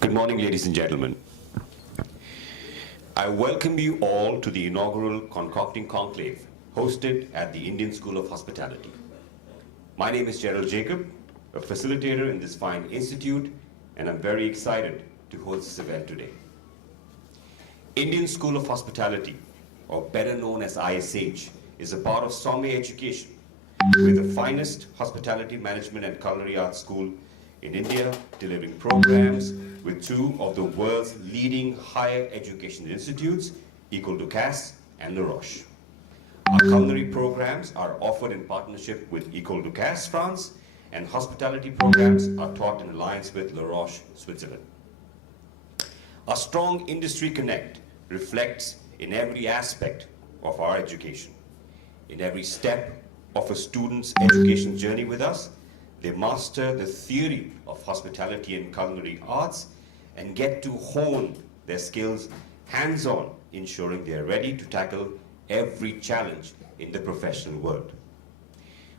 Good morning, ladies and gentlemen. I welcome you all to the inaugural Concocting Conclave, hosted at the Indian School of Hospitality. My name is Gerald Jacob, a facilitator in this fine institute, and I'm very excited to host this event today. Indian School of Hospitality, or better known as ISH, is a part of Sommet Education, with the finest hospitality management and culinary arts school in India, delivering programs with two of the world's leading higher education institutes, Ducasse and Les Roches. Our culinary programs are offered in partnership with Ducasse, France, and hospitality programs are taught in alliance with Les Roches, Switzerland. Our strong industry connect reflects in every aspect of our education. In every step of a student's education journey with us, they master the theory of hospitality and culinary arts and get to hone their skills hands-on, ensuring they are ready to tackle every challenge in the professional world.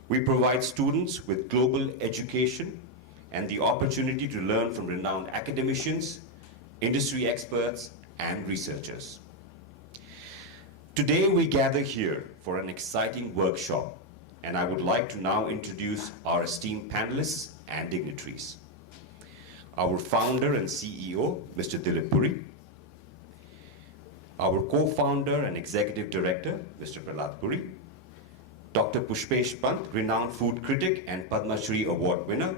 We provide students with global education and the opportunity to learn from renowned academicians, industry experts, and researchers. Today we gather here for an exciting workshop, and I would like to now introduce our esteemed panelists and dignitaries. Our founder and CEO, Mr. Dilip Puri. Our co-founder and executive director, Mr. Prahlad Puri. Dr. Pushpesh Pant, renowned food critic and Padma Shri Award winner.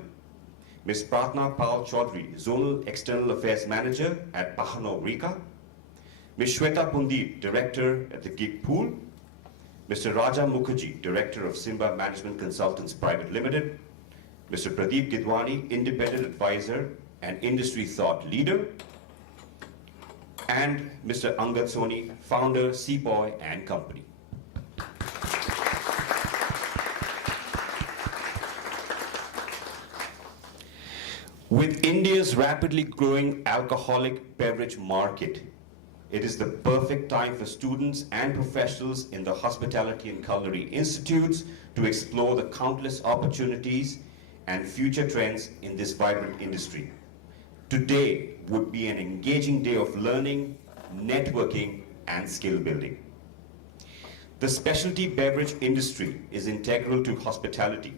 Ms. Pratna Pal Chaudhary, Zonal External Affairs Manager at Pahano Rika. Ms. Shweta Pundeep, Director at the Gig Pool. Mr. Raja Mukherjee, Director of Simba Management Consultants Private Limited. Mr. Pradeep Gidwani, Independent Advisor and Industry Thought Leader. And Mr. Angad Soni, Founder, Sepoy and Company. With India's rapidly growing alcoholic beverage market, it is the perfect time for students and professionals in the hospitality and culinary institutes to explore the countless opportunities and future trends in this vibrant industry. Today would be an engaging day of learning, networking, and skill building. The specialty beverage industry is integral to hospitality,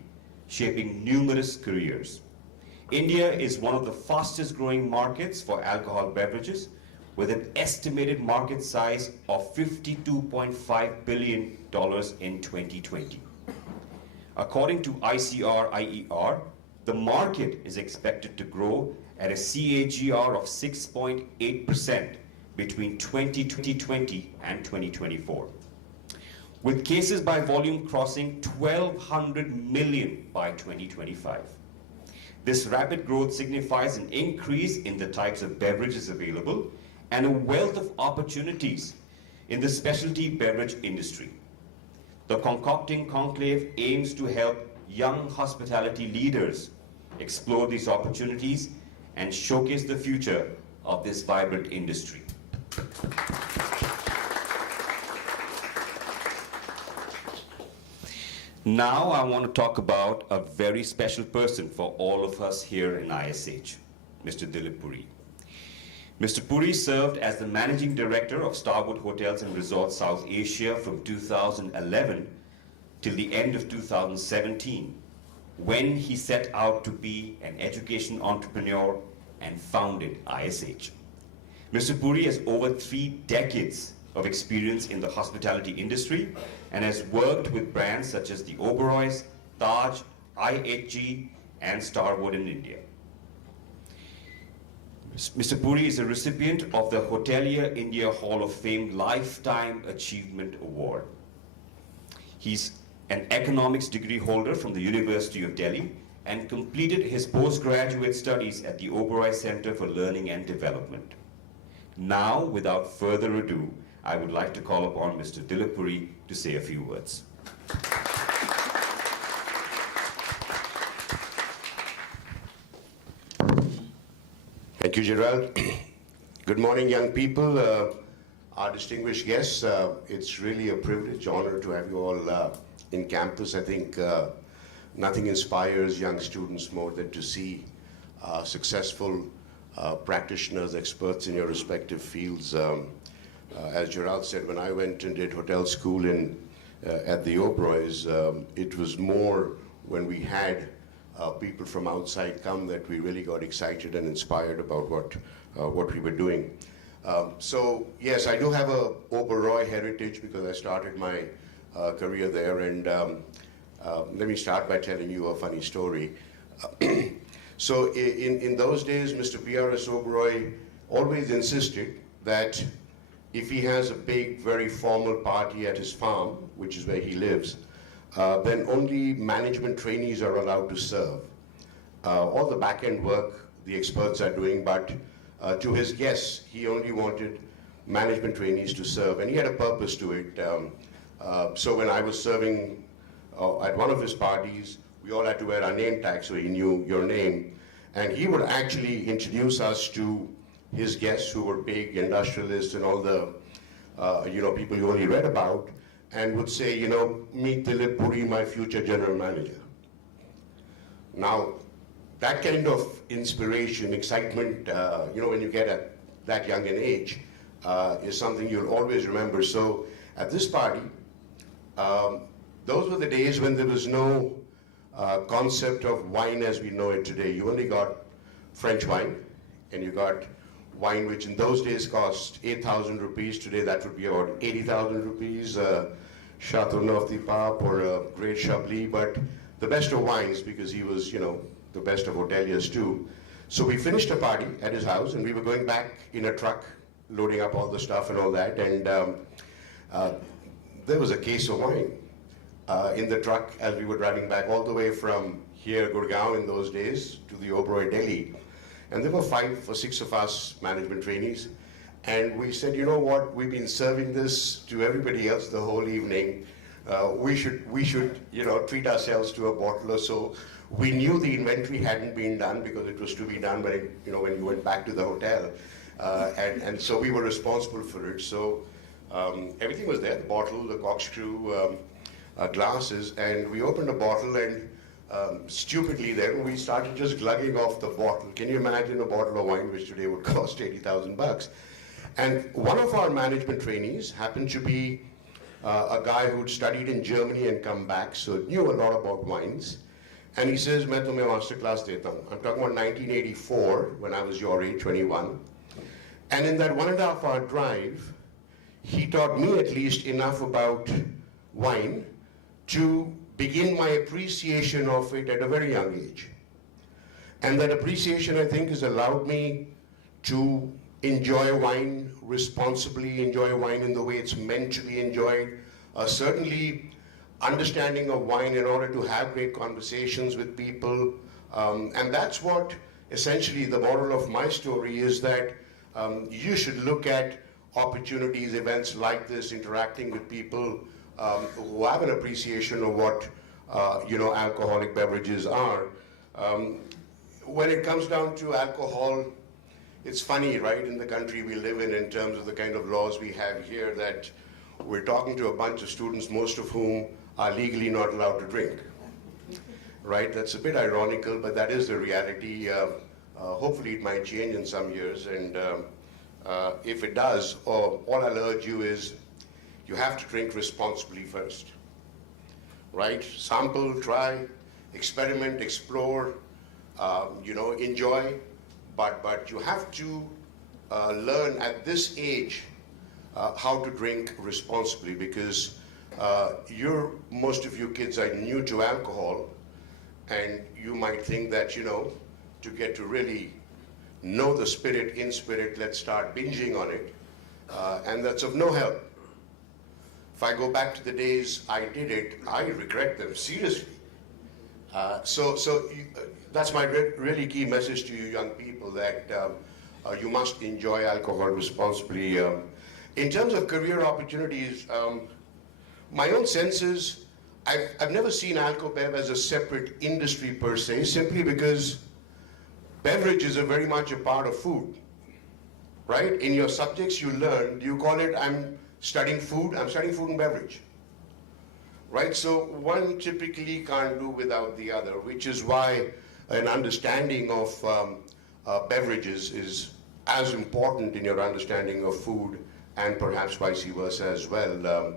shaping numerous careers. India is one of the fastest growing markets for alcohol beverages, with an estimated market size of $52.5 billion in 2020. According to ICR-IER, the market is expected to grow at a CAGR of 6.8% between 2020 and 2024, with cases by volume crossing 1,200 million by 2025. This rapid growth signifies an increase in the types of beverages available and a wealth of opportunities in the specialty beverage industry. The Concocting Conclave aims to help young hospitality leaders explore these opportunities and showcase the future of this vibrant industry. Now I want to talk about a very special person for all of us here in ISH, Mr. Dilip Puri. Mr. Puri served as the Managing Director of Starwood Hotels and Resorts South Asia from 2011 till the end of 2017, when he set out to be an education entrepreneur and founded ISH. Mr. Puri has over 3 decades of experience in the hospitality industry and has worked with brands such as the Oberoi's, Taj, IHG, and Starwood in India. Mr. Puri is a recipient of the Hotelier India Hall of Fame Lifetime Achievement Award. He's an economics degree holder from the University of Delhi and completed his postgraduate studies at the Oberoi Center for Learning and Development. Now, without further ado, I would like to call upon Mr. Dilip Puri to say a few words. Thank you, Gerald. Good morning, young people, our distinguished guests. It's really a privilege, honor to have you all in campus. I think nothing inspires young students more than to see successful practitioners, experts in your respective fields. As Gerald said, when I went and did hotel school at the Oberoi's, it was more when we had people from outside come that we really got excited and inspired about what we were doing. So yes, I do have a Oberoi heritage because I started my career there, and let me start by telling you a funny story. So in those days, Mr. P.R.S. Oberoi always insisted that if he has a big, very formal party at his farm, which is where he lives, then only management trainees are allowed to serve. All the back-end work the experts are doing, but to his guests, he only wanted management trainees to serve, and he had a purpose to it. So when I was serving at one of his parties, we all had to wear our name tag so he knew your name, and he would actually introduce us to his guests who were big industrialists and all the people you only read about, and would say, meet Dilip Puri, my future general manager. Now, that kind of inspiration, excitement, when you get at that young an age, is something you'll always remember. So at this party, those were the days when there was no concept of wine as we know it today. You only got French wine, and you got wine which in those days cost 8,000 rupees. Today that would be about 80,000 rupees. Chateauneuf du Pape or a great Chablis, but the best of wines because he was, the best of hoteliers too. So we finished a party at his house and we were going back in a truck, loading up all the stuff and all that, and there was a case of wine in the truck as we were driving back all the way from here, Gurgaon in those days, to the Oberoi, Delhi. And there were 5 or 6 of us management trainees. And we said, you know what, we've been serving this to everybody else the whole evening. We should treat ourselves to a bottle or so. We knew the inventory hadn't been done because it was to be done when you went back to the hotel. And so we were responsible for it. So everything was there, the bottle, the corkscrew, glasses, and we opened a bottle and stupidly then we started just glugging off the bottle. Can you imagine a bottle of wine which today would cost 80,000 bucks? And one of our management trainees happened to be a guy who'd studied in Germany and come back, so knew a lot about wines. And he says, "Main tumhe master class deta hu." I'm talking about 1984, when I was your age, 21. And in that 1.5 hour drive, he taught me at least enough about wine to begin my appreciation of it at a very young age. And that appreciation, I think, has allowed me to enjoy wine responsibly, enjoy wine in the way it's meant to be enjoyed. Certainly, understanding of wine in order to have great conversations with people. And that's what essentially the moral of my story is, that you should look at opportunities, events like this, interacting with people who have an appreciation of what alcoholic beverages are. When it comes down to alcohol, it's funny, right, in the country we live in terms of the kind of laws we have here, that we're talking to a bunch of students, most of whom are legally not allowed to drink, right? That's a bit ironical, but that is the reality. Hopefully it might change in some years, and if it does, all I'll urge you is you have to drink responsibly first, right? Sample, try, experiment, explore, enjoy, but you have to learn at this age how to drink responsibly, because most of you kids are new to alcohol, and you might think that, to get to really know the spirit, in spirit, let's start binging on it, and that's of no help. If I go back to the days I did it, I regret them, seriously. That's my really key message to you young people, that you must enjoy alcohol responsibly. In terms of career opportunities, my own sense is I've never seen Alcobev as a separate industry per se, simply because beverages are very much a part of food, right? In your subjects you learn, you call it, I'm studying food and beverage, right? So one typically can't do without the other, which is why an understanding of beverages is as important in your understanding of food, and perhaps vice versa as well.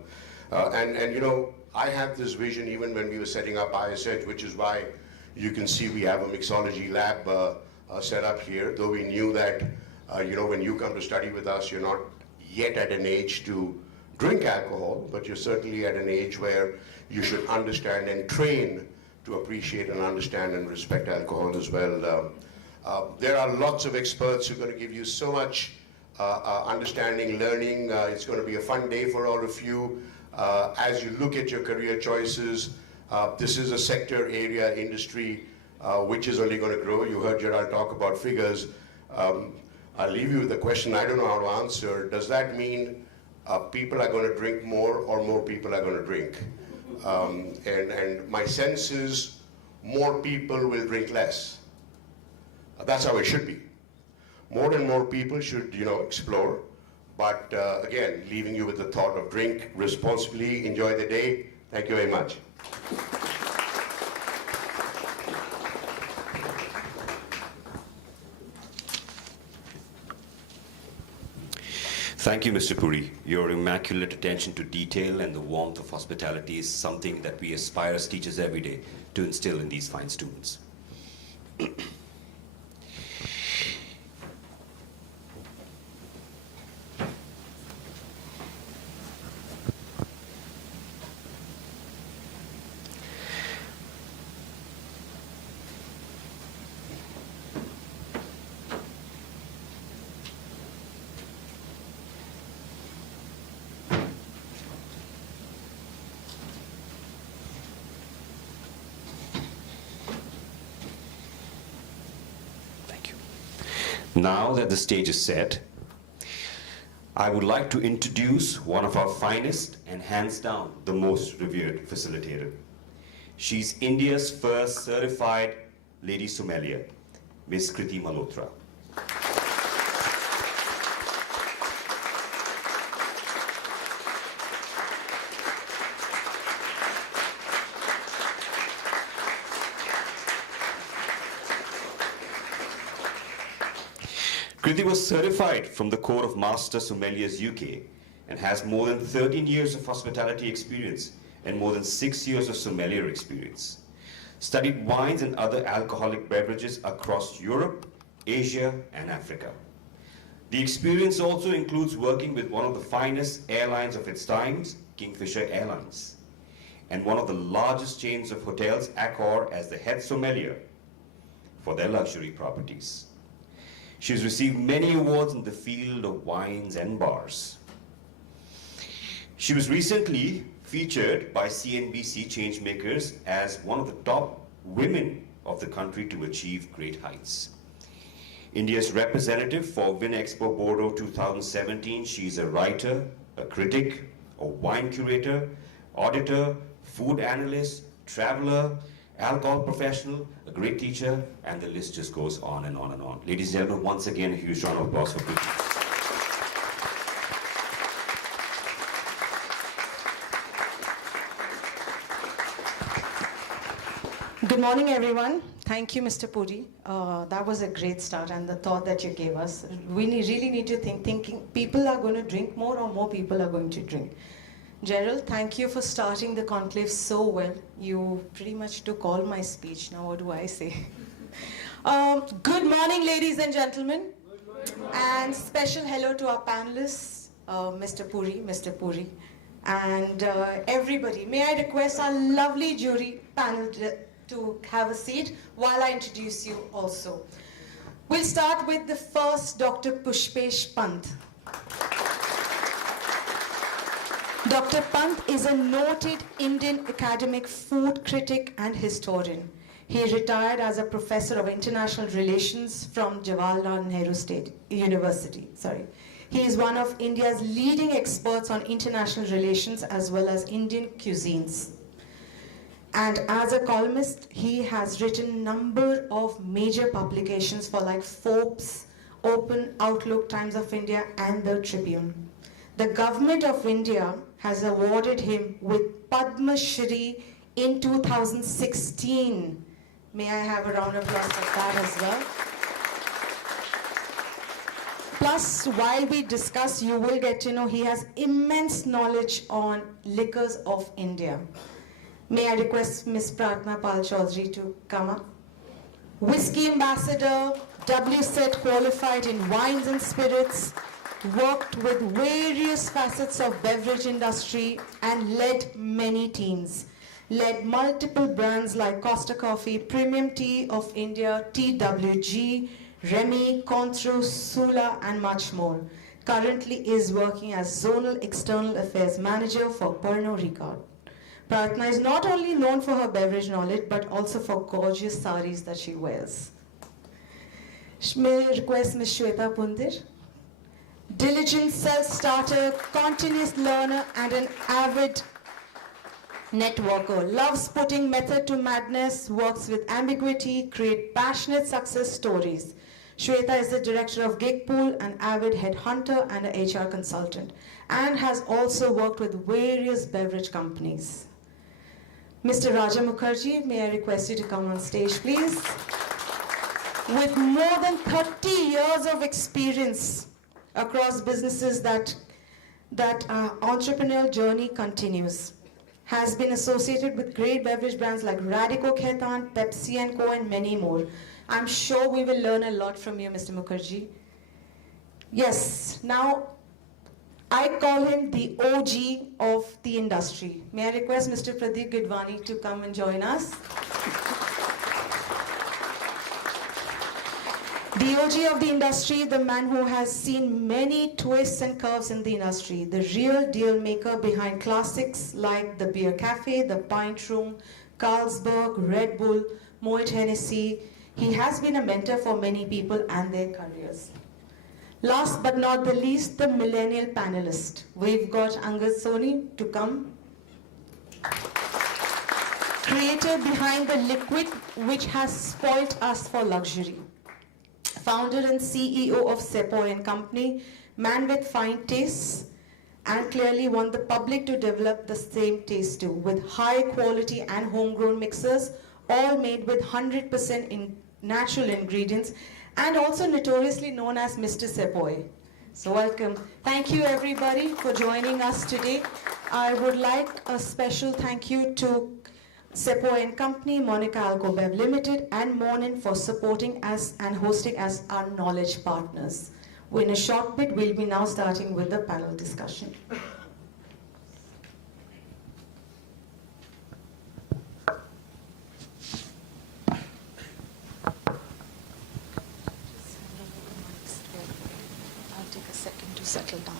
I have this vision even when we were setting up ISH, which is why you can see we have a mixology lab set up here, though we knew that, when you come to study with us, you're not yet at an age to drink alcohol, but you're certainly at an age where you should understand and train to appreciate and understand and respect alcohol as well. There are lots of experts who are going to give you so much understanding, learning. It's going to be a fun day for all of you. As you look at your career choices, this is a sector, area, industry, which is only going to grow. You heard Gerald talk about figures. I'll leave you with a question I don't know how to answer. Does that mean people are going to drink more, or more people are going to drink? And my sense is more people will drink less. That's how it should be. More and more people should, explore. But again, leaving you with the thought of drink responsibly, enjoy the day. Thank you very much. Thank you, Mr. Puri. Your immaculate attention to detail and the warmth of hospitality is something that we aspire as teachers every day to instill in these fine students. Now that the stage is set, I would like to introduce one of our finest and hands down the most revered facilitator. She's India's first certified lady sommelier, Ms. Kriti Malhotra. Kriti was certified from the Court of Master Sommeliers UK and has more than 13 years of hospitality experience and more than 6 years of sommelier experience. Studied wines and other alcoholic beverages across Europe, Asia, and Africa. The experience also includes working with one of the finest airlines of its times, Kingfisher Airlines, and one of the largest chains of hotels, Accor, as the head sommelier for their luxury properties. She has received many awards in the field of wines and bars. She was recently featured by CNBC Changemakers as one of the top women of the country to achieve great heights. India's representative for WinExpo Bordeaux 2017, she's a writer, a critic, a wine curator, auditor, food analyst, traveler, alcohol professional, a great teacher, and the list just goes on and on and on. Ladies and gentlemen, once again, a huge round of applause for Preeti. Good morning, everyone. Thank you, Mr. Puri. That was a great start, and the thought that you gave us. We really need to thinking people are going to drink more or more people are going to drink. Gerald, thank you for starting the conclave so well. You pretty much took all my speech. Now what do I say? Good morning, ladies and gentlemen. Good morning. And special hello to our panelists, Mr. Puri, and everybody. May I request our lovely jury panel to have a seat while I introduce you also. We'll start with the first, Dr. Pushpesh Pant. Dr. Pant is a noted Indian academic food critic and historian. He retired as a professor of international relations from Jawaharlal Nehru State University. He is one of India's leading experts on international relations as well as Indian cuisines. And as a columnist, he has written a number of major publications for like Forbes, Open, Outlook, Times of India, and the Tribune. The government of India has awarded him with Padma Shri in 2016. May I have a round of applause for that as well? Plus, while we discuss, you will get to know he has immense knowledge on liquors of India. May I request Ms. Pratna Pal Chaudhary to come up? Whiskey ambassador, WSET qualified in wines and spirits, worked with various facets of beverage industry and led many teams. Led multiple brands like Costa Coffee, Premium Tea of India, TWG, Remy, Contru, Sula, and much more. Currently is working as Zonal External Affairs Manager for Pernod Ricard. Pratna is not only known for her beverage knowledge, but also for gorgeous saris that she wears. May I request Ms. Shweta Pundir? Diligent self-starter, continuous learner, and an avid networker. Loves putting method to madness, works with ambiguity, create passionate success stories. Shweta is the director of Gigpool, an avid headhunter and an HR consultant, and has also worked with various beverage companies. Mr. Raja Mukherjee, may I request you to come on stage, please? With more than 30 years of experience across businesses that entrepreneurial journey continues. Has been associated with great beverage brands like Radico Khaitan, Pepsi & Co, and many more. I'm sure we will learn a lot from you, Mr. Mukherjee. Yes, now I call him the OG of the industry. May I request Mr. Pradeep Gidwani to come and join us? The OG of the industry, the man who has seen many twists and curves in the industry, the real deal maker behind classics like the Beer Cafe, the Pint Room, Carlsberg, Red Bull, Moet Hennessy. He has been a mentor for many people and their careers. Last but not the least, the millennial panelist. We've got Angad Soni to come. Creator behind the liquid which has spoilt us for luxury. Founder and CEO of Sepoy Co, man with fine tastes, and clearly want the public to develop the same taste too, with high quality and homegrown mixers, all made with 100% natural ingredients, and also notoriously known as Mr. Sepoy. So welcome. Thank you everybody for joining us today. I would like a special thank you to Sepoy Company, Monica Alcobev Limited, and Monin for supporting us and hosting as our knowledge partners. In a short bit, we'll be now starting with the panel discussion. I'll take a second to settle down.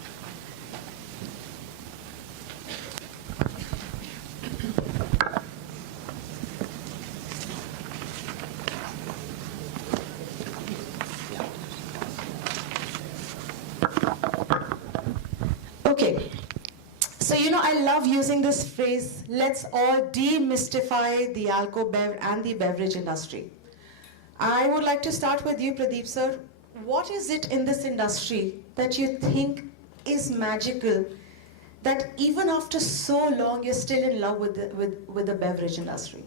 So, I love using this phrase, let's all demystify the alco-bev and the beverage industry. I would like to start with you, Pradeep sir. What is it in this industry that you think is magical, that even after so long, you're still in love with the beverage industry?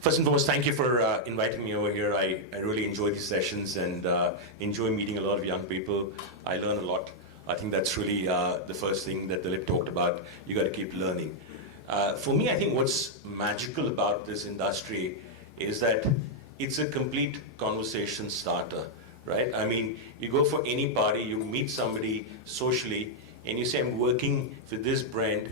First and foremost, thank you for inviting me over here. I really enjoy these sessions and enjoy meeting a lot of young people. I learn a lot. I think that's really the first thing that Dilip talked about. You got to keep learning. For me, I think what's magical about this industry is that it's a complete conversation starter, right? I mean, you go for any party, you meet somebody socially, and you say, I'm working for this brand,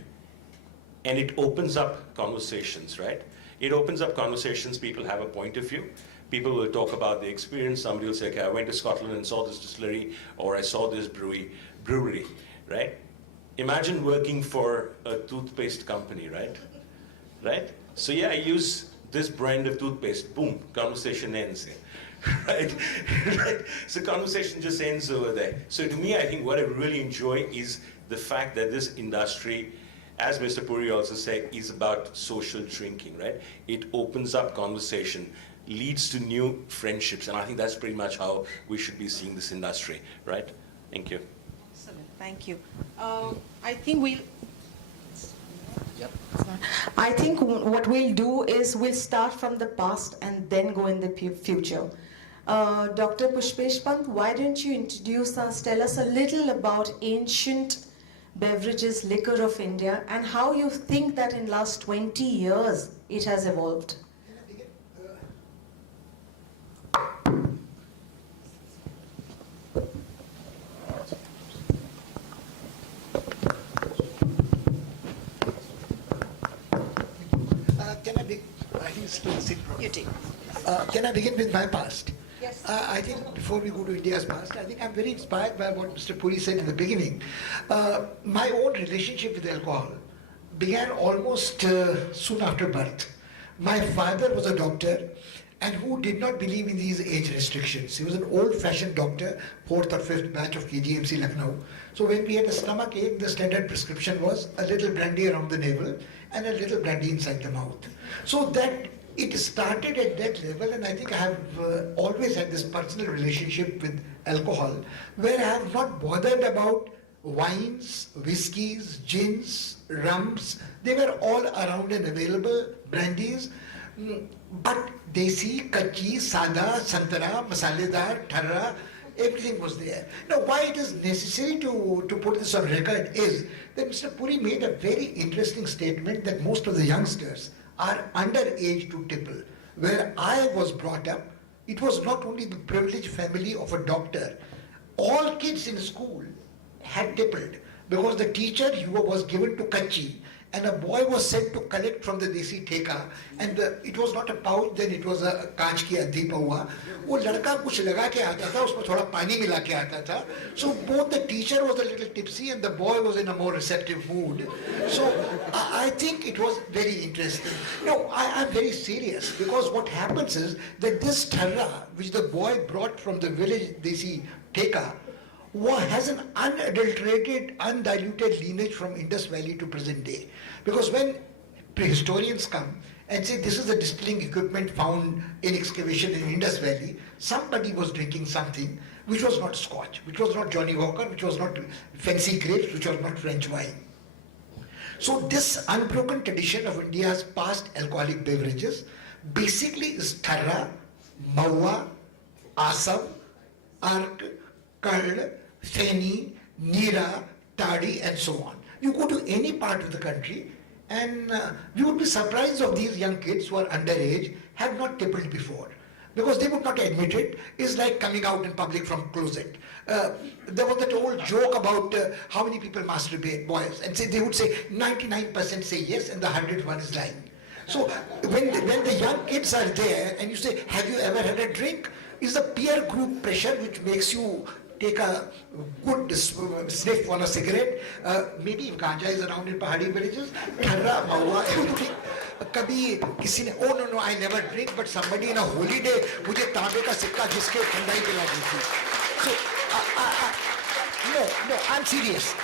and it opens up conversations, right? It opens up conversations, people have a point of view. People will talk about the experience. Somebody will say, okay, I went to Scotland and saw this distillery, or I saw this brewery, right? Imagine working for a toothpaste company, right? Right? So yeah, I use this brand of toothpaste, boom, conversation ends. Right? Right? So conversation just ends over there. So to me, I think what I really enjoy is the fact that this industry, as Mr. Puri also said, is about social drinking, right? It opens up conversation, leads to new friendships, and I think that's pretty much how we should be seeing this industry, right? Thank you. Excellent, thank you. I think what we'll do is we'll start from the past and then go in the future. Dr. Pushpesh Pant, why don't you introduce us, tell us a little about ancient beverages, liquor of India, and how you think that in last 20 years it has evolved. Can I begin with my past? Yes. I think before we go to India's past, I think I'm very inspired by what Mr. Puri said in the beginning. My own relationship with alcohol began almost soon after birth. My father was a doctor and who did not believe in these age restrictions. He was an old-fashioned doctor, 4th or 5th batch of KGMC Lucknow. So when we had a stomach ache, the standard prescription was a little brandy around the navel and a little brandy inside the mouth. So that it started at that level, and I think I have always had this personal relationship with alcohol where I have not bothered about wines, whiskies, gins, rums. They were all around and available, brandies, but desi, kachi, sada, santara, masaledar, tharra, everything was there. Now, why it is necessary to put this on record is that Mr. Puri made a very interesting statement that most of the youngsters are underage to tipple. Where I was brought up, it was not only the privileged family of a doctor. All kids in school had tippled because the teacher was given to kachi and a boy was sent to collect from the desi theka, and it was not a pouch, then it was a कांच की अद्धी पौवा. वो लड़का कुछ लगा के आता था, उसमें थोड़ा पानी मिला के आता था. So both the teacher was a little tipsy and the boy was in a more receptive mood. So I think it was very interesting. No, I'm very serious because what happens is that this tharra, which the boy brought from the village desi theka, has an unadulterated, undiluted lineage from Indus Valley to present day. Because when prehistorians come and say this is the distilling equipment found in excavation in Indus Valley, somebody was drinking something which was not Scotch, which was not Johnny Walker, which was not fancy grapes, which was not French wine. So this unbroken tradition of India's past alcoholic beverages basically is tharra, mawa, asam, ark, curd, feni, nira, tadi, and so on. You go to any part of the country and you would be surprised of these young kids who are underage have not tippled before. Because they would not admit it. It's like coming out in public from closet. There was that old joke about how many people masturbate, boys, and they would say 99% say yes and the 100th one is lying. So when the young kids are there and you say, have you ever had a drink? It's the peer group pressure which makes you take a good sniff on a cigarette. Maybe if ganja is around in Pahadi villages, tharra, mawa, everything. कभी किसी ने, oh no, I never drink, but somebody in a holy day मुझे तांबे का सिक्का जिसके ठंडाई पिला दी थी. So, no, I'm serious.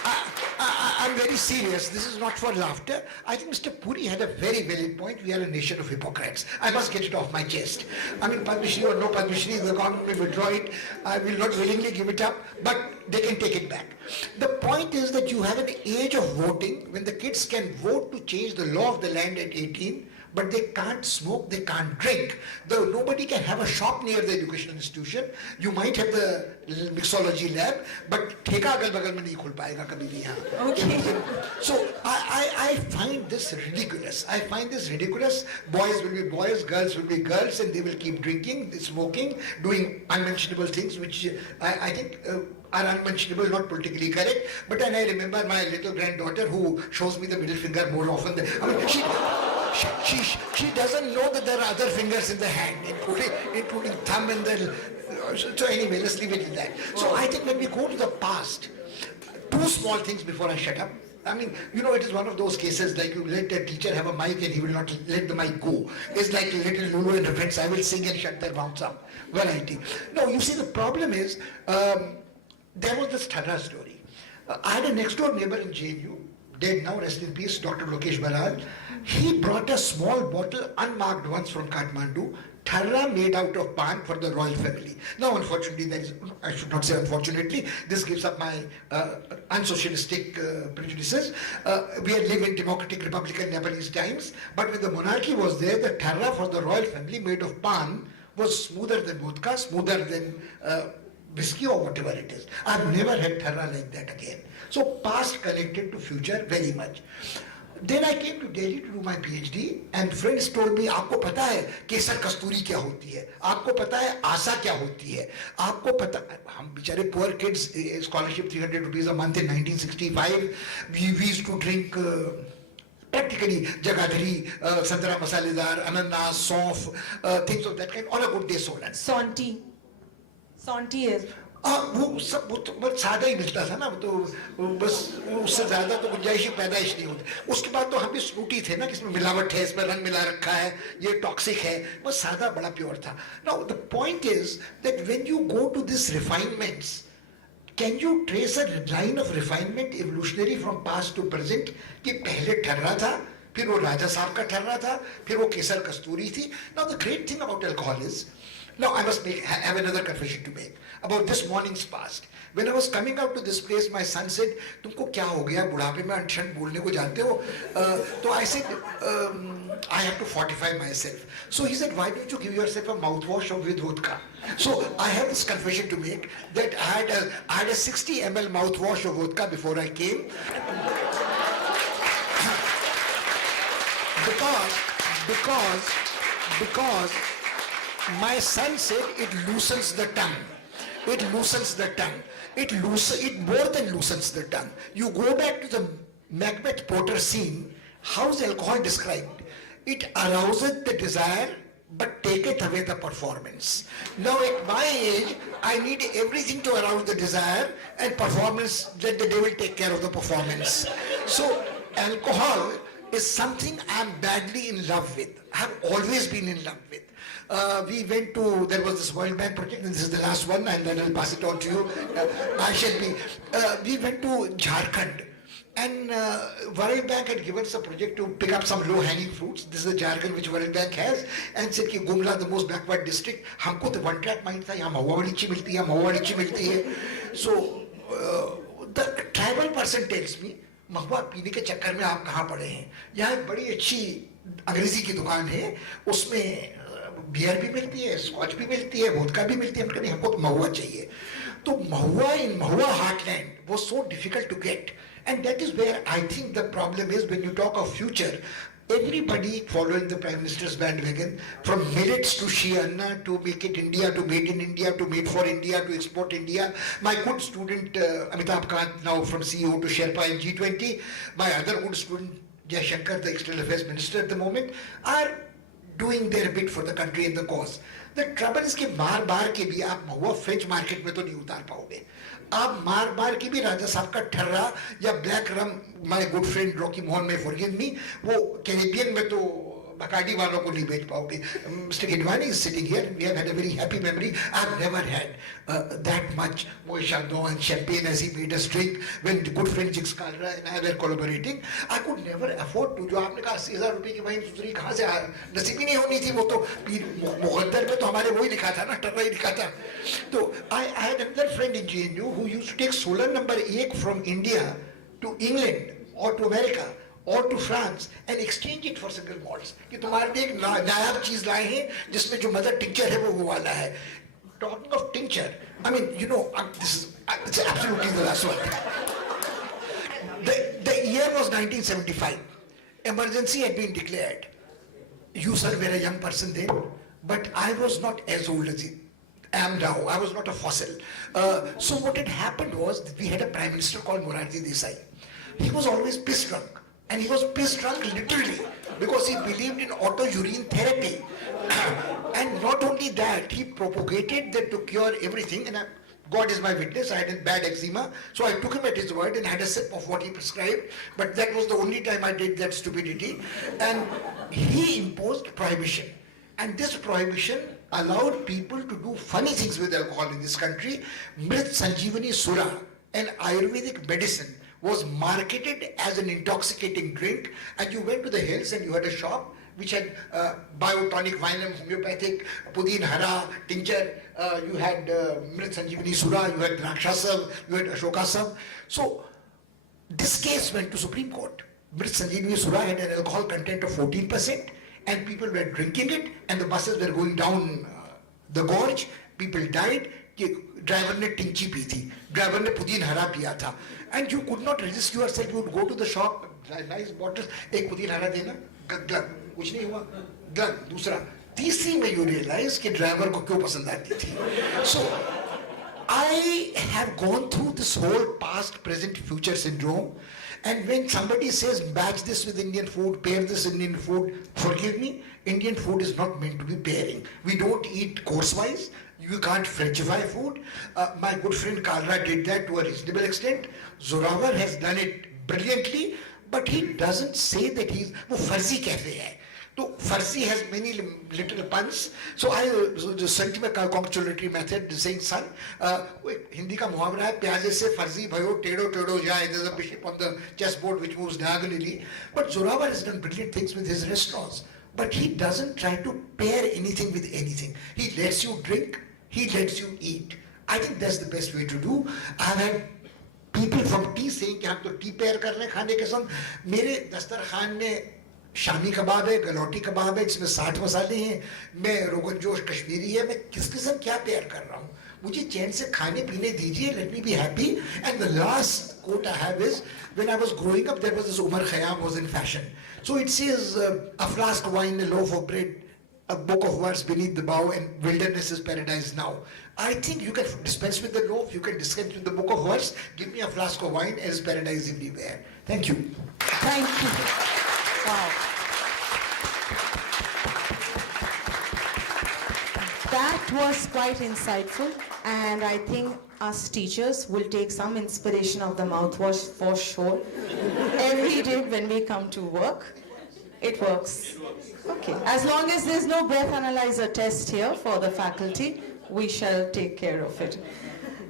I'm very serious. This is not for laughter. I think Mr. Puri had a very valid point. We are a nation of hypocrites. I must get it off my chest. I mean, Padma Shri or no Padma Shri, the government will withdraw it. I will not willingly give it up, but they can take it back. The point is that you have an age of voting when the kids can vote to change the law of the land at 18, but they can't smoke, they can't drink. Though nobody can have a shop near the educational institution. You might have the mixology lab, but theka agal bagal mein nahi khul payega kabhi bhi yahan. Okay. So I find this ridiculous. I find this ridiculous. Boys will be boys, girls will be girls, and they will keep drinking, smoking, doing unmentionable things, which I think are unmentionable, not politically correct. But then I remember my little granddaughter who shows me the middle finger more often than, I mean, she doesn't know that there are other fingers in the hand, including thumb and the. So anyway, let's leave it at that. So I think when we go to the past, two small things before I shut up. I mean, you know, it is one of those cases like you let a teacher have a mic and he will not let the mic go. It's like little Lulu and her friends, I will sing and shut their mouths up. Variety. No, you see, the problem is, there was this Thara story. I had a next door neighbor in JNU, dead now, rest in peace, Dr. Lokesh Baral. He brought a small bottle, unmarked ones from Kathmandu, Thara made out of pan for the royal family. Now, unfortunately, there is, I should not say unfortunately, this gives up my unsocialistic prejudices. We live in democratic, republican Nepalese times, but when the monarchy was there, the Thara for the royal family made of pan was smoother than vodka, smoother than whiskey or whatever it is. I've never had Thara like that again. So past connected to future very much. Then I came to Delhi to do my PhD and friends told me, आपको पता है केसर कस्तूरी क्या होती है, आपको पता है आशा क्या होती है, आपको पता, हम बेचारे poor kids, scholarship 300 rupees a month in 1965, we used to drink practically jagadhari, santara masaledar, ananas, saunf, things of that kind, on a good day solan. Santi is. वो सब बहुत सादा ही मिलता था ना, तो बस उससे ज्यादा तो गुंजाइश ही पैदाइश नहीं होती. उसके बाद तो हम भी स्नूटी थे ना कि इसमें मिलावट है, इसमें रंग मिला रखा है, ये टॉक्सिक है, बस सादा बड़ा प्योर था. Now the point is that when you go to these refinements, can you trace a line of refinement evolutionary from past to present कि पहले ठर्रा था, फिर वो राजा साहब का ठर्रा था, फिर वो केसर कस्तूरी थी. Now the great thing about alcohol is, now I must have another confession to make about this morning's past. When I was coming out to this place, my son said, तुमको क्या हो गया, बुढ़ापे में अनशन बोलने को जानते हो? तो I said, I have to fortify myself. So he said, why don't you give yourself a mouthwash with vodka? So I have this confession to make that I had a 60 ml mouthwash of vodka before I came. because my son said it loosens the tongue. It loosens the tongue. It more than loosens the tongue. You go back to the Macbeth Porter scene. How's alcohol described? It arouses the desire, but taketh away the performance. Now at my age, I need everything to arouse the desire, and performance, let the devil take care of the performance. So alcohol is something I'm badly in love with. I've always been in love with. We went to, there was this World Bank project, and this is the last one, and then I'll pass it on to you. I shall be. We went to Jharkhand, and World Bank had given us a project to pick up some low-hanging fruits. This is the Jharkhand which World Bank has, and said कि Gumla, the most backward district, हमको तो one-track mind था, यहाँ महुआ लीची मिलती है, महुआ लीची मिलती है. So the tribal person tells me, महुआ पीने के चक्कर में आप कहाँ पड़े हैं? यहाँ एक बड़ी अच्छी अंग्रेजी की दुकान है, उसमें बियर भी मिलती है, स्कॉच भी मिलती है, वोदका भी मिलती है. हम कहते हैं हमको तो महुआ चाहिए. तो महुआ in Mahua heartland was so difficult to get, and that is where I think the problem is when you talk of future. Everybody following the Prime Minister's bandwagon, from millets to Shea Anna to Make It India to Made in India to Made for India to Export India. My good student Amitabh Kant, now from CEO to Sherpa in G20. My other good student Jai Shankar, the External Affairs Minister at the moment, are doing their bit for the country and the cause. The trouble is कि मार बार के भी आप महुआ French market में तो नहीं उतार पाओगे. आप मार बार के भी राजा साहब का ठर्रा या black rum, my good friend Rocky Mohan में फॉरगिव मी, वो कैरेबियन में तो Bacardi वालों को नहीं बेच पाओगे. Mr. Gidwani is sitting here and we have had a very happy memory. I've never had that much Moët Chandon and champagne as he made us drink when the good friend Jigs Kalra and I were collaborating. I could never afford to. जो आपने कहा 80,000 रुपए की wine दूसरी कहाँ से नसीबी नहीं होनी थी वो तो मुकद्दर में तो हमारे वही लिखा था ना टर्रा ही लिखा था. तो I had another friend in JNU who used to take Solar number 1 from India to England or to America or to France and exchange it for single malts. कि तुम्हारे लिए एक नायाब चीज लाए हैं जिसमें जो मदर टिंचर है वो वाला है. Talking of tincture, I mean, you know, this is it's absolutely the last one. The year was 1975. Emergency had been declared. You, sir, were a young person then, but I was not as old as I am now. I was not a fossil. So what had happened was that we had a prime minister called Morarji Desai. He was always piss drunk. And he was piss drunk literally because he believed in auto-urine therapy. And not only that, he propagated that to cure everything. And God is my witness, I had a bad eczema. So I took him at his word and had a sip of what he prescribed. But that was the only time I did that stupidity. And he imposed prohibition. And this prohibition allowed people to do funny things with alcohol in this country. Mrit Sanjeevani Sura, an Ayurvedic medicine, was marketed as an intoxicating drink, and you went to the hills and you had a shop which had biotonic vinum, homeopathic, pudin hara, tincture, you had Mrit Sanjeevani Sura, you had Drakshasam, you had Ashokasam. So this case went to Supreme Court. Mrit Sanjeevani Sura had an alcohol content of 14%, and people were drinking it, and the buses were going down the gorge, people died. Driver ने टिंची P थी, driver ने पुदीन हरा पिया था, and you could not resist yourself. You would go to the shop, nice bottles, एक पुदीन हरा देना, glug, कुछ नहीं हुआ, glug, दूसरा, तीसरी में you realize कि ड्राइवर को क्यों पसंद आती थी. So I have gone through this whole past, present, future syndrome, and when somebody says match this with Indian food, pair this with Indian food, forgive me, Indian food is not meant to be pairing. We don't eat course-wise. You can't Frenchify food. My good friend Kalra did that to a reasonable extent. Zorawar has done it brilliantly, but he doesn't say that he's वो फर्जी कहते हैं. So farsi has many little puns. So I sent him a congratulatory method saying, son, Hindi का मुहावरा है प्याजे से फर्जी भयो टेढ़ो टेढ़ो जाए. There's a bishop on the chessboard which moves diagonally. But Zorawar has done brilliant things with his restaurants. But he doesn't try to pair anything with anything. He lets you drink. He lets you eat. I think that's the best way to do. I've had people from tea saying कि हम तो T pair कर रहे हैं खाने के संग. मेरे दस्तरखान में शामी कबाब है, गलौटी कबाब है, इसमें 60 मसाले हैं, मैं रोगन जोश कश्मीरी है, मैं किस किस्म क्या पेयर कर रहा हूँ. मुझे चैन से खाने पीने दीजिए. Let me be happy. And the last quote I have is, when I was growing up, there was this Umar Khayyam was in fashion. So it says, a flask of wine, a loaf of bread, a book of words beneath the bough, and wilderness is paradise now. I think you can dispense with the loaf, you can dispense with the book of words, give me a flask of wine, and it's paradise everywhere. Thank you. Thank you. Wow. That was quite insightful, and I think us teachers will take some inspiration of the mouthwash for sure. Every day when we come to work, it works. Okay. As long as there's no breath analyzer test here for the faculty, we shall take care of it.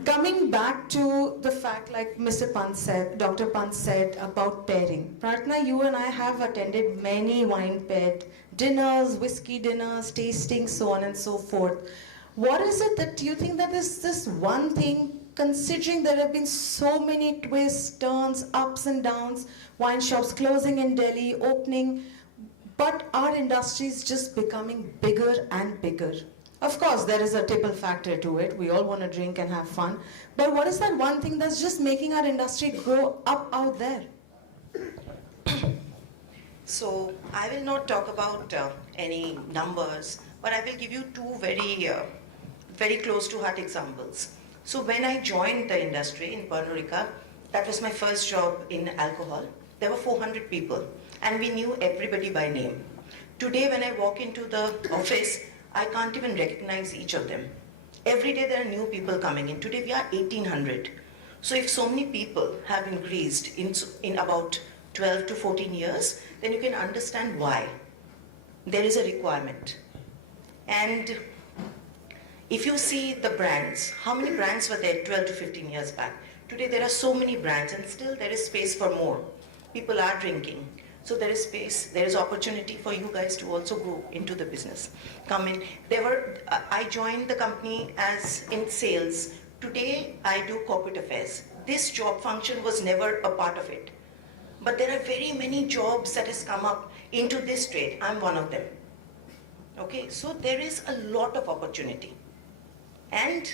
Coming back to the fact, like Mr. Pant said, Dr. Pant said about pairing. Pratna, you and I have attended many wine paired dinners, whiskey dinners, tasting, so on and so forth. What is it that you think that is this one thing, considering there have been so many twists, turns, ups and downs, wine shops closing in Delhi, opening, but our industry is just becoming bigger and bigger. Of course, there is a tipple factor to it. We all want to drink and have fun. But what is that one thing that's just making our industry grow up out there? So I will not talk about any numbers, but I will give you two very close to heart examples. So when I joined the industry in Pernod Ricard, that was my first job in alcohol. There were 400 people, and we knew everybody by name. Today, when I walk into the office, I can't even recognize each of them. Every day there are new people coming in. Today we are 1,800. So if so many people have increased in about 12 to 14 years, then you can understand why. there is a requirement. And if you see the brands, how many brands were there 12 to 15 years back? Today there are so many brands and still there is space for more. People are drinking. So there is space, there is opportunity for you guys to also go into the business. Come in. I joined the company as in sales. Today I do corporate affairs. This job function was never a part of it. But there are very many jobs that has come up into this trade. I'm one of them. Okay, so there is a lot of opportunity. And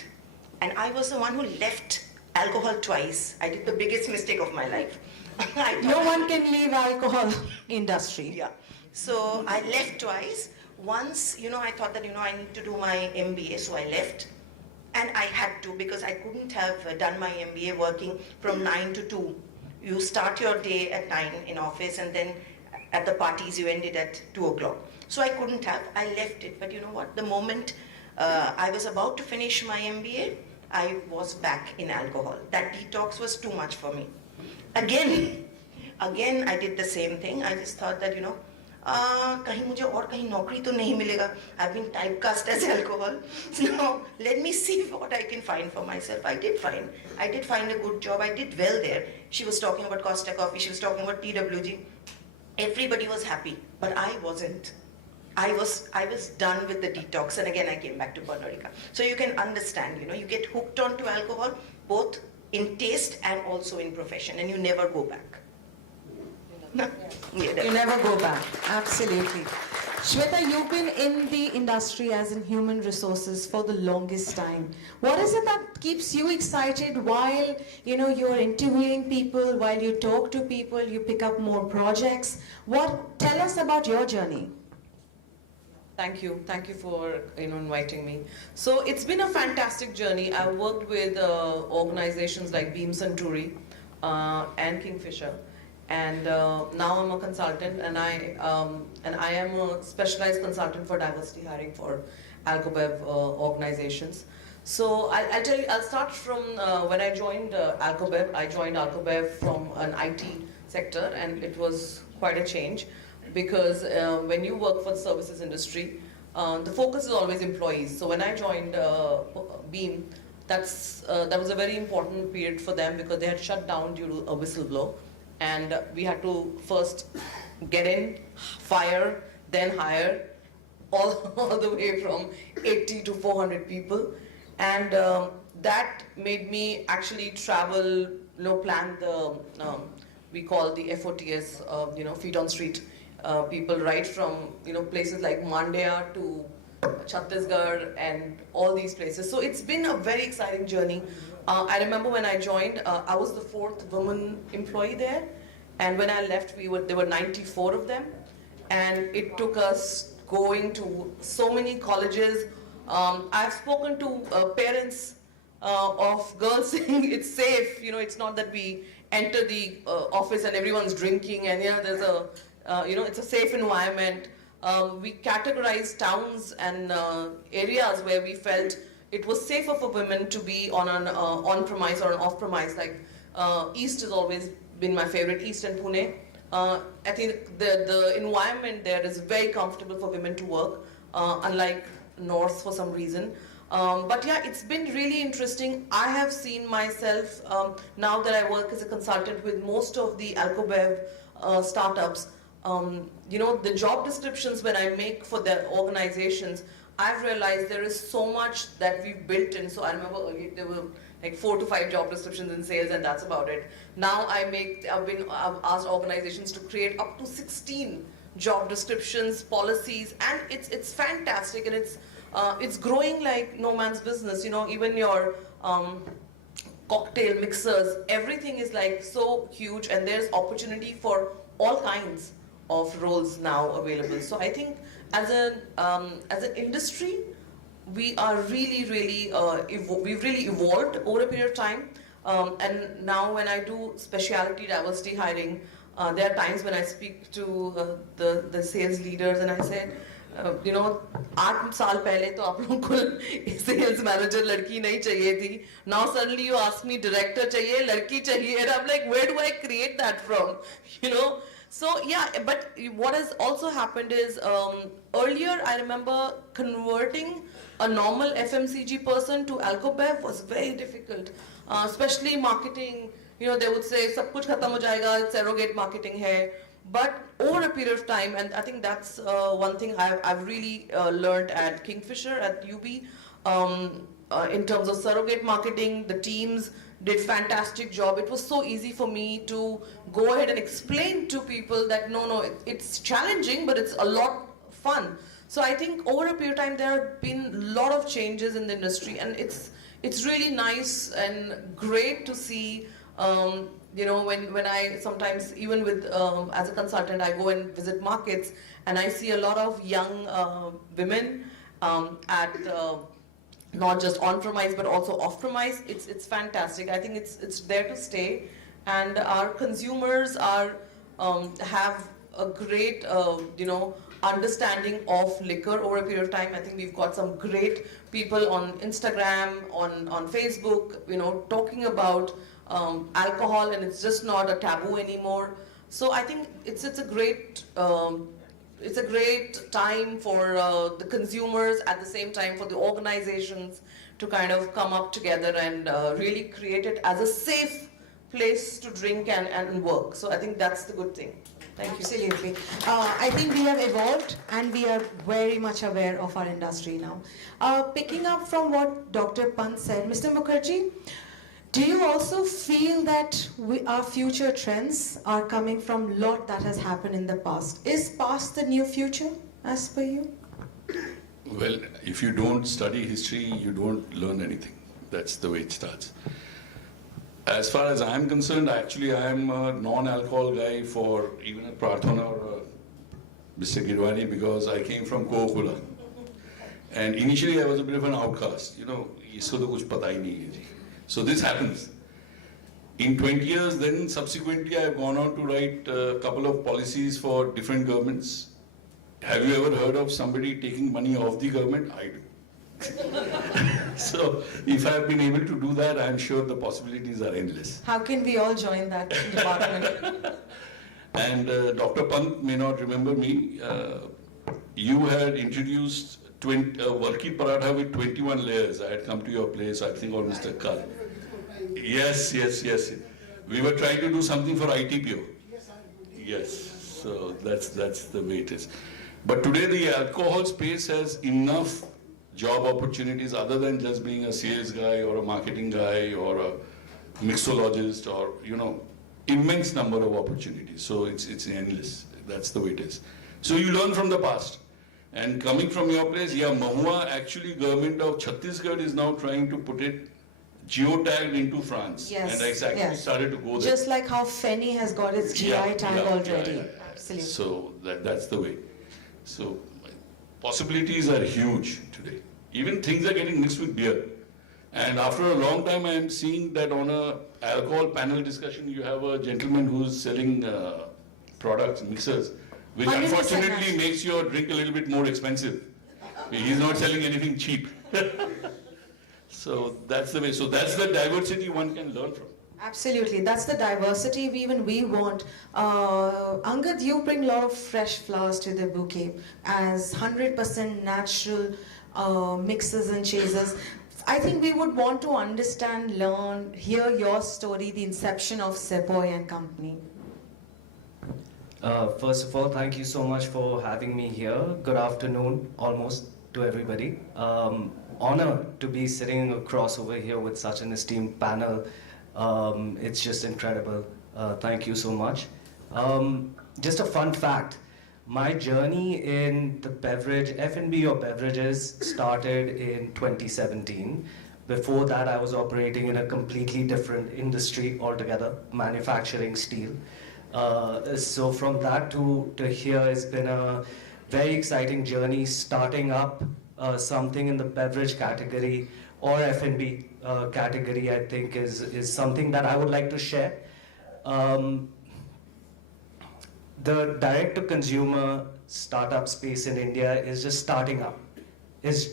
I was the one who left alcohol twice. I did the biggest mistake of my life. No one can leave alcohol industry. Yeah. So I left twice. Once, I thought that, I need to do my MBA, so I left. And I had to because I couldn't have done my MBA working from 9 to 2. You start your day at 9 in office and then at the parties you ended at 2 o'clock. So I couldn't have, I left it. But you know what, the moment I was about to finish my MBA, I was back in alcohol. That detox was too much for me. Again, I did the same thing. I just thought that, कहीं मुझे और कहीं नौकरी तो नहीं मिलेगा. I've been typecast as alcohol. So now let me see what I can find for myself. I did find a good job. I did well there. She was talking about Costa Coffee. She was talking about TWG. Everybody was happy, but I wasn't. I was done with the detox, and again I came back to Pernod Ricard. So you can understand, you get hooked onto alcohol, both in taste and also in profession, and you never go back. No. You never go back. Absolutely. Shweta, you've been in the industry as in human resources for the longest time. What is it that keeps you excited while you're interviewing people, while you talk to people, you pick up more projects? Tell us about your journey. Thank you for inviting me. So it's been a fantastic journey. I've worked with organizations like Beam Suntory and Kingfisher, and now I'm a consultant, and I am a specialized consultant for diversity hiring for Alcobev organizations. So I'll tell you. I'll start from when I joined Alcobev. I joined Alcobev from an IT sector, and it was quite a change. Because when you work for the services industry, the focus is always employees. So when I joined Beam, that was a very important period for them because they had shut down due to a whistleblower, and we had to first get in, fire, then hire, all the way from 80 to 400 people, and that made me actually travel, plan the we call the FOTS, feet on street. People right from places like Mandya to Chhattisgarh and all these places. So it's been a very exciting journey. I remember when I joined, I was the 4th woman employee there, and when I left, there were 94 of them, and it took us going to so many colleges. I've spoken to parents of girls saying it's safe. It's not that we enter the office and everyone's drinking, and there's a it's a safe environment. We categorized towns and areas where we felt it was safer for women to be on an on-premise or an off-premise. Like East has always been my favorite, East and Pune. I think the environment there is very comfortable for women to work, unlike North for some reason. But yeah, it's been really interesting. I have seen myself, now that I work as a consultant with most of the Alcobev startups, the job descriptions when I make for their organizations, I've realized there is so much that we've built in. So I remember there were like 4 to 5 job descriptions in sales, and that's about it. Now I've asked organizations to create up to 16 job descriptions, policies, and it's fantastic, and it's growing like no man's business. Even your cocktail mixers, everything is like so huge, and there's opportunity for all kinds of roles now available. So I think as an industry, we are really we've really evolved over a period of time. And now when I do specialty diversity hiring, there are times when I speak to the sales leaders and I say, 8 साल पहले तो आप लोगों को sales manager लड़की नहीं चाहिए थी. Now suddenly you ask me director चाहिए, लड़की चाहिए, and I'm like, where do I create that from? So yeah, but what has also happened is earlier I remember converting a normal FMCG person to alcobev was very difficult, especially marketing. You know, they would say "Sab kuch khatam ho jayega," surrogate marketing hai. But over a period of time, and I think that's one thing I've really learned at Kingfisher at UB, in terms of surrogate marketing, the teams did fantastic job. It was so easy for me to go ahead and explain to people that no, it's challenging, but it's a lot fun. So I think over a period of time, there have been a lot of changes in the industry, and it's really nice and great to see. You know, when I sometimes, even with as a consultant, I go and visit markets, and I see a lot of young women at not just on-premise but also off-premise. It's fantastic. I think it's there to stay, and our consumers are have a great you know, understanding of liquor over a period of time. I think we've got some great people on Instagram, on Facebook, you know, talking about alcohol, and it's just not a taboo anymore. So I think it's a great time for the consumers, at the same time for the organizations to kind of come up together and really create it as a safe place to drink and work. So I think that's the good thing. Thank you. Absolutely. I think we have evolved and we are very much aware of our industry now. Picking up from what Dr. Pant said, Mr. Mukherjee, do you also feel that our future trends are coming from a lot that has happened in the past? Is past the new future, as per you? Well, if you don't study history, you don't learn anything. That's the way it starts. As far as I'm concerned, actually I am a non-alcohol guy for even a Pradhana or Mr. Girwani, because I came from Coca-Cola. And initially I was a bit of an outcast. You know, isko to kuch pata hi nahi hai ji. So this happens. In 20 years, then subsequently I've gone on to write a couple of policies for different governments. Have you ever heard of somebody taking money off the government? I do. So if I've been able to do that, I'm sure the possibilities are endless. How can we all join that department? And Dr. Pant may not remember me. You had introduced Walki Paratha with 21 layers. I had come to your place, I think, or Mr. Kal. Yes. We were trying to do something for ITPO. Yes, so that's the way it is. But today the alcohol space has enough job opportunities other than just being a sales guy or a marketing guy or a mixologist, or, you know, immense number of opportunities. So it's endless. That's the way it is. So you learn from the past. And coming from your place, yeah, Mahua, actually government of Chhattisgarh is now trying to put it geotagged into France. Yes, and I actually started to go there. Just like how Feni has got its GI tag already. Yeah. Absolutely. So that's the way. So possibilities are huge today. Even things are getting mixed with beer. And after a long time, I am seeing that on a alcohol panel discussion, you have a gentleman who's selling products, mixers, which 100% unfortunately makes your drink a little bit more expensive. He's not selling anything cheap. So that's the way. So that's the diversity one can learn from. Absolutely, that's the diversity even we want. Angad, you bring a lot of fresh flowers to the bouquet as 100% natural mixes and chasers. I think we would want to understand, learn, hear your story, the inception of Sepoy and Company. First of all, thank you so much for having me here. Good afternoon, almost, to everybody. Honor to be sitting across over here with such an esteemed panel. It's just incredible. Thank you so much. Just a fun fact. My journey in the beverage, F&B or beverages, started in 2017. Before that, I was operating in a completely different industry altogether, manufacturing steel. So from that to here, it's been a very exciting journey, starting up something in the beverage category or F&B category, I think is something that I would like to share. The direct-to-consumer startup space in India is just starting up.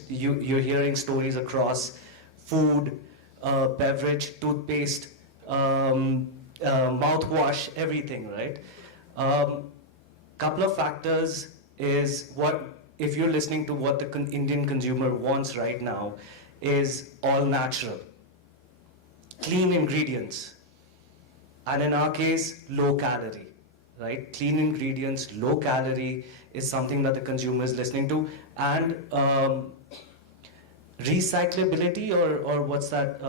You're hearing stories across food, beverage, toothpaste, mouthwash, everything, right? Couple of factors is what, if you're listening to what the Indian consumer wants right now, is all natural, clean ingredients, and in our case, low calorie, right? Clean ingredients, low calorie is something that the consumer is listening to, and recyclability, or what's that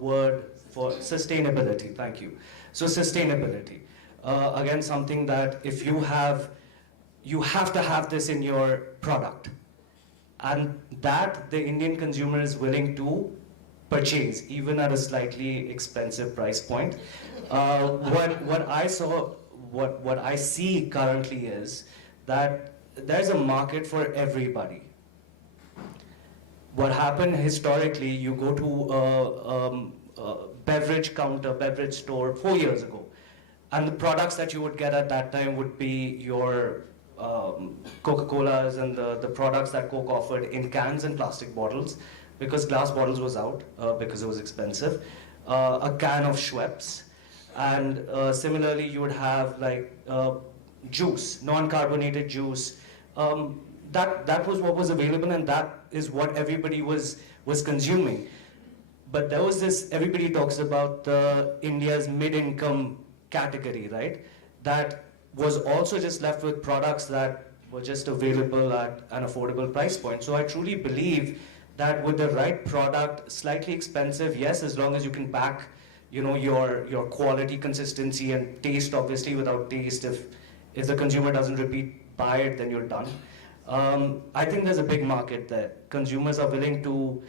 word for sustainability? Thank you. So sustainability, again, something that if you have to have this in your product, and that the Indian consumer is willing to purchase, even at a slightly expensive price point. What I see currently is that there's a market for everybody. What happened historically, you go to a beverage counter, beverage store 4 years ago, and the products that you would get at that time would be your Coca-Colas and the products that Coke offered in cans and plastic bottles, because glass bottles was out because it was expensive, a can of Schweppes, and similarly you would have like juice, non-carbonated juice. That was what was available, and that is what everybody was consuming. But there was this, everybody talks about India's mid-income category, right? That was also just left with products that were just available at an affordable price point. So I truly believe that with the right product, slightly expensive, yes, as long as you can back, your quality, consistency, and taste, obviously. Without taste, if the consumer doesn't buy it, then you're done. I think there's a big market there. Consumers are willing to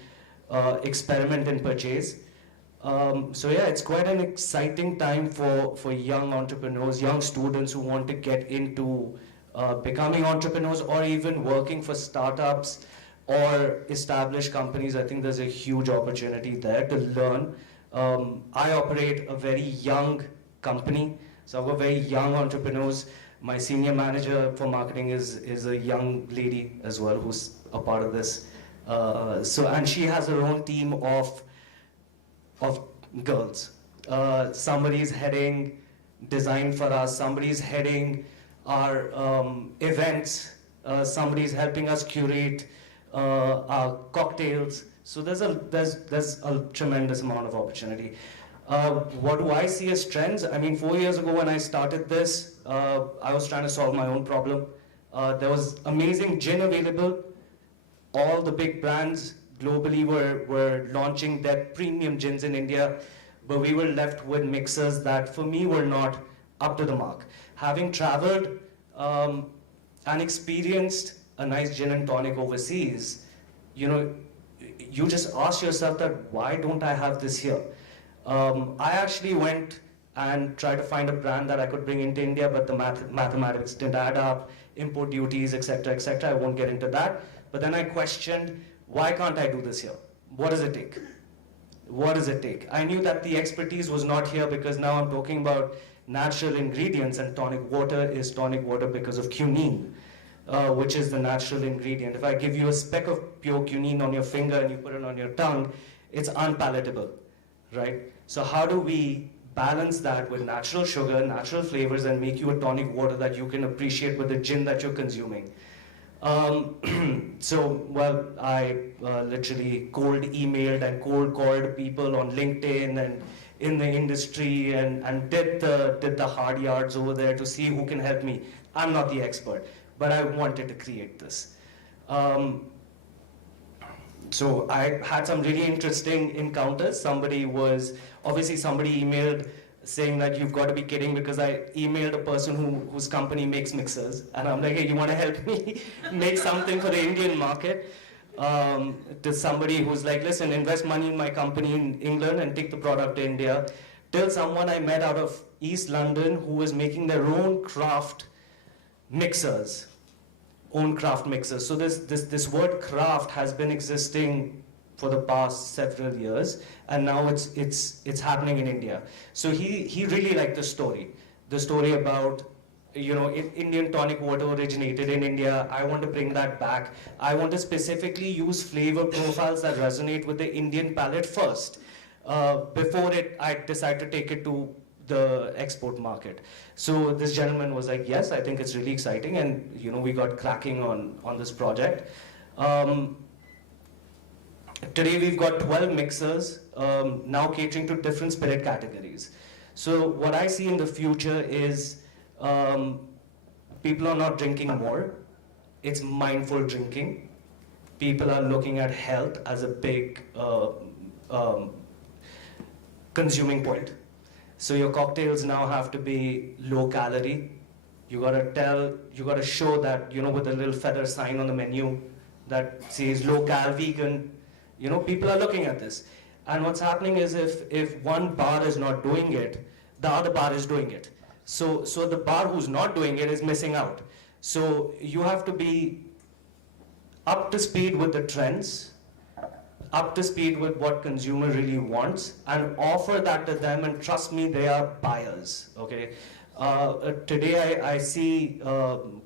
experiment and purchase. So yeah, it's quite an exciting time for young entrepreneurs, young students who want to get into becoming entrepreneurs or even working for startups or established companies. I think there's a huge opportunity there to learn. I operate a very young company, so I've got very young entrepreneurs. My senior manager for marketing is a young lady as well, who's a part of this. And she has her own team of girls. Somebody's heading design for us, somebody's heading our events, somebody's helping us curate our cocktails. So there's a tremendous amount of opportunity. What do I see as trends? I mean, 4 years ago when I started this, I was trying to solve my own problem. There was amazing gin available. All the big brands globally were launching their premium gins in India, but we were left with mixers that for me were not up to the mark. Having traveled and experienced a nice gin and tonic overseas, you just ask yourself that, why don't I have this here? I actually went and tried to find a brand that I could bring into India, but the mathematics didn't add up, import duties, etc., etc. I won't get into that. But then I questioned, why can't I do this here? What does it take? What does it take? I knew that the expertise was not here, because now I'm talking about natural ingredients, and tonic water is tonic water because of quinine, which is the natural ingredient. If I give you a speck of pure quinine on your finger and you put it on your tongue, it's unpalatable, right? So how do we balance that with natural sugar, natural flavors, and make you a tonic water that you can appreciate with the gin that you're consuming? I literally cold emailed and cold called people on LinkedIn and in the industry, and did the hard yards over there to see who can help me. I'm not the expert, but I wanted to create this. So I had some really interesting encounters. Somebody emailed saying that you've got to be kidding, because I emailed a person whose company makes mixers, and I'm like, hey, you want to help me make something for the Indian market? To somebody who's like, listen, invest money in my company in England and take the product to India. Till someone I met out of East London who was making their own craft mixers. So this word craft has been existing for the past several years, and now it's happening in India. So he really liked the story about, Indian tonic water originated in India. I want to bring that back. I want to specifically use flavor profiles that resonate with the Indian palate first, before I decide to take it to the export market. So this gentleman was like, yes, I think it's really exciting, and we got cracking on this project. Today we've got 12 mixers now catering to different spirit categories. So what I see in the future is people are not drinking more, it's mindful drinking. People are looking at health as a big consuming point. So your cocktails now have to be low calorie. You gotta show that, with a little feather sign on the menu that says low cal, vegan. People are looking at this. And what's happening is if one bar is not doing it, the other bar is doing it. So the bar who's not doing it is missing out. So you have to be up to speed with the trends, up to speed with what consumer really wants, and offer that to them, and trust me, they are buyers, okay? Today I see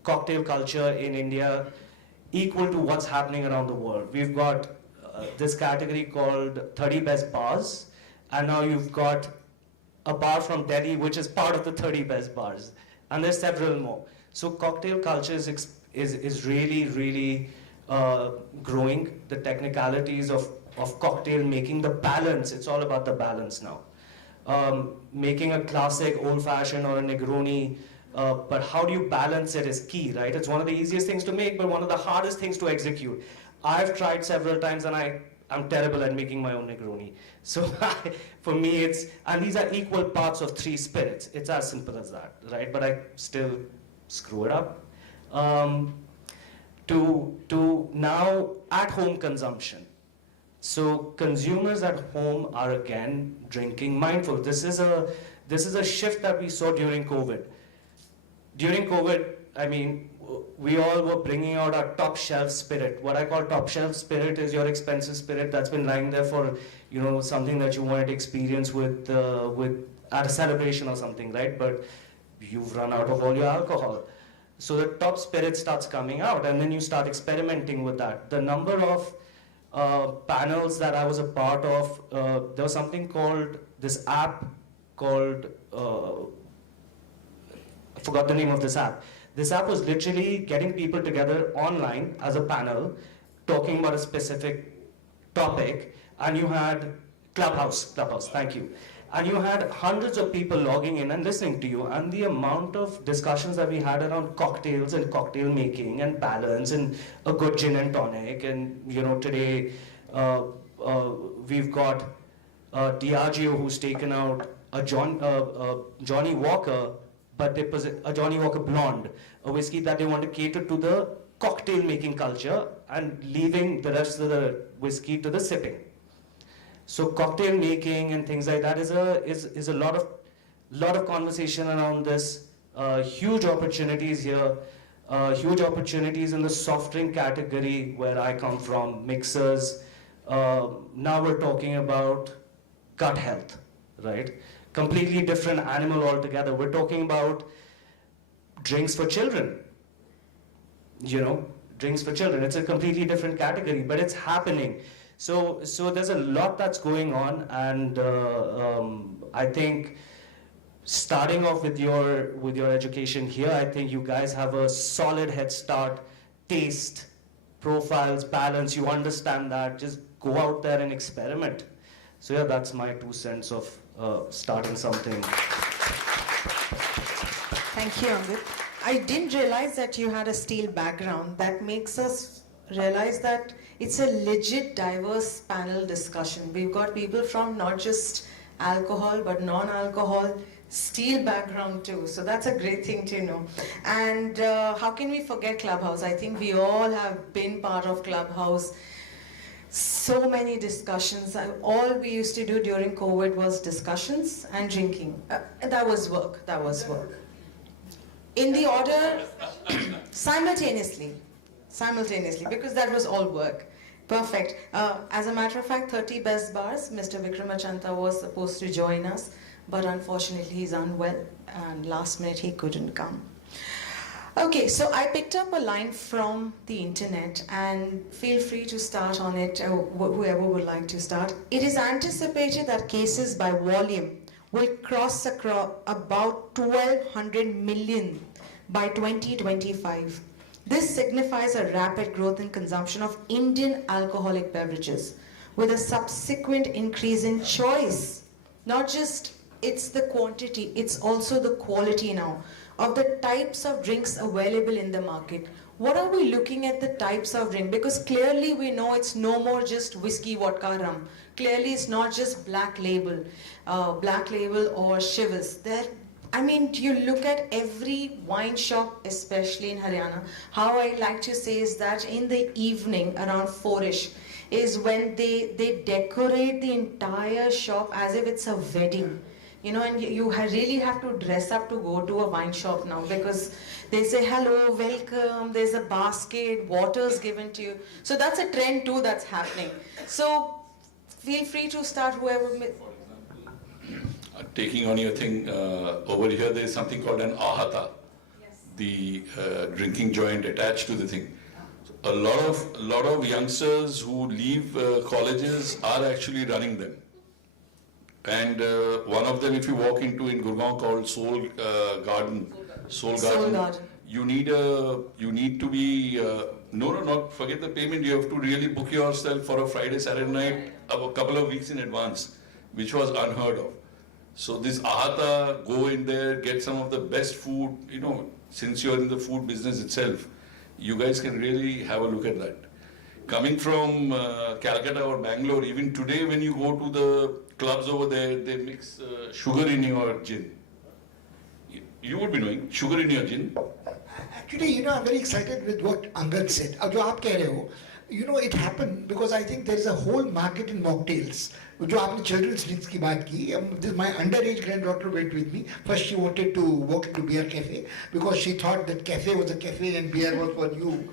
cocktail culture in India equal to what's happening around the world. We've got this category called 30 Best Bars, and now you've got a bar from Delhi which is part of the 30 Best Bars, and there's several more. So cocktail culture is really, really growing. The technicalities of cocktail making, the balance, it's all about the balance now. Making a classic old-fashioned or a Negroni, but how do you balance it is key, right? It's one of the easiest things to make, but one of the hardest things to execute. I've tried several times, and I'm terrible at making my own Negroni. So for me, and these are equal parts of 3 spirits. It's as simple as that, right? But I still screw it up. To now at-home consumption. So consumers at home are again drinking mindful. This is a shift that we saw during COVID. During COVID, I mean, we all were bringing out our top shelf spirit. What I call top shelf spirit is your expensive spirit that's been lying there for, something that you wanted to experience with at a celebration or something, right? But you've run out of all your alcohol. So the top spirit starts coming out, and then you start experimenting with that. The number of panels that I was a part of, there was something called, this app called, I forgot the name of this app. This app was literally getting people together online as a panel, talking about a specific topic, and you had Clubhouse, thank you. And you had hundreds of people logging in and listening to you, and the amount of discussions that we had around cocktails and cocktail making and balance and a good gin and tonic. And today we've got Diageo, who's taken out a Johnny Walker, but they present a Johnny Walker Blonde, a whiskey that they want to cater to the cocktail making culture and leaving the rest of the whiskey to the sipping. So cocktail making and things like that is a lot of conversation around this. Huge opportunities here, huge opportunities in the soft drink category where I come from, mixers. Now we're talking about gut health, right? Completely different animal altogether. We're talking about drinks for children. Drinks for children. It's a completely different category, but it's happening. So there's a lot that's going on, and I think starting off with your education here, I think you guys have a solid head start. Taste, profiles, balance, you understand that. Just go out there and experiment. So yeah, that's my 2 cents of starting something. Thank you, Amit. I didn't realize that you had a steel background. That makes us realize that it's a legit diverse panel discussion. We've got people from not just alcohol but non-alcohol, steel background too. So that's a great thing to know. And how can we forget Clubhouse? I think we all have been part of Clubhouse. So many discussions. All we used to do during COVID was discussions and drinking. That was work. In the order, simultaneously, because that was all work. Perfect. As a matter of fact, 30 Best Bars, Mr. Vikramachanta was supposed to join us, but unfortunately he's unwell, and last minute he couldn't come. Okay, so I picked up a line from the internet, and feel free to start on it, whoever would like to start. It is anticipated that cases by volume will cross about 1,200 million by 2025. This signifies a rapid growth in consumption of Indian alcoholic beverages, with a subsequent increase in choice. Not just it's the quantity, it's also the quality now of the types of drinks available in the market. What are we looking at the types of drink? Because clearly we know it's no more just whiskey, vodka, rum. Clearly it's not just black label or Shivers. You look at every wine shop, especially in Haryana, how I like to say is that in the evening around 4ish is when they decorate the entire shop as if it's a wedding. And you really have to dress up to go to a wine shop now, because they say, hello, welcome, there's a basket, water's given to you. So that's a trend too that's happening. So feel free to start whoever. Taking on your thing, over here there is something called an ahata, the drinking joint attached to the thing. A lot of youngsters who leave colleges are actually running them. And one of them, if you walk into in Gurgaon, called Soul Garden, you need to be not forget the payment. You have to really book yourself for a Friday, Saturday night a couple of weeks in advance, which was unheard of. So this ahata, go in there, get some of the best food. Since you're in the food business itself, you guys can really have a look at that. Coming from Calcutta or Bangalore, even today when you go to the clubs over there, they mix sugar in your gin. You would be knowing, sugar in your gin. Actually, I'm very excited with what Angad said. जो आप कह रहे हो, it happened because I think there is a whole market in mocktails. जो आपने children's drinks की बात की, my underage granddaughter went with me. First she wanted to walk into beer cafe because she thought that cafe was a cafe and beer was for you.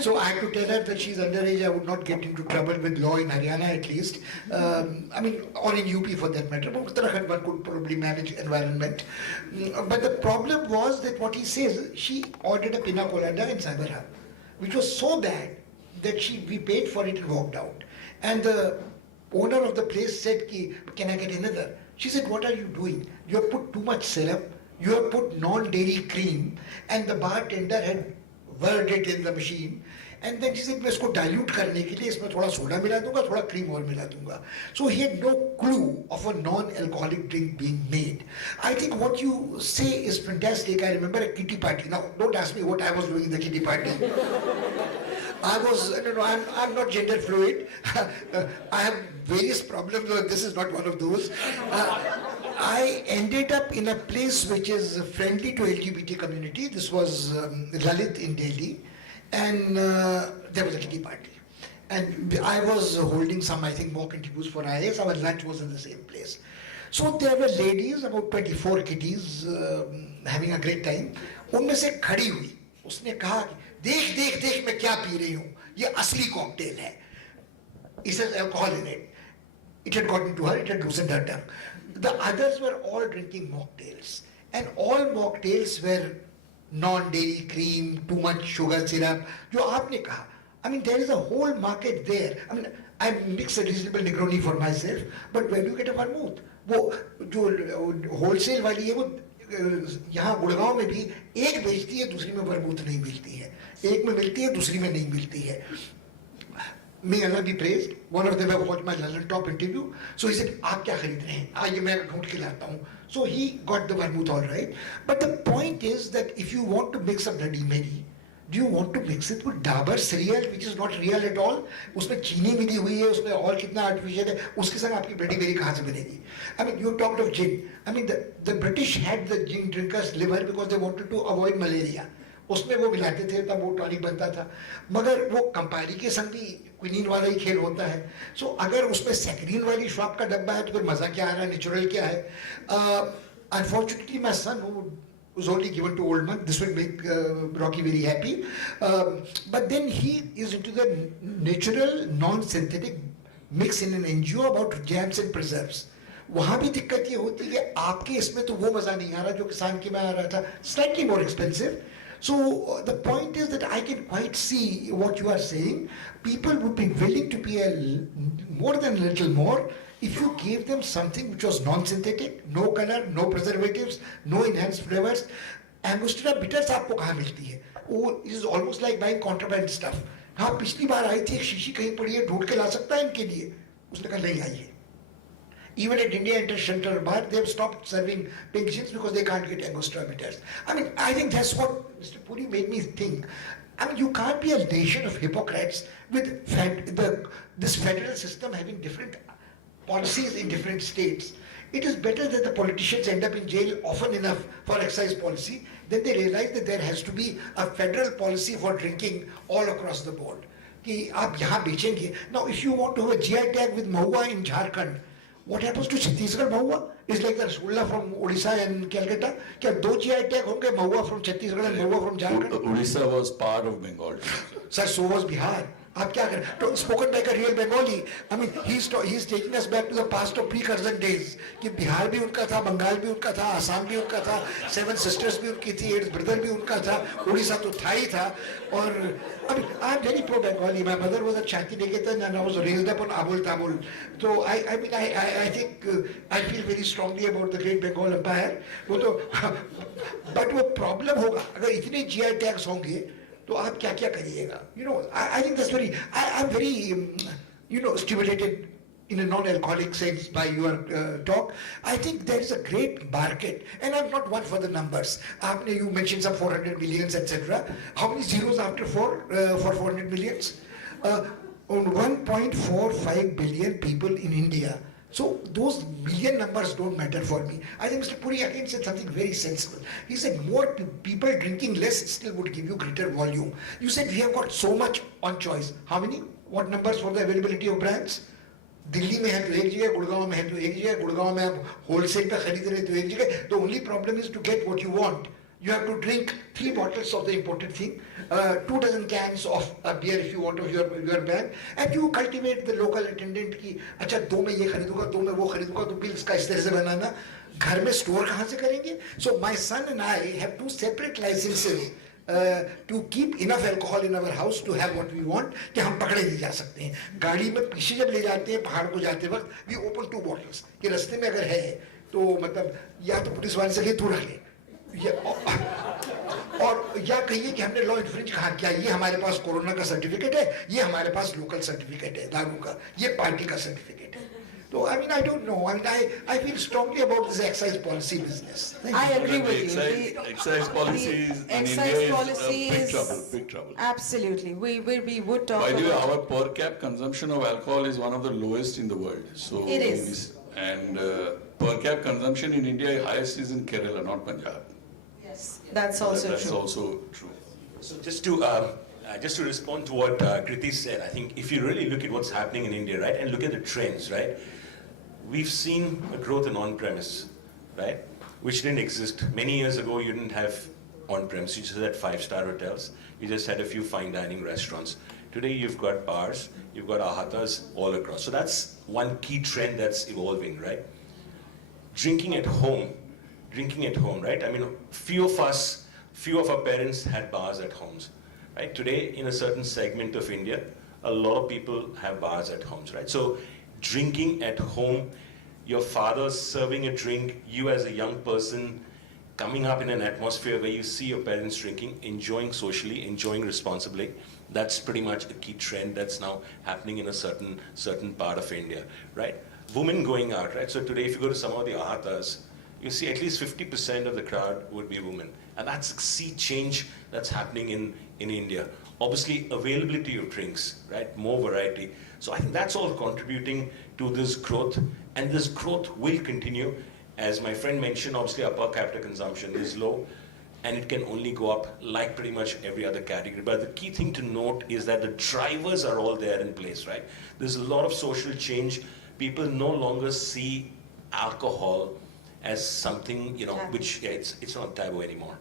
So I had to tell her that she's underage, I would not get into trouble with law in Haryana at least. Or in UP for that matter. But Uttarakhand one could probably manage environment. But the problem was that what he says, she ordered a pina colada in Cyberhub, which was so bad that we paid for it and walked out. And the owner of the place said, can I get another? She said, what are you doing? You have put too much syrup, you have put non-dairy cream, and the bartender had whirled it in the machine. And then she said, मैं इसको dilute करने के लिए इसमें थोड़ा soda मिला दूंगा, थोड़ा cream और मिला दूंगा. So he had no clue of a non-alcoholic drink being made. I think what you say is fantastic. I remember a kitty party. Now, don't ask me what I was doing in the kitty party. I'm not gender fluid. I have various problems, but this is not one of those. I ended up in a place which is friendly to LGBT community. This was Lalit in Delhi, and there was a kitty party. And I was holding some, I think, mock interviews for IAS. Our lunch was in the same place. So there were ladies, about 24 kitties, having a great time. उनमें से खड़ी हुई, उसने कहा, देख मैं क्या P रही हूँ, ये असली कॉकटेल है. It has alcohol in it. It had gotten to her, it had loosened her tongue. The others were all drinking mocktails, and all mocktails were non-dairy cream, too much sugar syrup. जो आपने कहा, there is a whole market there. I mix a reasonable Negroni for myself, but where do you get a vermouth? वो जो wholesale वाली है वो यहाँ गुड़गांव में भी एक बेचती है, दूसरी में वर्मूथ नहीं मिलती है, एक में मिलती है, दूसरी में नहीं मिलती है. May Allah be praised. One of them watched my London Top interview. So he said, आप क्या खरीद रहे हैं? ये मैं ढूंढ के लाता हूँ. So he got the vermouth all right. But the point is that if you want to mix a Bloody Mary, do you want to mix it with Dabur cereal, which is not real at all? उसमें चीनी मिली हुई है, उसमें और कितना artificial है, उसके संग आपकी Bloody Mary कहाँ से बनेगी? You talked of gin. The British had the gin drinkers liver because they wanted to avoid malaria. उसमें वो मिलाते थे तब वो टॉनिक बनता था, मगर वो कंपायरी के संग भी क्विनीन वाला ही खेल होता है. सो अगर उसमें सैकरीन वाली श्वाप का डब्बा है तो फिर मजा क्या आ रहा है, नेचुरल क्या है? Unfortunately, my son, who was only given to old monk, this will make Rocky very happy. But then he is into the natural, non-synthetic mix in an NGO about jams and preserves. वहाँ भी दिक्कत ये होती है कि आपके इसमें तो वो मजा नहीं आ रहा जो किसान के में आ रहा था, slightly more expensive. So the point is that I can quite see what you are saying. People would be willing to pay more than a little more if you gave them something which was non-synthetic, no color, no preservatives, no enhanced flavors, Angostura bitters आपको कहाँ मिलती है? वो is almost like buying contraband stuff. हाँ पिछली बार आई थी एक शीशी कहीं पड़ी है ढूंढ के ला सकता है इनके लिए? उसने कहा नहीं आई है. Even at India Intercenter Bar, they have stopped serving pink gins because they can't get Angostura bitters. I mean, I think that's what Mr. Puri made me think. I mean, you can't be a nation of hypocrites with this federal system having different policies in different states. It is better that the politicians end up in jail often enough for excise policy, then they realize that there has to be a federal policy for drinking all across the board. कि आप यहाँ बेचेंगे. Now, if you want to have a GI tag with Mahua in Jharkhand, what happens to Chhattisgarh Mahua? It's like the Rasgulla from Odisha and Calcutta. क्या दो GI tag होंगे, Mahua from Chhattisgarh and Mahua from Jharkhand? Odisha was part of Bengal. Sir, so was Bihar. आप क्या करें? Spoken like a real Bengali. I mean, he's taking us back to the past of pre-Curzon days. कि बिहार भी उनका था, बंगाल भी उनका था, आसाम भी उनका था, Seven Sisters भी उनकी थी, Eighth Brother भी उनका था, उड़ीसा तो था ही था. और I mean, I'm very pro-Bengali. My mother was at Shanti Niketan and I was raised up on Abul Tabul. So I mean, I think I feel very strongly about the Great Bengal Empire. वो तो, but वो problem होगा अगर इतने GI tags होंगे. तो आप क्या क्या करिएगा? You know, I think that's very. I'm very, stimulated in a non-alcoholic sense by your talk. I think there is a great market, and I'm not one for the numbers. You mentioned some 400 millions, etc. How many zeros after for 400 millions? 1.45 billion people in India. So those million numbers don't matter for me. I think Mr. Puri again said something very sensible. He said more people drinking less still would give you greater volume. You said we have got so much on choice. How many? What numbers for the availability of brands? Delhi में है तो एक जगह, गुड़गांव में है तो एक जगह, गुड़गांव में आप होलसेल पे खरीद रहे तो एक जगह. The only problem is to get what you want. You have to drink 3 bottles of the imported thing, 2 dozen cans of beer if you want of your brand, and you cultivate the local attendant की अच्छा 2 में ये खरीदूंगा, 2 में वो खरीदूंगा, तो bills का इस तरह से बनाना. घर में स्टोर कहाँ से करेंगे? So my son and I have 2 separate licenses to keep enough alcohol in our house to have what we want, कि हम पकड़े नहीं जा सकते हैं. गाड़ी में पीछे जब ले जाते हैं पहाड़ को जाते वक्त, we open 2 bottles कि रास्ते में अगर है तो मतलब या तो पुलिस वाले से ले तू रख ले, और या कहिए कि हमने लॉ इन्फ्रिंज कहा किया, ये हमारे पास कोरोना का सर्टिफिकेट है, ये हमारे पास लोकल सर्टिफिकेट है दारू का, ये पार्टी का सर्टिफिकेट है. So I mean, I don't know. I mean, I feel strongly about this excise policy business. I agree with you. Excise policy in India is big trouble. Absolutely. We would talk By the way, about our per cap consumption of alcohol is one of the lowest in the world. So it is. And per cap consumption in India highest is in Kerala, not Punjab. Yes, that's also That's true. also true. So just to respond to what Kriti said, I think if you really look at what's happening in India, right, and look at the trends, right, we've seen a growth in on-premise, right, which didn't exist. Many years ago, you didn't have on-premise. You just had 5-star hotels. You just had a few fine dining restaurants. Today, you've got bars, you've got ahatas all across. So that's one key trend that's evolving, right? Drinking at home, right? I mean, few of our parents had bars at homes, right? Today, in a certain segment of India, a lot of people have bars at homes, right? So drinking at home, your father serving a drink, you as a young person coming up in an atmosphere where you see your parents drinking, enjoying socially, enjoying responsibly, that's pretty much a key trend that's now happening in a certain part of India, right? Women going out, right? So today, if you go to some of the ahatas, you see at least 50% of the crowd would be women. And that's a sea change that's happening in India. Obviously, availability of drinks, right? More variety. So I think that's all contributing to this growth. And this growth will continue. As my friend mentioned, obviously our per capita consumption is low. And it can only go up like pretty much every other category. But the key thing to note is that the drivers are all there in place, right? There's a lot of social change. People no longer see alcohol as something, which, it's not taboo anymore.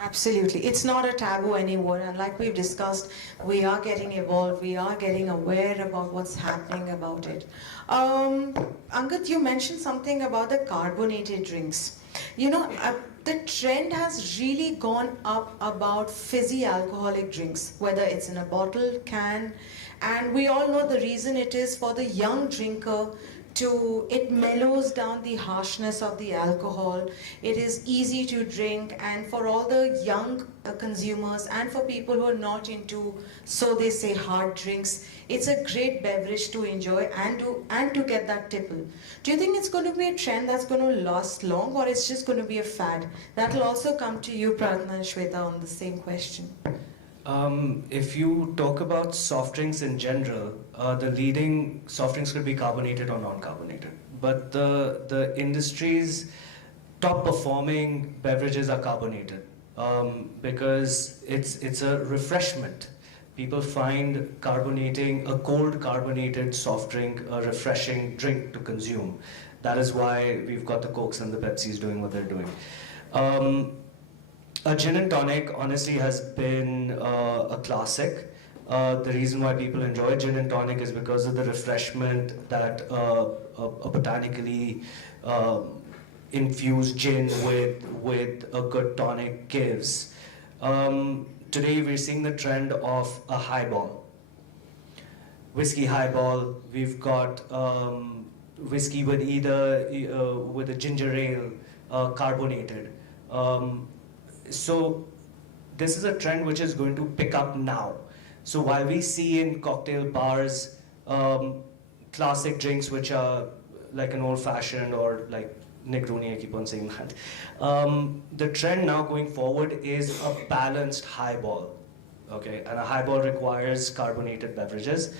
Absolutely. It's not a taboo anymore. And like we've discussed, we are getting evolved. We are getting aware about what's happening about it. Angad, you mentioned something about the carbonated drinks. The trend has really gone up about fizzy alcoholic drinks, whether it's in a bottle, can, and we all know the reason it is for the young drinker it mellows down the harshness of the alcohol. It is easy to drink, and for all the young consumers and for people who are not into, so they say, hard drinks, it's a great beverage to enjoy and to get that tipple. Do you think it's going to be a trend that's going to last long, or it's just going to be a fad? That will also come to you, Pratna and Shweta, on the same question. If you talk about soft drinks in general, the leading soft drinks could be carbonated or non-carbonated. But the industry's top performing beverages are carbonated because it's a refreshment. People find carbonating, a cold carbonated soft drink, a refreshing drink to consume. That is why we've got the Cokes and the Pepsis doing what they're doing. A gin and tonic, honestly, has been a classic. The reason why people enjoy gin and tonic is because of the refreshment that a botanically infused gin with a good tonic gives. Today, we're seeing the trend of a highball. Whiskey highball, we've got whiskey with with a ginger ale, carbonated. So this is a trend which is going to pick up now. So while we see in cocktail bars classic drinks which are like an old-fashioned or like Negroni, I keep on saying that, the trend now going forward is a balanced highball. Okay, and a highball requires carbonated beverages.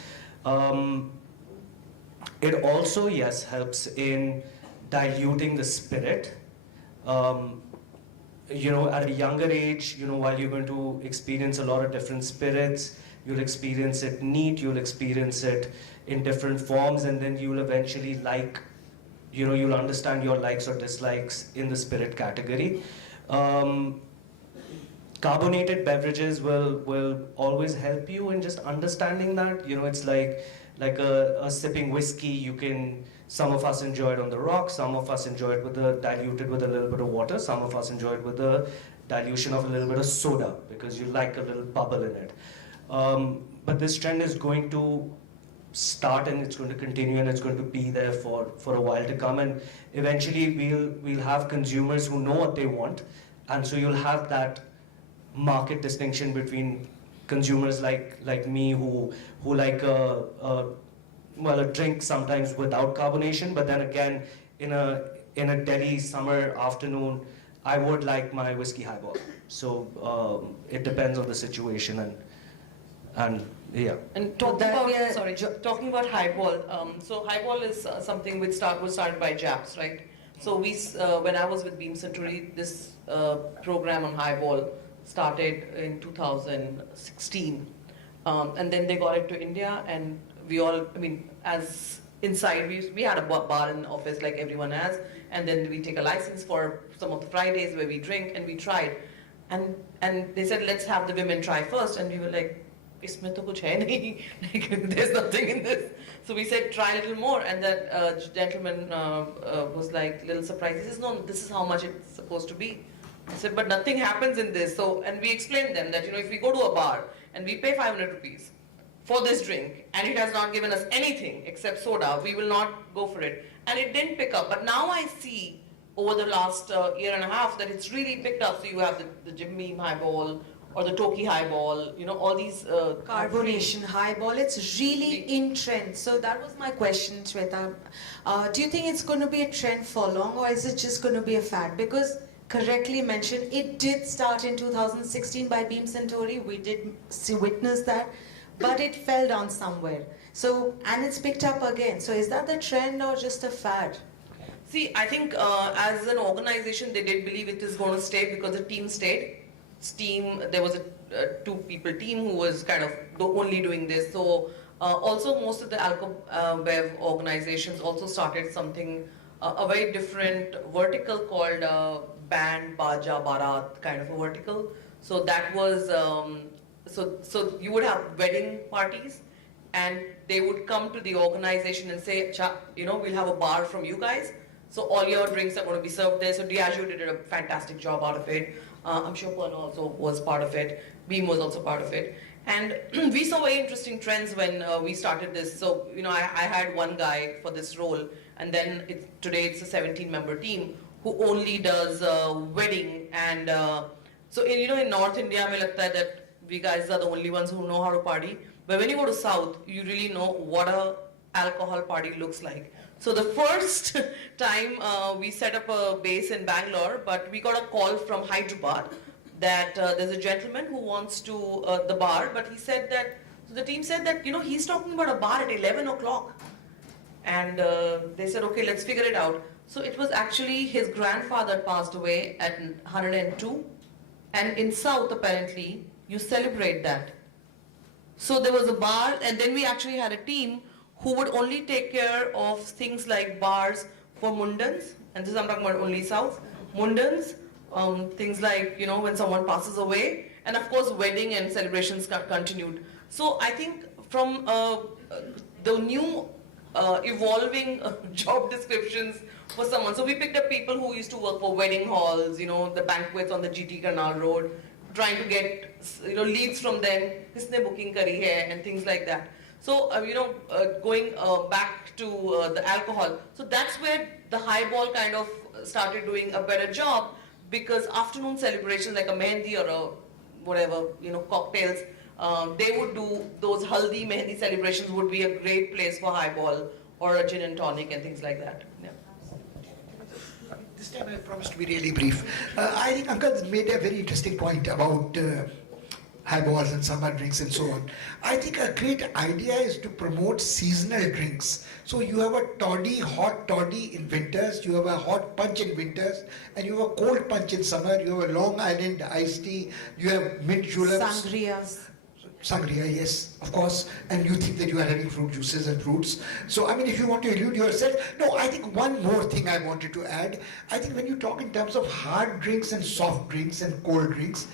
It also, yes, helps in diluting the spirit. At a younger age, while you're going to experience a lot of different spirits, you'll experience it neat, you'll experience it in different forms, and then you'll eventually you'll understand your likes or dislikes in the spirit category. Carbonated beverages will always help you in just understanding that. It's like a sipping whiskey. Some of us enjoy it on the rocks, some of us enjoy it diluted with a little bit of water, some of us enjoy it with the dilution of a little bit of soda because you like a little bubble in it. But this trend is going to start and it's going to continue and it's going to be there for a while to come, and eventually we'll have consumers who know what they want, and so you'll have that market distinction between consumers like me who like a drink sometimes without carbonation, but then again, in a Delhi summer afternoon, I would like my whiskey highball. So it depends on the situation and yeah. And talking about highball, so highball is something which was started by Japs, right? So when I was with Beam Century, this program on highball started in 2016, and then they got it to India, and as inside, we had a bar in the office like everyone has, and then we take a license for some of the Fridays where we drink, and we tried. And they said, let's have the women try first, and we were like, isme to kuch hai nahi, like, there's nothing in this. So we said, try a little more, and that gentleman was like, little surprised. He says, no, this is how much it's supposed to be. I said, but nothing happens in this. So, and we explained them that, if we go to a bar and we pay 500 rupees for this drink, and it has not given us anything except soda, we will not go for it. And it didn't pick up. But now I see over the last year and a half that it's really picked up. So you have the Jim Beam highball or the Toki highball, all these Carbonation highball, it's really in trend. So that was my question, Shweta. Do you think it's going to be a trend for long, or is it just going to be a fad? Because correctly mentioned, it did start in 2016 by Beam Centauri. We did witness that, but it fell down somewhere. So, and it's picked up again. So is that the trend or just a fad? See, I think as an organization, they did believe it is going to stay because the team stayed. There was a two-people team who was kind of only doing this. So also most of the Alco-Bev organizations also started something, a very different vertical called Band, Baja, Barat kind of a vertical. So that was, so you would have wedding parties, and they would come to the organization and say, we'll have a bar from you guys. So all your drinks are going to be served there. So Diageo did a fantastic job out of it. I'm sure Pern also was part of it. Beam was also part of it. And we saw very interesting trends when we started this. So, I had one guy for this role, and then today it's a 17-member team who only does wedding. And so, in North India, mein lagta hai that we guys are the only ones who know how to party. But when you go to South, you really know what a alcohol party looks like. So the first time we set up a base in Bangalore, but we got a call from Hyderabad that there's a gentleman who wants to the bar, but he said that, so the team said that, he's talking about a bar at 11 o'clock. And they said, okay, let's figure it out. So it was actually his grandfather passed away at 102. And in South, apparently, you celebrate that. So there was a bar, and then we actually had a team who would only take care of things like bars for Mundans, and this I'm talking about only South, Mundans, things like, when someone passes away, and of course wedding and celebrations continued. So I think from the new evolving job descriptions for someone, so we picked up people who used to work for wedding halls, the banquets on the GT Canal Road, trying to get leads from them, kisne booking kari hai, and things like that. So, going back to the alcohol, so that's where the highball kind of started doing a better job, because afternoon celebrations like a mehndi or a whatever, cocktails, they would do those haldi mehndi celebrations would be a great place for highball or a gin and tonic and things like that. Yeah. This time I promised to be really brief. I think Ankad made a very interesting point about highballs and summer drinks and so on. I think a great idea is to promote seasonal drinks. So you have a toddy, hot toddy in winters, you have a hot punch in winters, and you have a cold punch in summer, you have a Long Island iced tea, you have mint juleps. Sangria, yes, of course, and you think that you are having fruit juices and fruits. So, if you want to elude yourself, no, I think one more thing I wanted to add. I think when you talk in terms of hard drinks and soft drinks and cold drinks,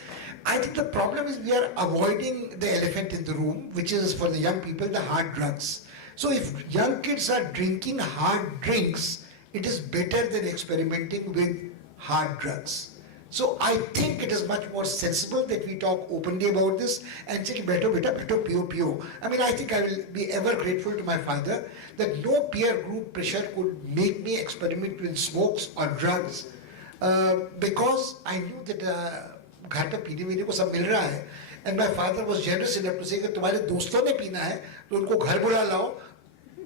I think the problem is we are avoiding the elephant in the room, which is for the young people, the hard drugs. So if young kids are drinking hard drinks, it is better than experimenting with hard drugs. So I think it is much more sensible that we talk openly about this and say, better, pio. I think I will be ever grateful to my father that no peer group pressure could make me experiment with smokes or drugs, because I knew that घर पे पीने वीने को सब मिल रहा है, and my father was generous enough to say कि तुम्हारे दोस्तों ने पीना है तो उनको घर बुला लाओ,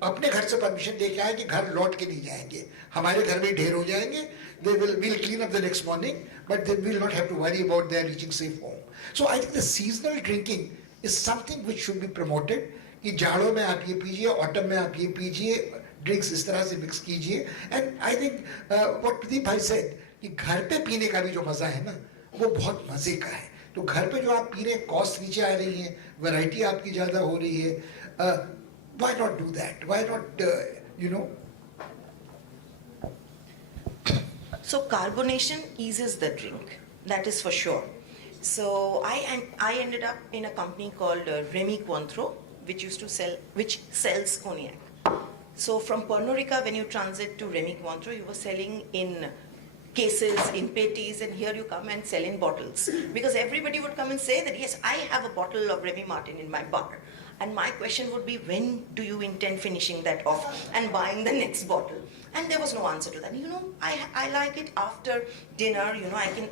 अपने घर से परमिशन दे के आए कि घर लौट के नहीं जाएंगे, हमारे घर में ढेर हो जाएंगे, we'll clean up the next morning, but they will not have to worry about their reaching safe home. So I think the seasonal drinking is something which should be promoted. कि जाड़ों में आप ये पीजिए, autumn में आप ये पीजिए, drinks इस तरह से mix कीजिए, and I think what Pradeep bhai said कि घर पे पीने का भी जो मजा है ना, वो बहुत मजे का है. तो घर पे जो आप पी रहे हैं, कॉस्ट नीचे आ रही है, वैरायटी आपकी ज़्यादा हो रही है. Why not do that? Why not, So carbonation eases the drink, that is for sure. So I ended up in a company called Remy Cointreau, which sells cognac. So from Pernod Ricard, when you transit to Remy Cointreau, you were selling in cases, in petties, and here you come and sell in bottles. Because everybody would come and say that, yes, I have a bottle of Remy Martin in my bar. And my question would be, when do you intend finishing that off and buying the next bottle? And there was no answer to that. I like it after dinner,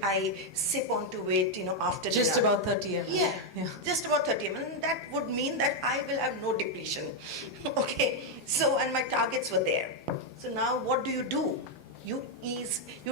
I sip onto it, after Just dinner. about 30 ml. Yeah, just about 30 ml. And that would mean that I will have no depletion. Okay, so, and my targets were there. So now what do? You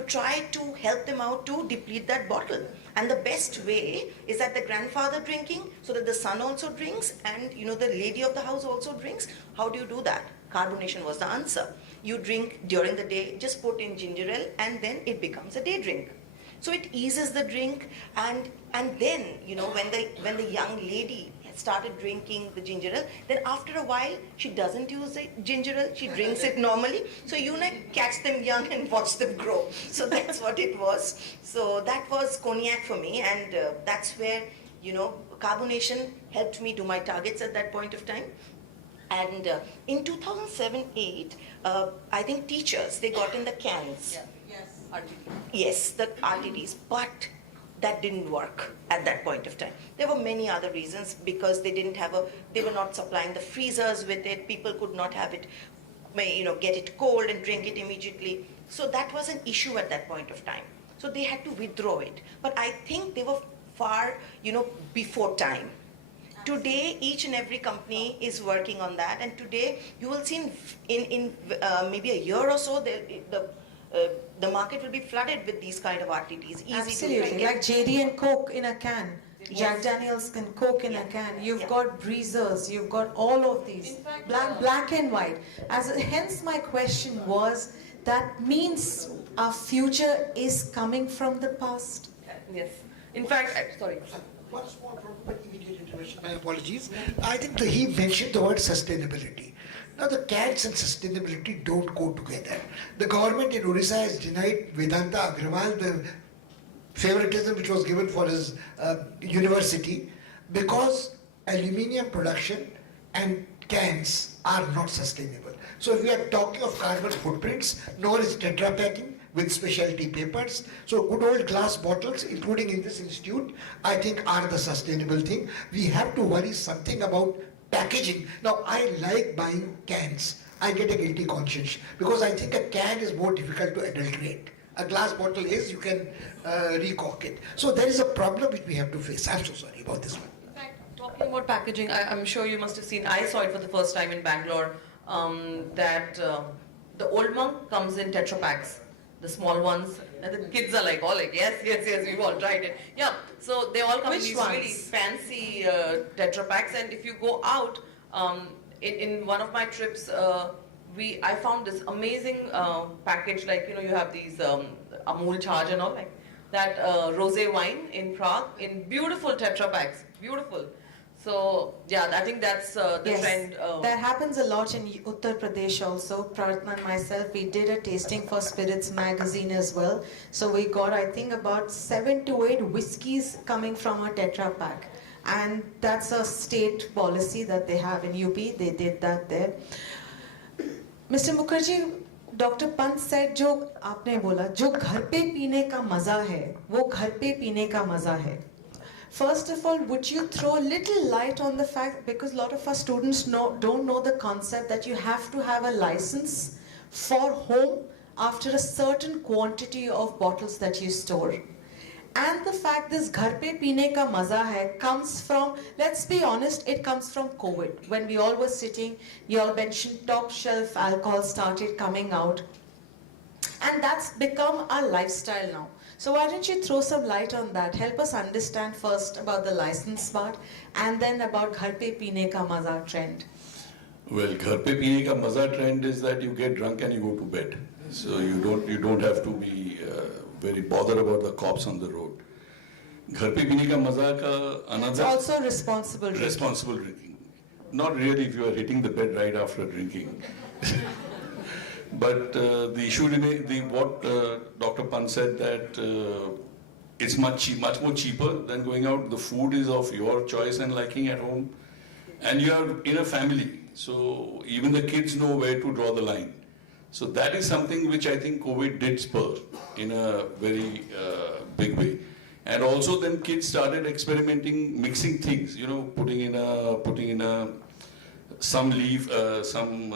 try to help them out to deplete that bottle. And the best way is that the grandfather drinking, so that the son also drinks, and the lady of the house also drinks. How do you do that? Carbonation was the answer. You drink during the day, just put in ginger ale, and then it becomes a day drink. So it eases the drink, and then when the young lady started drinking the ginger ale, then after a while she doesn't use the ginger ale, she drinks it normally. So you catch them young and watch them grow. So that's what it was. So that was cognac for me, and that's where carbonation helped me do my targets at that point of time. And in 2007-8, I think teachers, they got in the cans. Yes, RTD. Yes, the RTDs. But that didn't work at that point of time. There were many other reasons, because they were not supplying the freezers with it. People could not have it, get it cold and drink it immediately. So that was an issue at that point of time. So they had to withdraw it. But I think they were far, before time. Today, each and every company is working on that, and today you will see in maybe a year or so, the market will be flooded with these kind of RTDs. Easy Absolutely, to drink. like JD and Coke in a can. Yes. Jack Daniels and Coke in a can. You've got breezers, you've got all of these. In fact, Black and white. Hence my question was, that means our future is coming from the past? Yes. In fact, sorry. One small problem, immediate intervention, my apologies. I think that he mentioned the word sustainability. Now the cats and sustainability don't go together. The government in Odisha has denied Vedanta Agrawal the favoritism which was given for his university, because aluminium production and cans are not sustainable. So if we are talking of carbon footprints, nor is Tetra packing with specialty papers. So good old glass bottles, including in this institute, I think are the sustainable thing. We have to worry something about packaging. Now I like buying cans. I get a guilty conscience because I think a can is more difficult to adulterate. A glass bottle is, you can recork it. So there is a problem which we have to face. I'm so sorry about this one. In fact, talking about packaging, I'm sure you must have seen, I saw it for the first time in Bangalore, that the Old Monk comes in Tetra packs, the small ones, and the kids are like, yes, we've all tried it. Yeah, so they all come in Which these ones? really fancy Tetra packs, and if you go out, in one of my trips, I found this amazing package, like, you have these Amul Charge and all, like that rosé wine in Prague in beautiful Tetra packs, beautiful. So yeah, I think that's the Yes, trend. that happens a lot in Uttar Pradesh also. Pratna and myself, we did a tasting for Spirits magazine as well. So we got, I think, about 7 to 8 whiskies coming from a Tetra pack. And that's a state policy that they have in UP. They did that there. Mr. Mukherjee, Dr. Pant said, जो आपने बोला, जो घर पे पीने का मजा है, वो घर पे पीने का मजा है. First of all, would you throw a little light on the fact, because a lot of our students don't know the concept that you have to have a license for home after a certain quantity of bottles that you store. And the fact this ghar pe peene ka maza hai comes from, let's be honest, it comes from COVID. When we all were sitting, you all mentioned top shelf alcohol started coming out. And that's become our lifestyle now. So why don't you throw some light on that? Help us understand first about the license part and then about ghar pe peene ka maza trend. Well, ghar pe peene ka maza trend is that you get drunk and you go to bed. So you don't have to be very bothered about the cops on the road. Ghar pe peene ka maza ka another... It's also responsible drinking. Responsible drinking. Not really if you are hitting the bed right after drinking. But the issue remains, what Dr. Pant said, that it's much more cheaper than going out. The food is of your choice and liking at home. And you are in a family. So even the kids know where to draw the line. So that is something which I think COVID did spur in a very big way. And also then kids started experimenting, mixing things, putting in a some leaf, some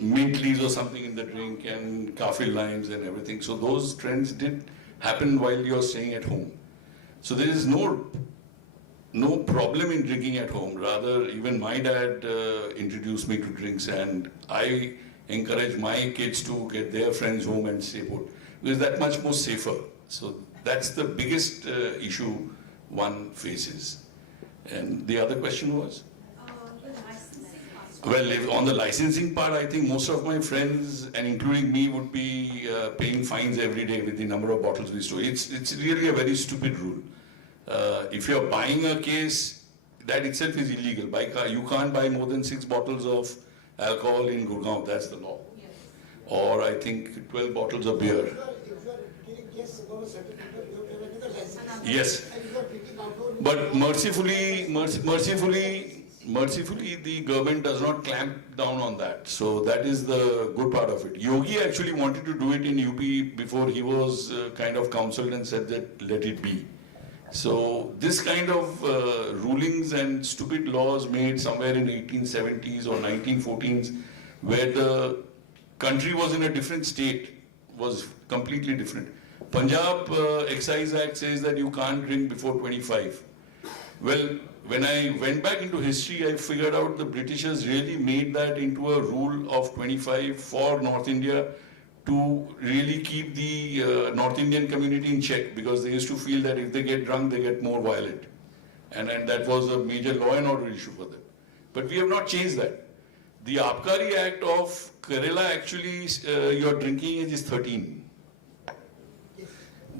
mint leaves or something in the drink, and kaffir limes and everything. So those trends did happen while you're staying at home. So there is no problem in drinking at home. Rather, even my dad introduced me to drinks, and I encourage my kids to get their friends home and stay put, because that's much more safer. So that's the biggest issue one faces. And the other question was? Well, on the licensing part, I think most of my friends, and including me, would be paying fines every day with the number of bottles we store. It's really a very stupid rule. If you're buying a case, that itself is illegal. You can't buy more than 6 bottles of alcohol in Gurgaon. That's the law. Yes. Or I think 12 bottles of beer. Yes. But mercifully, the government does not clamp down on that. So that is the good part of it. Yogi actually wanted to do it in UP before he was kind of counseled and said that let it be. So this kind of rulings and stupid laws made somewhere in 1870s or 1914s, where the country was in a different state, was completely different. Punjab Excise Act says that you can't drink before 25. Well, when I went back into history, I figured out the Britishers really made that into a rule of 25 for North India to really keep the North Indian community in check, because they used to feel that if they get drunk, they get more violent. And that was a major law and order issue for them. But we have not changed that. The Abkari Act of Kerala, actually, your drinking age is 13.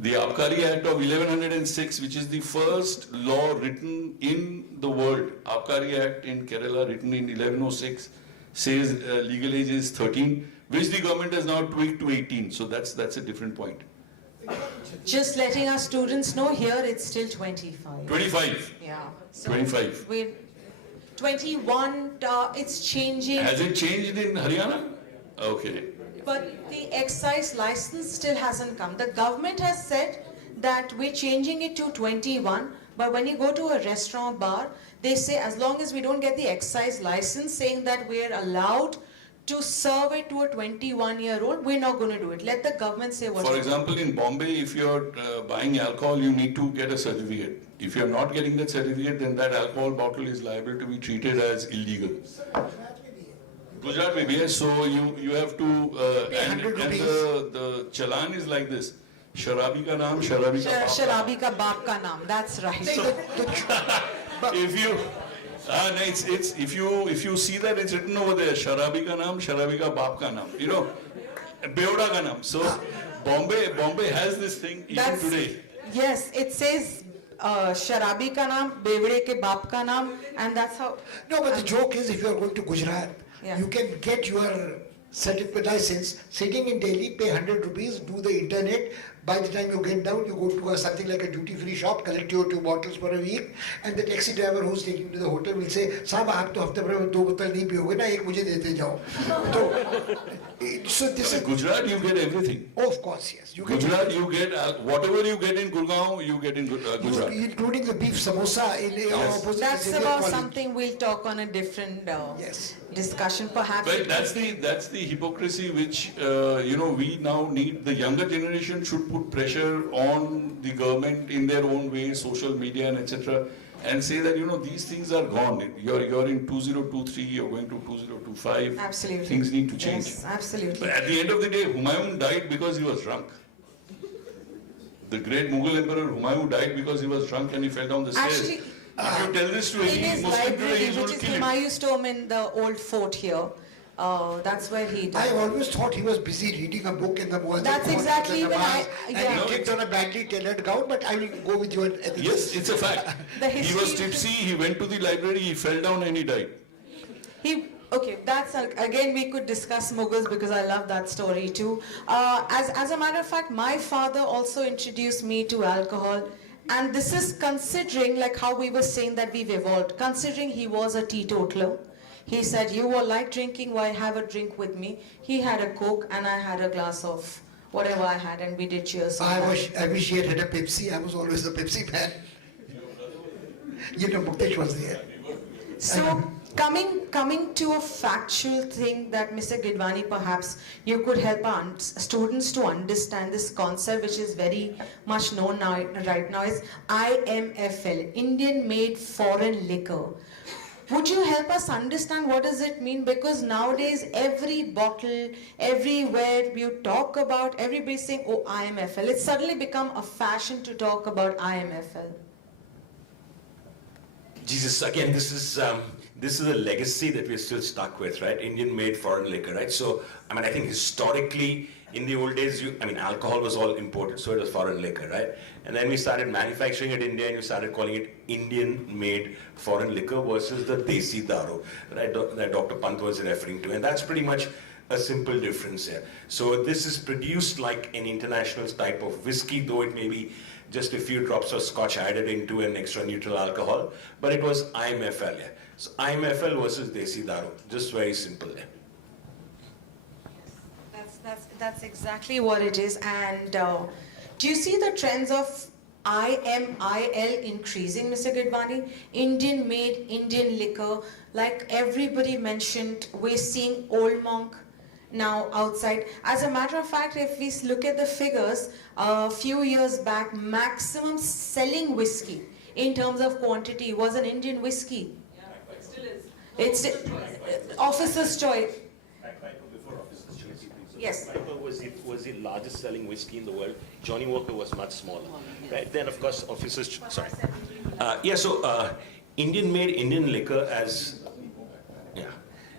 The Abkari Act of 1106, which is the first law written in the world, Abkari Act in Kerala, written in 1106, says legal age is 13, which the government has now tweaked to 18. So that's a different point. Just letting our students know, here it's still 25. 25. Yeah. So 25. 21, it's changing. Has it changed in Haryana? Okay. But the excise license still hasn't come. The government has said that we're changing it to 21, but when you go to a restaurant bar, they say as long as we don't get the excise license saying that we're allowed to serve it to a 21-year-old, we're not going to do it. Let the government say what. For example, in Bombay, if you're buying alcohol, you need to get a certificate. If you're not getting that certificate, then that alcohol bottle is liable to be treated as illegal. Gujarat maybe, yes. So you have to, and the chalan is like this. Sharabi ka naam, sharabi ka baap. Sharabi ka baap ka naam. That's right. If you, if you see that it's written over there, sharabi ka naam, sharabi ka baap ka naam. You know, Beoda ka naam. So Bombay has this thing even today. Yes, it says sharabi ka naam, bevde ke baap ka naam, and that's how. No, but the joke is, if you are going to Gujarat, Yeah. you can get your certificate license sitting in Delhi, pay 100 rupees, do the internet. By the time you get down, you go to something like a duty-free shop, collect your 2 bottles for a week, and the taxi driver who's taking you to the hotel will say, "Saab, aap to hafte bhar mein 2 bottles nahi piyoge na, ek mujhe dete jao." So this is Gujarat, you get everything. Oh, of course, yes. You get Gujarat, you get whatever you get in Gurgaon, you get in Gujarat. including the beef samosa in opposite. That's Xavier about College. something we'll talk on a different Yes. discussion, perhaps. But that's the hypocrisy which we now need. The younger generation should put pressure on the government in their own way, social media and etc., and say that these things are gone. You're in 2023, you're going to 2025. Absolutely. Things need to change. Yes, absolutely. But at the end of the day, Humayun died because he was drunk. The great Mughal emperor Humayun died because he was drunk and he fell down the stairs. Actually, if you tell this to in any his Muslim today, library, he's going which to is kill him. Humayun's tomb in the old fort here, that's where he I died. always thought he was busy reading a book in the Muazzin. That's court, exactly the even namaz, I- And yeah. he kicked on a badly tailored gown, but I will go with your evidence. Yes, it's a fact. The He was history- tipsy, he went to the library, he fell down and he died. Okay, that's again we could discuss Mughals because I love that story too. As a matter of fact, my father also introduced me to alcohol, and this is considering like how we were saying that we've evolved. Considering he was a teetotaler, he said, "You all like drinking? Why have a drink with me?" He had a Coke and I had a glass of whatever I had, and we did cheers. on that. I wish he had a Pepsi. I was always a Pepsi fan. Muktesh was there. So coming to a factual thing that Mr. Gidwani, perhaps you could help our students to understand this concept, which is very much known now, right now, is IMFL, Indian Made Foreign Liquor. Would you help us understand what does it mean? Because nowadays every bottle, everywhere you talk about, everybody's saying, "Oh, IMFL." It's suddenly become a fashion to talk about IMFL. Jesus, again, this is a legacy that we're still stuck with, right? Indian made foreign liquor, right? So, I think historically, in the old days, alcohol was all imported, so it was foreign liquor, right? And then we started manufacturing it in India and we started calling it Indian made foreign liquor versus the Desi Daru, right? That Dr. Pant was referring to. And that's pretty much a simple difference here. So this is produced like an international type of whiskey, though it may be just a few drops of scotch added into an extra neutral alcohol, but it was IMFL, yeah. So IMFL versus Desi Daru, just very simple, yeah. That's exactly what it is. And do you see the trends of IMIL increasing, Mr. Gidwani. Indian made, Indian liquor, like everybody mentioned, we're seeing Old Monk now outside. As a matter of fact, if we look at the figures, a few years back, maximum selling whiskey in terms of quantity was an Indian whiskey. Yeah, it still is. It's officer's choice. Before Officer's Choice. Yes. Piper was the largest selling whiskey in the world. Johnny Walker was much smaller, right? Then of course Officer's sorry. Indian made Indian liquor as, yeah.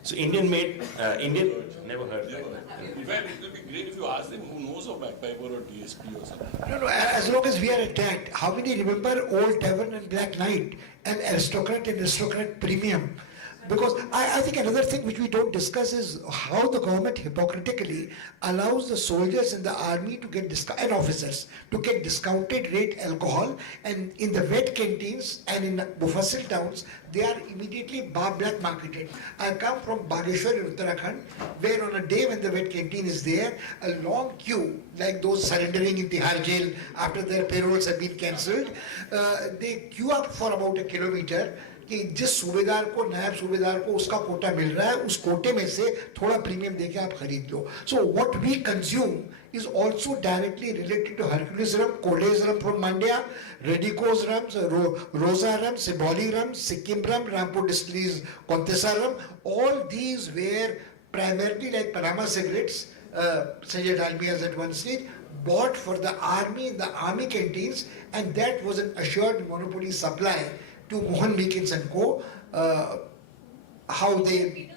So Indian made, Indian, never heard of that. In fact, it will be great if you ask them who knows of bagpiper or DSP or something. No, as long as we are at that, how many remember Old Tavern and Black Knight and Aristocrat and Aristocrat Premium? Because I think another thing which we don't discuss is how the government hypocritically allows the soldiers in the army to get and officers to get discounted rate alcohol, and in the wet canteens and in Mufassal towns they are immediately black marketed. I come from Bageshwar in Uttarakhand, where on a day when the wet canteen is there, a long queue, like those surrendering in Tihar jail after their payrolls have been cancelled, they queue up for about a kilometer. कि जिस सूबेदार को नायब सूबेदार को उसका कोटा मिल रहा है उस कोटे में से थोड़ा प्रीमियम देके आप खरीद लो. So what we consume is also directly related to Hercules rum, Kole's rum from Mandya, Redico's rums, Rosa rum, Siboli rum, Sikkim rum, Rampur Distilleries, Kontesa rum. All these were primarily like Panama cigarettes, Sajid Almias at one stage, bought for the army in the army canteens, and that was an assured monopoly supply to Mohan Meekins and Co. How they...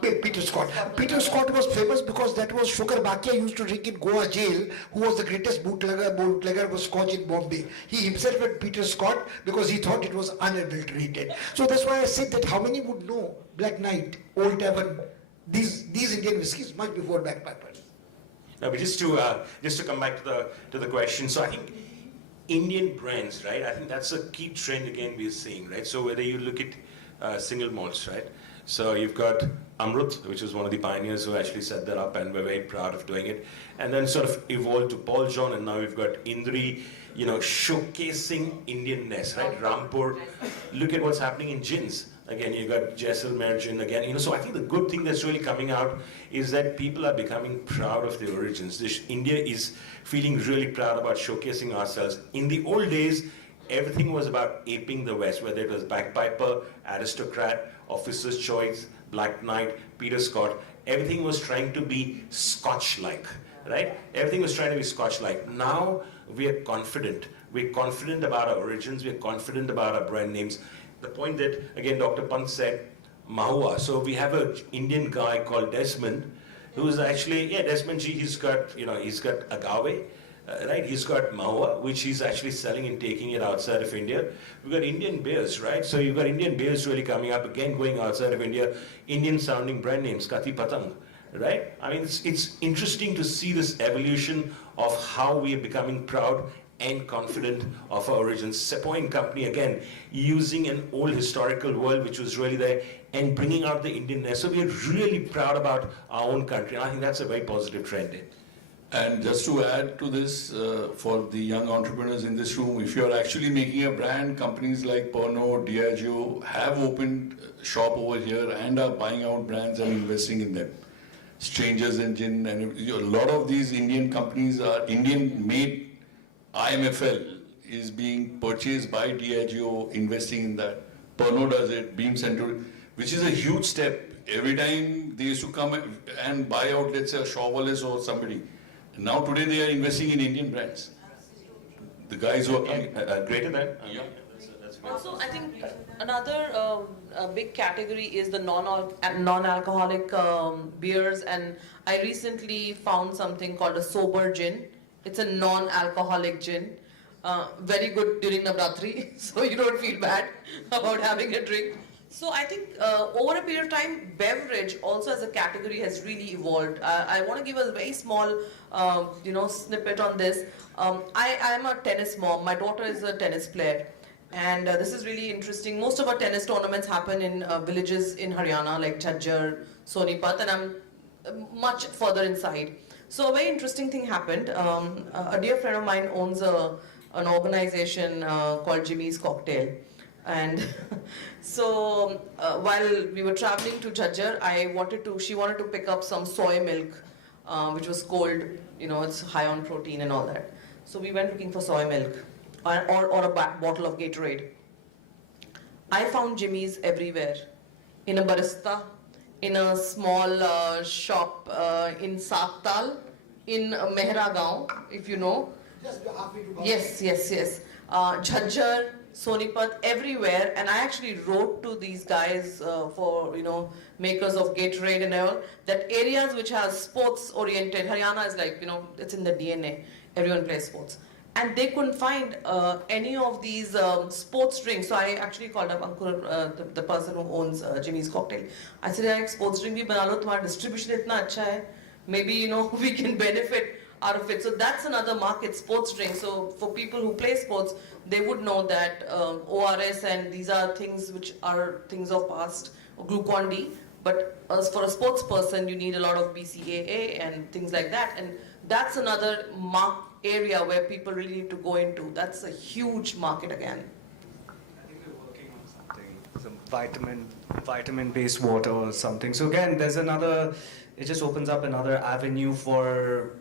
Peter Scott. Peter Scott was famous because that was Shukar Bakia used to drink in Goa jail, who was the greatest bootlegger was Scotch in Bombay. He himself had Peter Scott because he thought it was unadulterated. So that's why I said that how many would know Black Knight, Old Tavern, these Indian whiskies much before bagpipers. Now, but just to come back to the question, so I think Indian brands, right? I think that's a key trend again we're seeing, right? So whether you look at single malts, right? So you've got Amrut, which is one of the pioneers who actually set that up, and we're very proud of doing it. And then sort of evolved to Paul John, and now we've got Indri, you know, showcasing Indianness, right? Rampur. Look at what's happening in gins. Again, you've got Jaisalmer gin again. You know, so I think the good thing that's really coming out is that people are becoming proud of their origins. India is feeling really proud about showcasing ourselves. In the old days, everything was about aping the West, whether it was bagpiper, aristocrat, officer's choice, Black Knight, Peter Scott. Everything was trying to be Scotch-like, right? Everything was trying to be Scotch-like. Now we are confident. We're confident about our origins. We're confident about our brand names. The point that, again, Dr. Pant said, Mahua. So we have an Indian guy called Desmond, who's actually, Desmond G, he's got agave, right? He's got Mahua, which he's actually selling and taking it outside of India. We've got Indian beers, right? So you've got Indian beers really coming up, again, going outside of India. Indian sounding brand names, Kati Patang, right? I mean, it's interesting to see this evolution of how we are becoming proud and confident of our origins. Sepoy Company, again, using an old historical world which was really there and bringing out the Indianness. So we are really proud about our own country. And I think that's a very positive trend. And just to add to this, for the young entrepreneurs in this room, if you're actually making a brand, companies like Pernod, Diageo have opened shop over here and are buying out brands and investing in them. Strangers in Gin, and a lot of these Indian companies are Indian-made. IMFL is being purchased by Diageo, investing in that. Pernod does it, Beam Century, which is a huge step. Every time they used to come and buy out, let's say, a Chauvelin or somebody. Now today they are investing in Indian brands. The guys who are coming. Greater than? Yeah. Also, I think another big category is the non-alcoholic beers, and I recently found something called a sober gin. It's a non-alcoholic gin, very good during Navratri, so you don't feel bad about having a drink. So I think over a period of time, beverage also as a category has really evolved. I want to give a very small, snippet on this. I am a tennis mom. My daughter is a tennis player. And this is really interesting. Most of our tennis tournaments happen in villages in Haryana, like Chajjar, Sonipat, and I'm much further inside. So a very interesting thing happened. A dear friend of mine owns a an organization called Jimmy's Cocktail. And so while we were traveling to Jhajjar, she wanted to pick up some soy milk, which was cold, it's high on protein and all that. So we went looking for soy milk or a bottle of Gatorade. I found Jimmy's everywhere, in a barista, in a small shop in Saktal, in Mehra Gaon, if you know. Just halfway to Yes. Jhajjar, Sonipat, everywhere. And I actually wrote to these guys for, makers of Gatorade and all, that areas which are sports oriented, Haryana is like, it's in the DNA. Everyone plays sports. And they couldn't find any of these sports drinks. So I actually called up Ankur, the person who owns Jimmy's Cocktail. I said, "Yaar, sports drink bhi bana lo, tumhara distribution itna acha hai. Maybe, we can benefit out of it." So that's another market, sports drink. So for people who play sports, they would know that ORS and these are things which are things of past, or Glucon-D. But as for a sports person, you need a lot of BCAA and things like that. And that's another area where people really need to go into. That's a huge market again. I think we're working on something, some vitamin-based water or something. So again, it just opens up another avenue for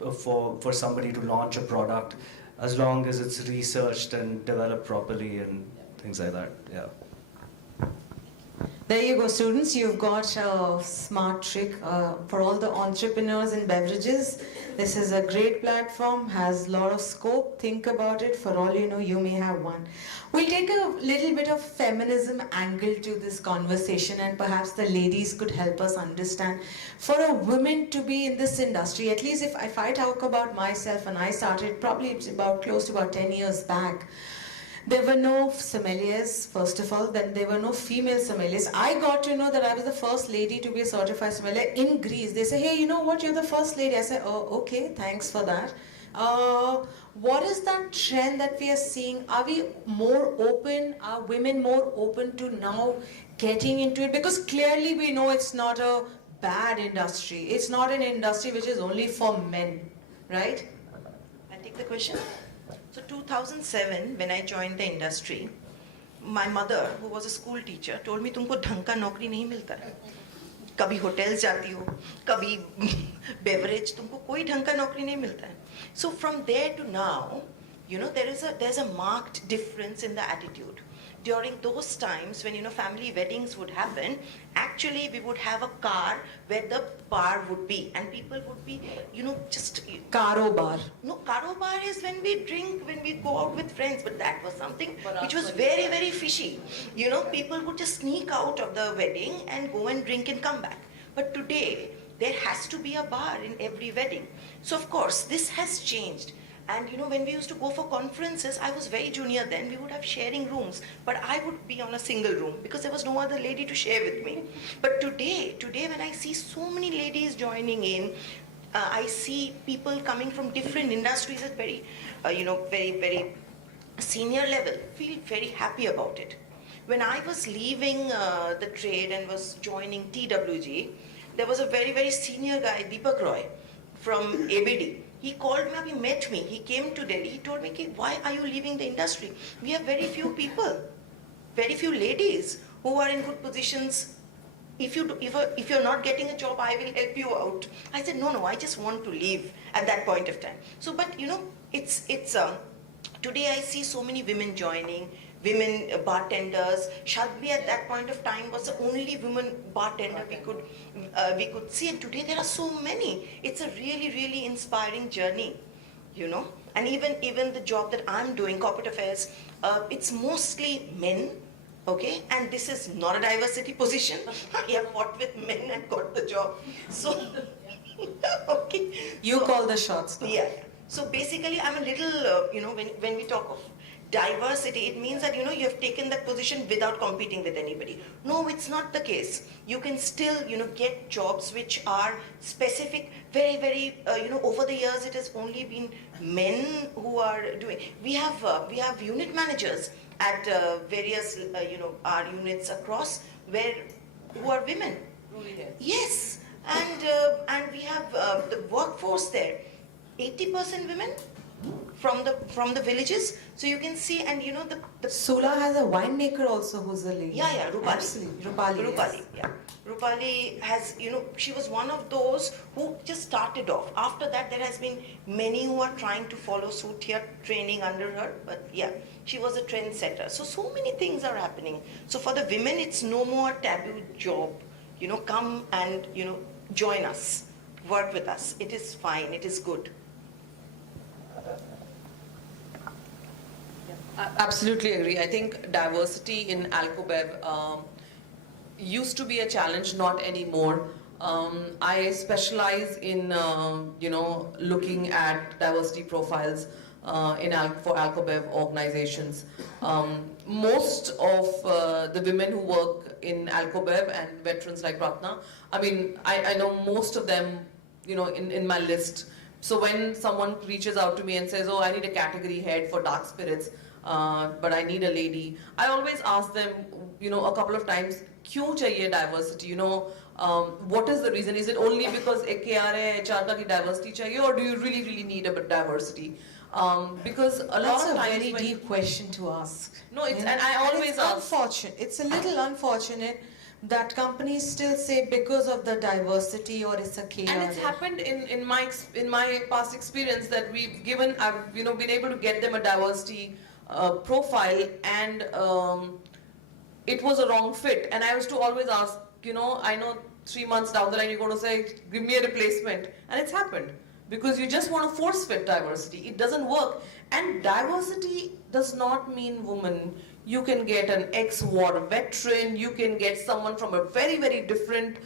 somebody to launch a product, as long as it's researched and developed properly and things like that. Yeah. There you go, students. You've got a smart trick for all the entrepreneurs in beverages. This is a great platform, has a lot of scope. Think about it. For all you know, you may have one. We'll take a little bit of feminism angle to this conversation, and perhaps the ladies could help us understand. For a woman to be in this industry, at least if I talk about myself, and I started probably close to about 10 years back, there were no sommeliers, first of all, then there were no female sommeliers. I got to know that I was the first lady to be a certified sommelier in Greece. They say, "Hey, you know what, you're the first lady." I said, "Oh, okay, thanks for that." What is that trend that we are seeing? Are we more open? Are women more open to now getting into it? Because clearly we know it's not a bad industry. It's not an industry which is only for men, right? I take the question. So 2007, when I joined the industry, my mother, who was a school teacher, told me, "तुमको ढंग का नौकरी नहीं मिलता है. कभी hotels जाती हो, कभी beverage, तुमको कोई ढंग का नौकरी नहीं मिलता है." So from there to now, there's a marked difference in the attitude. During those times when family weddings would happen, actually we would have a car where the bar would be, and people would be just Karo bar. no, karo bar is when we drink, when we go out with friends, but that was something which was very, very fishy. People would just sneak out of the wedding and go and drink and come back. But today there has to be a bar in every wedding. So of course this has changed. And when we used to go for conferences, I was very junior then, we would have sharing rooms, but I would be on a single room because there was no other lady to share with me. But today when I see so many ladies joining in, I see people coming from different industries at very, very, very senior level, feel very happy about it. When I was leaving the trade and was joining TWG, there was a very, very senior guy, Deepak Roy, from ABD. He called me up, he met me, he came to Delhi, he told me, "Why are you leaving the industry? We have very few people, very few ladies who are in good positions. If you're not getting a job, I will help you out." I said, no, I just want to leave at that point of time. So, but it's today I see so many women joining, women bartenders. Shadvi at that point of time was the only woman bartender we could see, and today there are so many. It's a really, really inspiring journey, And even the job that I'm doing, corporate affairs, it's mostly men, okay? And this is not a diversity position. I have fought with men and got the job. So, okay. You call the shots now. Yeah. So basically, I'm a little, when we talk of diversity, it means that you have taken that position without competing with anybody. No, it's not the case. You can still get jobs which are specific. Very, very over the years it has only been men who are doing. We have unit managers at various our units across who are women. Yes, and we have the workforce there. 80% women, from the villages. So you can see, and you know the Sula has a winemaker also who's a lady. yeah, Rupali. Absolutely. Rupali. Rupali, Yes. yeah. Rupali has, you know, she was one of those who just started off. After that, there has been many who are trying to follow suit here, training under her. But yeah, she was a trendsetter. So many things are happening. So for the women, it's no more taboo job. You know, come and, you know, join us, work with us. It is fine. It is good. I absolutely agree. I think diversity in Alcobev used to be a challenge, not anymore. I specialize in, looking at diversity profiles for Alcobev organizations. Most of the women who work in Alcobev and veterans like Ratna, I mean, I know most of them, you know, in my list. So when someone reaches out to me and says, oh, I need a category head for dark spirits, but I need a lady, I always ask them, you know, a couple of times, क्यों चाहिए diversity? You know, what is the reason? Is it only because KRA, HR का की diversity चाहिए, or do you really need a diversity? Because a lot That's of a times very when deep question to ask. No, it's, You know? and I always it's ask. unfortunate. It's a little unfortunate that companies still say because of the diversity or it's a KRA. And it's happened in my past experience that I've been able to get them a diversity profile, and it was a wrong fit. And I was to always ask, you know, I know 3 months down the line you're going to say, give me a replacement, and it's happened because you just want to force fit diversity. It doesn't work, and diversity does not mean woman. You can get an ex-war veteran, you can get someone from a very different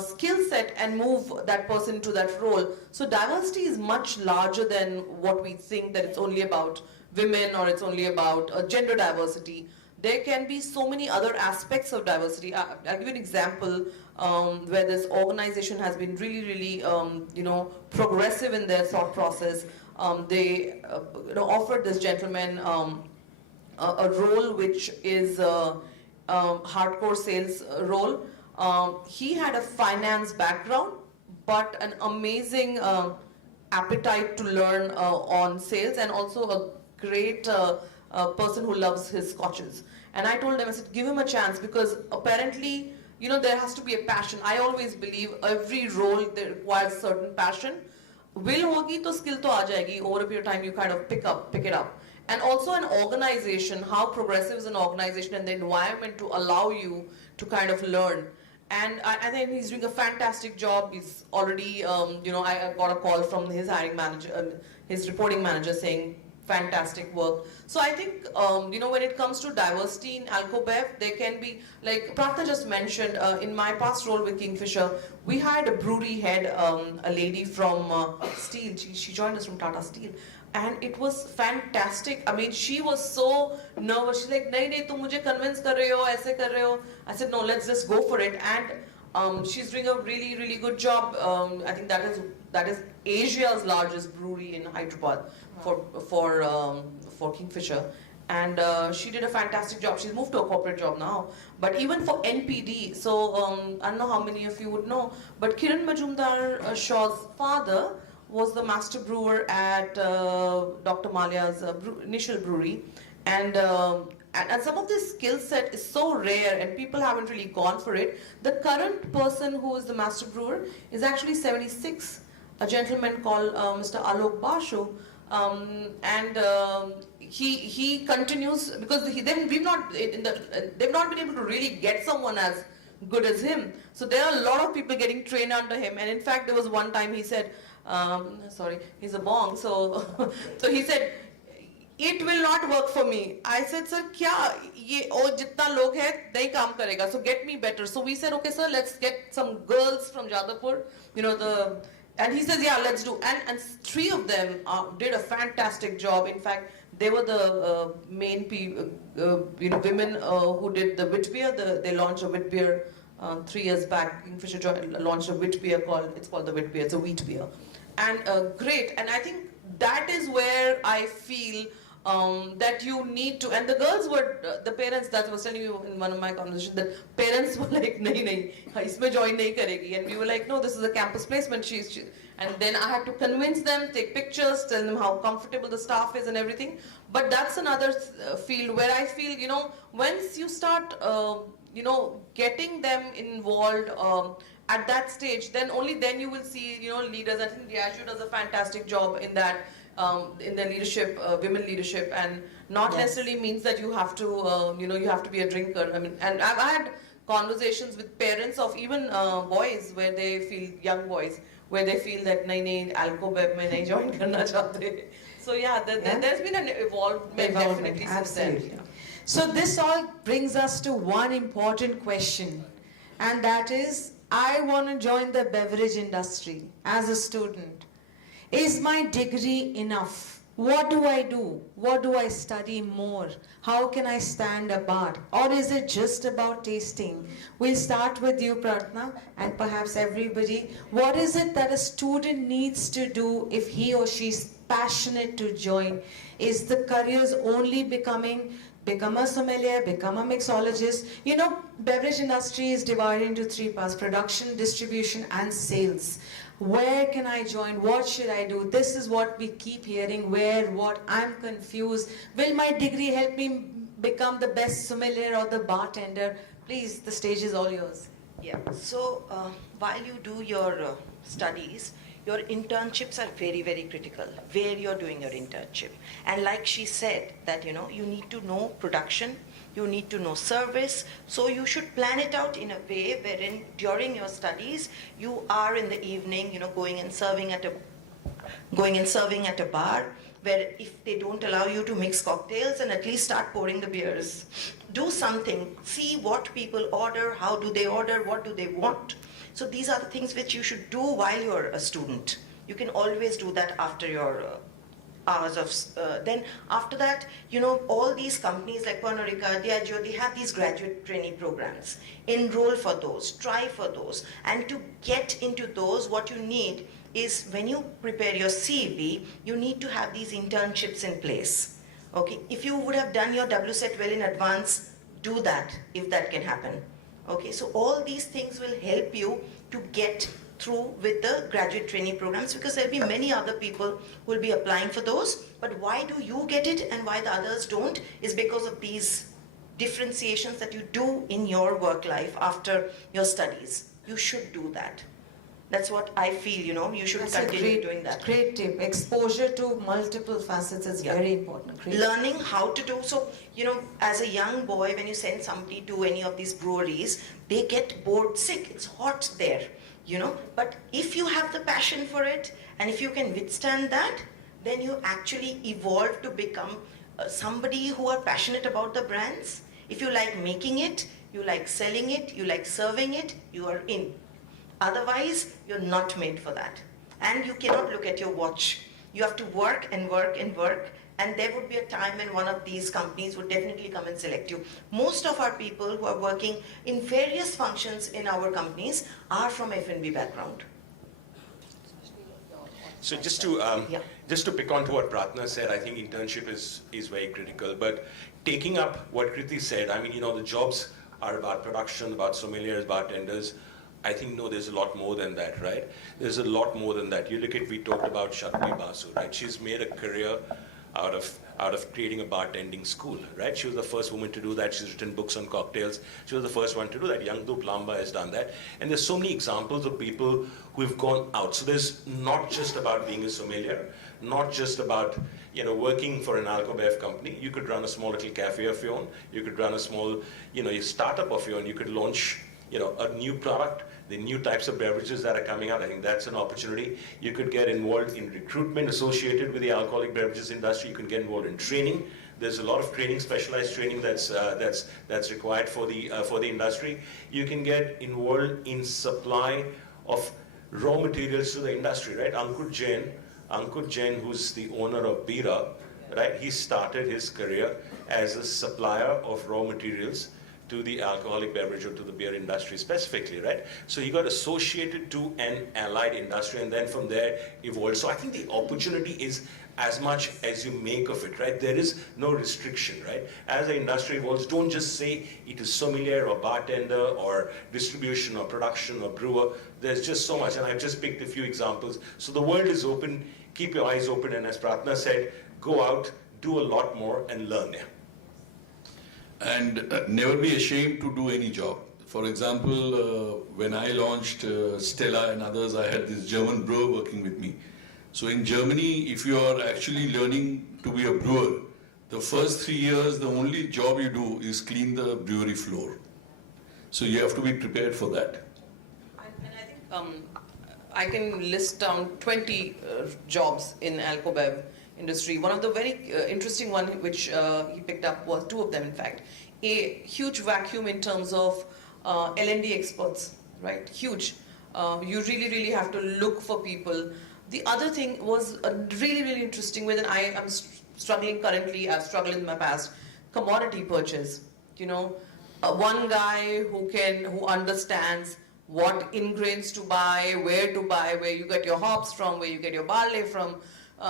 skill set and move that person to that role. So diversity is much larger than what we think, that it's only about women or it's only about gender diversity. There can be so many other aspects of diversity. I'll give you an example where this organization has been really progressive in their thought process. They offered this gentleman a role which is a hardcore sales role. He had a finance background, but an amazing appetite to learn on sales, and also a great person who loves his scotches. And I told him, I said, give him a chance, because apparently, you know, there has to be a passion. I always believe every role that requires certain passion. Will hogi to skill to aa jayegi. Over a period of time, you kind of pick it up. And also an organization, how progressive is an organization, and the environment to allow you to kind of learn. And I think he's doing a fantastic job. He's already, I got a call from his hiring manager, his reporting manager, saying fantastic work. So I think, when it comes to diversity in Alcobev, there can be, like Pratha just mentioned, in my past role with Kingfisher, we hired a brewery head, a lady from Steel. She joined us from Tata Steel. And it was fantastic. I mean, she was so nervous. She's like, nahi, tum mujhe convince kar rahe ho, aise kar rahe ho. I said, no, let's just go for it. And she's doing a really good job. I think that is Asia's largest brewery in Hyderabad for Kingfisher. And she did a fantastic job. She's moved to a corporate job now. But even for NPD, so I don't know how many of you would know, but Kiran Majumdar Shaw's father was the master brewer at Dr. Malia's initial brewery, and some of this skill set is so rare and people haven't really gone for it. The current person who is the master brewer is actually 76, a gentleman called Mr. Alok Bashu, and he continues, because they've not been able to really get someone as good as him. So there are a lot of people getting trained under him, and in fact there was one time he said, sorry, he's a bong, so he said, it will not work for me. I said, sir, kya ye jitna log hai nahi kaam karega, so get me better. So we said, okay sir, let's get some girls from Jadavpur, and he says, yeah, let's do. And 3 of them did a fantastic job. In fact, they were the main women who did the wit beer. They launched a wit beer 3 years back. Kingfisher launched a wit beer called the wit beer. It's a wheat beer. And great. And I think that is where I feel that you need to, and the girls were, the parents, that I was telling you in one of my conversations, that parents were like, nahi, isme join nahi karegi. And we were like, no, this is a campus placement. And then I had to convince them, take pictures, tell them how comfortable the staff is and everything. But that's another field where I feel, you know, once you start, you know, getting them involved at that stage, then only then you will see, you know, leaders. I think Diageo does a fantastic job in that, in their leadership, women leadership, and not necessarily means that you have to, you know, you have to be a drinker. I mean, and I've had conversations with parents of even boys where they feel, young boys, where they feel that nahi alco-bev mein nahi join karna chahte. So yeah, there's been an evolvement definitely since then. So this all brings us to one important question, and that is, I want to join the beverage industry as a student. Is my degree enough? What do I do? What do I study more? How can I stand apart? Or is it just about tasting? We'll start with you, Pratna, and perhaps everybody. What is it that a student needs to do if he or she is passionate to join? Is the careers only become a sommelier, become a mixologist? You know, beverage industry is divided into three parts: production, distribution, and sales. Where can I join? What should I do? This is what we keep hearing. Where, what? I'm confused. Will my degree help me become the best sommelier or the bartender? Please, the stage is all yours. Yeah, so while you do your studies, your internships are very, very critical, where you're doing your internship. And like she said, that, you know, you need to know production, you need to know service, so you should plan it out in a way wherein during your studies, you are in the evening, you know, going and serving at a bar, where if they don't allow you to mix cocktails, and at least start pouring the beers. Do something, see what people order, how do they order, what do they want. So these are the things which you should do while you're a student. You can always do that after your hours of, then after that, you know, all these companies like Pernod Ricard, Diageo, they have these graduate trainee programs. Enroll for those, try for those. And to get into those, what you need is, when you prepare your CV, you need to have these internships in place. Okay, if you would have done your WSET well in advance, do that, if that can happen. Okay, so all these things will help you to get through with the graduate trainee programs, because there'll be many other people who will be applying for those. But why do you get it and why the others don't is because of these differentiations that you do in your work life after your studies. You should do that. That's what I feel, you know, you should continue doing that. Great tip. Exposure to multiple facets is very important. Great. Learning how to do, so, you know, as a young boy, when you send somebody to any of these breweries, they get bored sick. It's hot there, you know. But if you have the passion for it, and if you can withstand that, then you actually evolve to become somebody who are passionate about the brands. If you like making it, you like selling it, you like serving it, you are in. Otherwise, you're not made for that. And you cannot look at your watch. You have to work and work and work, and there would be a time when one of these companies would definitely come and select you. Most of our people who are working in various functions in our companies are from F&B background. So just to pick on to what Pratna said, I think internship is very critical. But taking up what Kriti said, I mean, you know, the jobs are about production, about sommeliers, bartenders. I think, no, there's a lot more than that, right? There's a lot more than that. You look at, we talked about Shakti Basu, right? She's made a career out of creating a bartending school, right? She was the first woman to do that. She's written books on cocktails. She was the first one to do that. Yangdup Lamba has done that. And there's so many examples of people who have gone out. So there's not just about being a sommelier, not just about, you know, working for an alcobev company. You could run a small little cafe of your own. You could run a small, you know, startup of your own. You could launch, you know, a new product, the new types of beverages that are coming out. I think that's an opportunity. You could get involved in recruitment associated with the alcoholic beverages industry. You can get involved in training. There's a lot of training, specialized training that's required for the industry. You can get involved in supply of raw materials to the industry, right? Ankur Jain, who's the owner of Bira, right? He started his career as a supplier of raw materials to the alcoholic beverage or to the beer industry specifically, right? So he got associated to an allied industry and then from there evolved. So I think the opportunity is as much as you make of it, right? There is no restriction, right? As the industry evolves, don't just say it is sommelier or bartender or distribution or production or brewer. There's just so much, and I've just picked a few examples. So the world is open, keep your eyes open, and as Pratna said, go out, do a lot more, and learn. And never be ashamed to do any job. For example, when I launched Stella and others, I had this German brewer working with me. So in Germany, if you are actually learning to be a brewer, the first 3 years, the only job you do is clean the brewery floor. So you have to be prepared for that. And I think I can list down 20 jobs in Alcobev industry. One of the very interesting one which he picked up was, two of them in fact, a huge vacuum in terms of L&D experts, right? Huge. You really have to look for people. The other thing was really interesting with, and I am struggling currently, I've struggled in my past, commodity purchase. You know, one guy who understands what ingredients to buy, where you get your hops from, where you get your barley from,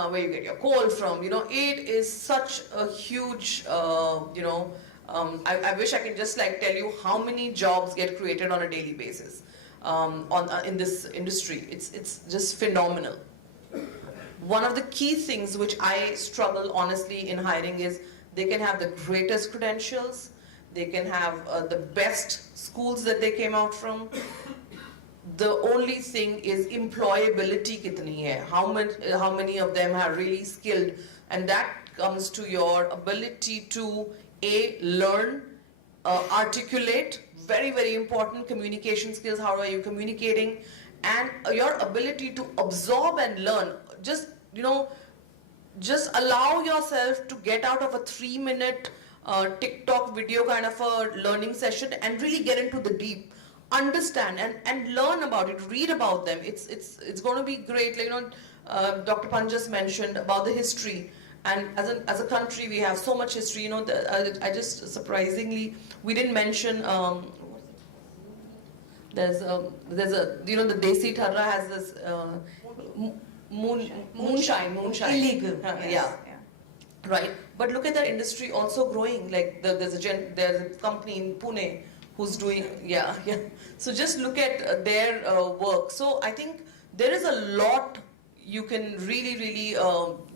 where you get your coal from. You know, it is such a huge, I wish I can just like tell you how many jobs get created on a daily basis in this industry. It's just phenomenal. One of the key things which I struggle honestly in hiring is they can have the greatest credentials, they can have the best schools that they came out from. The only thing is employability kitni hai, how many of them are really skilled, and that comes to your ability to learn, articulate, very important communication skills, how are you communicating, and your ability to absorb and learn. Just allow yourself to get out of a 3-minute TikTok video kind of a learning session and really get into the deep. Understand and learn about it, read about them. It's going to be great. Like, Dr. Pan just mentioned about the history, and as a country we have so much history. I just surprisingly we didn't mention. There's a the Desi Tharra has this moonshine. Illegal. Yeah. Right. But look at that industry also growing. Like there's a company in Pune who's doing, yeah. So just look at their work. So I think there is a lot you can really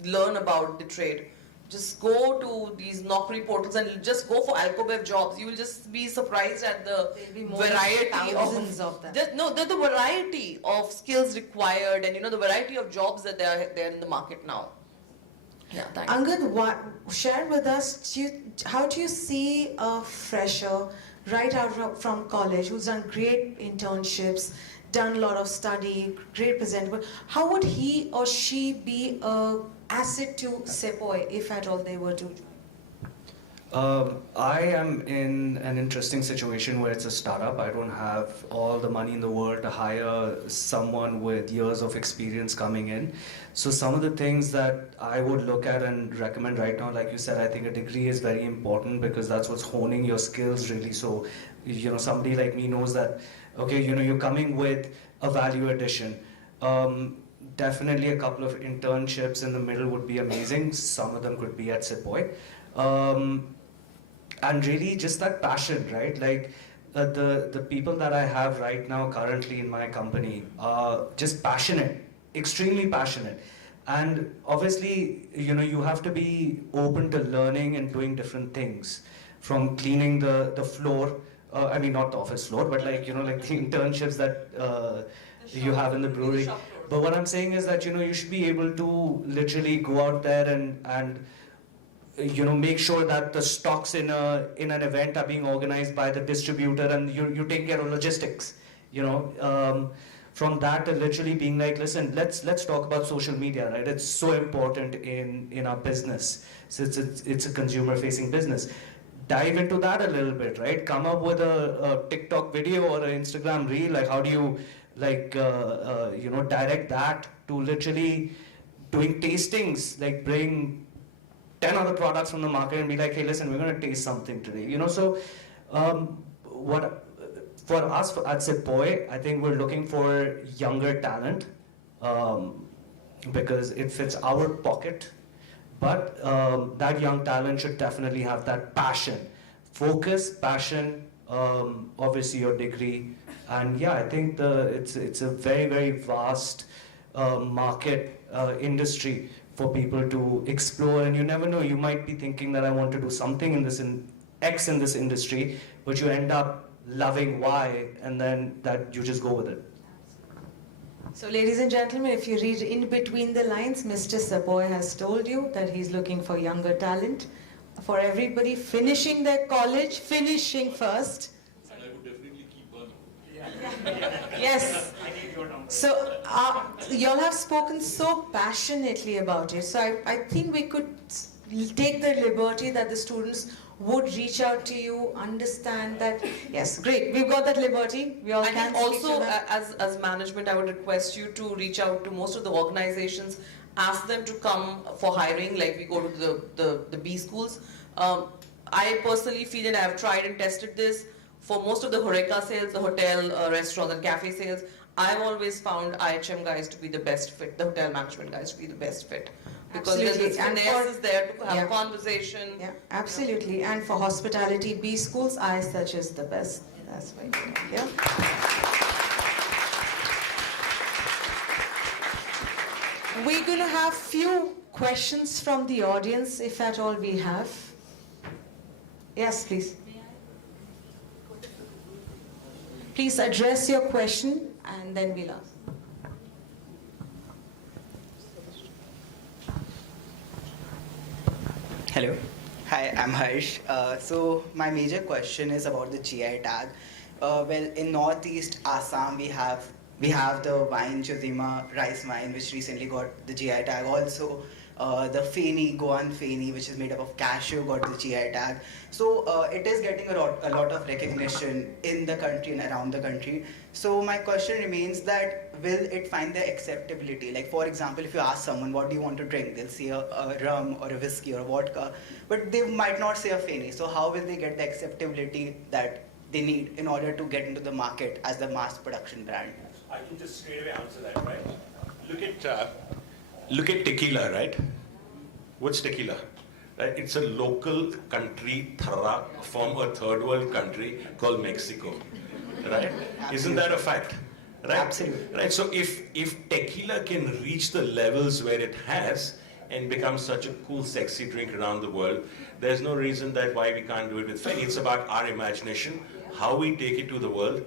learn about the trade. Just go to these Naukri portals and just go for Alcobev jobs. You will just be surprised at the variety of them. The variety of skills required, and the variety of jobs that they're in the market now. Yeah, thanks. Angad, share with us, how do you see a fresher right out from college who's done great internships, done a lot of study, great presentable, how would he or she be an asset to Sepoy if at all they were to? I am in an interesting situation where it's a startup. I don't have all the money in the world to hire someone with years of experience coming in. So some of the things that I would look at and recommend right now, like you said, I think a degree is very important because that's what's honing your skills really. So, somebody like me knows that, okay, you're coming with a value addition. Definitely a couple of internships in the middle would be amazing. Some of them could be at Sepoy. And really just that passion, right? Like the people that I have right now currently in my company are just passionate, extremely passionate. And obviously, you have to be open to learning and doing different things, from cleaning the floor, I mean not the office floor, but like the internships that you have in the brewery. But what I'm saying is that you should be able to literally go out there and make sure that the stocks in an event are being organized by the distributor, and you take care of logistics. From that to literally being like, listen, let's talk about social media, right? It's so important in our business. So it's a consumer-facing business. Dive into that a little bit, right? Come up with a TikTok video or an Instagram reel. Like, how do you direct that to literally doing tastings? Like, bring 10 other products from the market and be like, hey, listen, we're going to taste something today. So for us at Sepoy, I think we're looking for younger talent because it fits our pocket but that young talent should definitely have that passion, focus, passion, obviously your degree, and yeah, I think it's a very, very vast market industry for people to explore, and you never know, you might be thinking that I want to do something in this X in this industry, but you end up loving Y, and then that you just go with it. So ladies and gentlemen, if you read in between the lines, Mr. Sepoy has told you that he's looking for younger talent, for everybody finishing their college, finishing first. And I would definitely keep on. Yes. So y'all have spoken so passionately about it. So I think we could take the liberty that the students would reach out to you, understand that, yes, great, we've got that liberty. We all I can think speak to also them. as management, I would request you to reach out to most of the organizations, ask them to come for hiring, like we go to the B schools. I personally feel, and I've tried and tested this, for most of the Horeca sales, the hotel, restaurants and cafe sales, I've always found IHM guys to be the best fit, the hotel management guys to be the best fit. Because there's Absolutely. this And finesse for- is there to have yeah. a conversation. Yeah, absolutely. And for hospitality B schools, I such is the best. That's right. Yeah. We're going to have few questions from the audience, if at all we have. Yes, please. Please address your question and then we'll ask. Hello. Hi, I'm Harsh. So my major question is about the GI tag. Well, in Northeast Assam, we have the wine Jozima rice wine, which recently got the GI tag. Also, the Feni, Goan Feni, which is made up of cashew, got the GI tag. So it is getting a lot of recognition in the country and around the country. So my question remains that will it find the acceptability? Like, for example, if you ask someone, what do you want to drink? They'll say a rum or a whiskey or a vodka, but they might not say a Feni. So how will they get the acceptability that they need in order to get into the market as the mass production brand? I can just straight away answer that, right? Look at tequila, right? What's tequila? Right? It's a local country thara from a third world country called Mexico, right? Isn't that a fact? Right? Absolutely. Right. So if tequila can reach the levels where it has and become such a cool, sexy drink around the world, there's no reason that why we can't do it with Feni. It's about our imagination, how we take it to the world,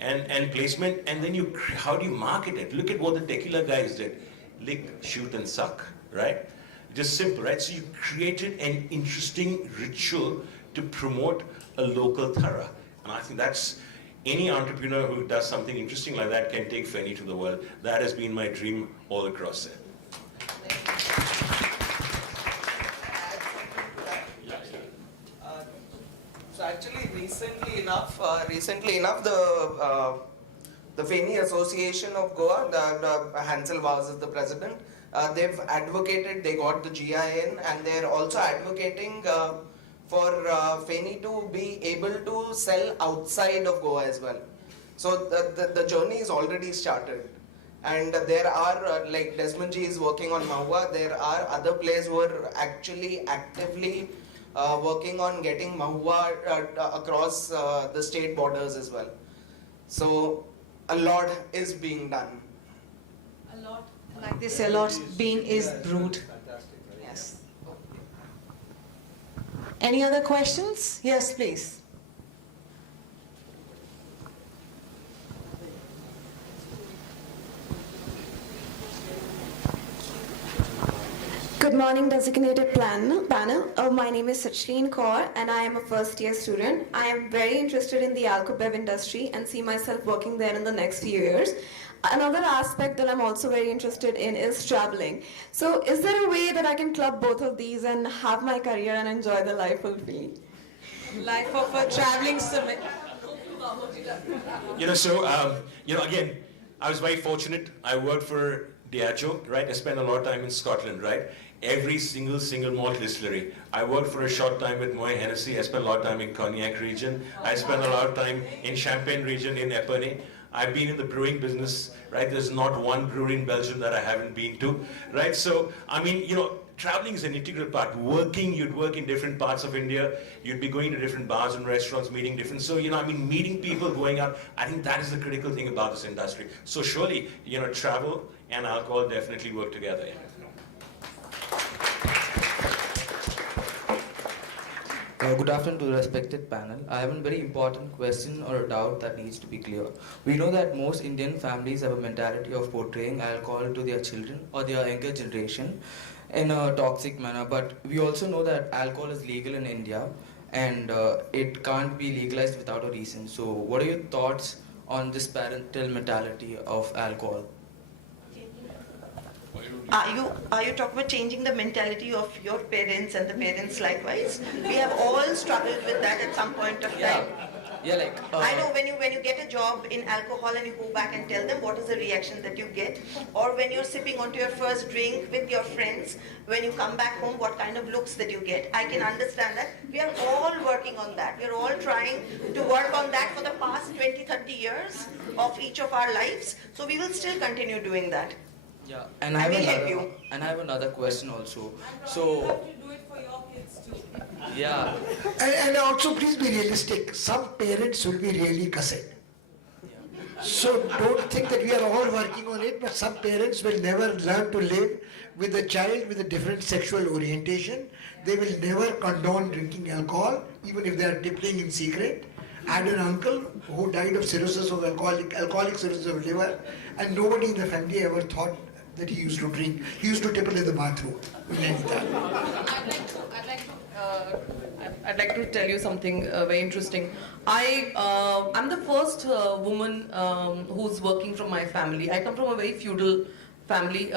and placement, and then how do you market it? Look at what the tequila guys did. Lick, shoot, and suck, right? Just simple, right? So you created an interesting ritual to promote a local thara. And I think that's, any entrepreneur who does something interesting like that can take Feni to the world. That has been my dream all across it. So actually, recently enough, the Feni Association of Goa, the Hansel Vaz is the president. They've advocated, they got the GIN, and they're also advocating for Feni to be able to sell outside of Goa as well. So the journey is already started. And there are, like Desmond Ji is working on Mahua, there are other players who are actually actively working on getting Mahua across the state borders as well. So a lot is being done. A lot, like they say, a lot is brewed. Yes. Any other questions? Yes, please. Good morning, designated panel. My name is Sachin Kaur and I am a first year student. I am very interested in the alcobev industry and see myself working there in the next few years. Another aspect that I'm also very interested in is traveling. So is there a way that I can club both of these and have my career and enjoy the life fully? Life of a traveling summit. Again, I was very fortunate. I worked for Diageo, right? I spent a lot of time in Scotland, right? Every single malt distillery. I worked for a short time with Moët Hennessy. I spent a lot of time in Cognac region. I spent a lot of time in Champagne region in Epernay. I've been in the brewing business, right? There's not one brewery in Belgium that I haven't been to, right? So, I mean, traveling is an integral part. Working, you'd work in different parts of India. You'd be going to different bars and restaurants, meeting different. So, meeting people, going out. I think that is the critical thing about this industry. So surely, travel and alcohol definitely work together. Good afternoon to the respected panel. I have a very important question or a doubt that needs to be clear. We know that most Indian families have a mentality of portraying alcohol to their children or their younger generation in a toxic manner, but we also know that alcohol is legal in India and it can't be legalized without a reason. So what are your thoughts on this parental mentality of alcohol? Are you talking about changing the mentality of your parents and the parents likewise? We have all struggled with that at some point of time. Yeah, I know when you get a job in alcohol and you go back and tell them, what is the reaction that you get? Or when you're sipping onto your first drink with your friends, when you come back home, what kind of looks that you get? I can understand that. We are all working on that. We are all trying to work on that for the past 20, 30 years of each of our lives. So we will still continue doing that. Yeah, and I have another question also. So, You have to do it for your kids too. yeah. And also please be realistic. Some parents will be really cussing. So don't think that we are all working on it, but some parents will never learn to live with a child with a different sexual orientation. They will never condone drinking alcohol, even if they are tippling in secret. I had an uncle who died of cirrhosis of alcoholic cirrhosis of liver, and nobody in the family ever thought that he used to drink. He used to tipple in the bathroom in any time. I'd like to tell you something very interesting. I'm the first woman who's working from my family. I come from a very feudal family.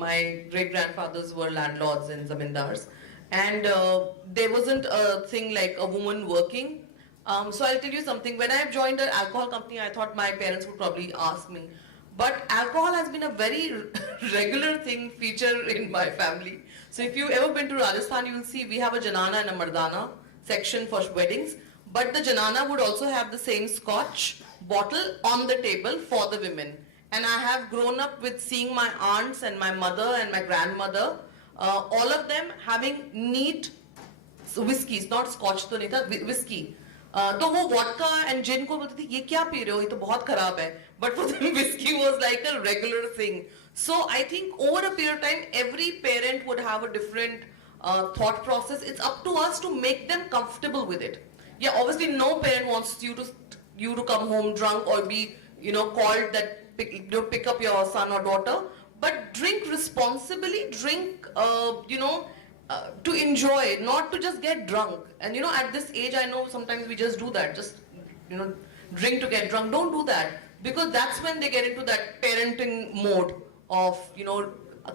My great-grandfathers were landlords and zamindars. And there wasn't a thing like a woman working. So I'll tell you something. When I joined an alcohol company, I thought my parents would probably ask me. But alcohol has been a very regular feature in my family. So if you've ever been to Rajasthan, you will see we have a janana and a mardana section for weddings. But the janana would also have the same scotch bottle on the table for the women. And I have grown up with seeing my aunts and my mother and my grandmother, all of them having neat whiskeys, not scotch to nahi tha, whiskey. तो वो vodka and जिन को बोलते थे ये क्या P रहे हो ये तो बहुत खराब है but for them whiskey was like a regular thing. So I think over a period of time every parent would have a different thought process. It's up to us to make them comfortable with it. Yeah, obviously no parent wants you to come home drunk or be called that pick up your son or daughter, but drink responsibly, drink to enjoy, not to just get drunk. And at this age, I know sometimes we just do that, just drink to get drunk. Don't do that, because that's when they get into that parenting mode of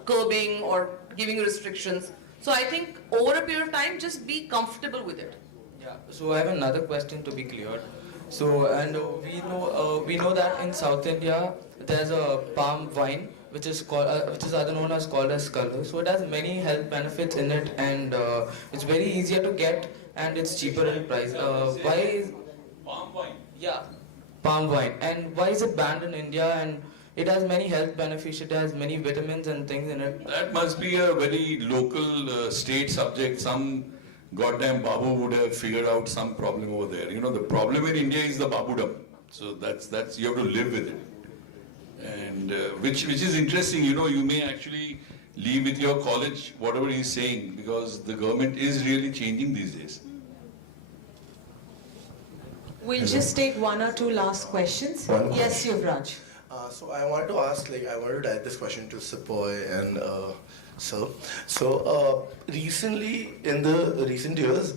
curbing or giving restrictions. So I think over a period of time, just be comfortable with it. Yeah. So I have another question to be cleared. So we know that in South India there's a palm wine which is other known as called as color. So it has many health benefits in it, and it's very easier to get, and it's cheaper in price. Why is Palm wine? Yeah, palm wine. And why is it banned in India? And it has many health benefits. It has many vitamins and things in it. That must be a very local state subject. Some goddamn babu would have figured out some problem over there. The problem in India is the babudam. So that's you have to live with it. And which is interesting. You may actually leave with your college whatever he's saying, because the government is really changing these days. We'll just take one or two last questions. Yes, Yuvraj. So I want to ask, I want to direct this question to Sepoy and Sir. So recently, in the recent years,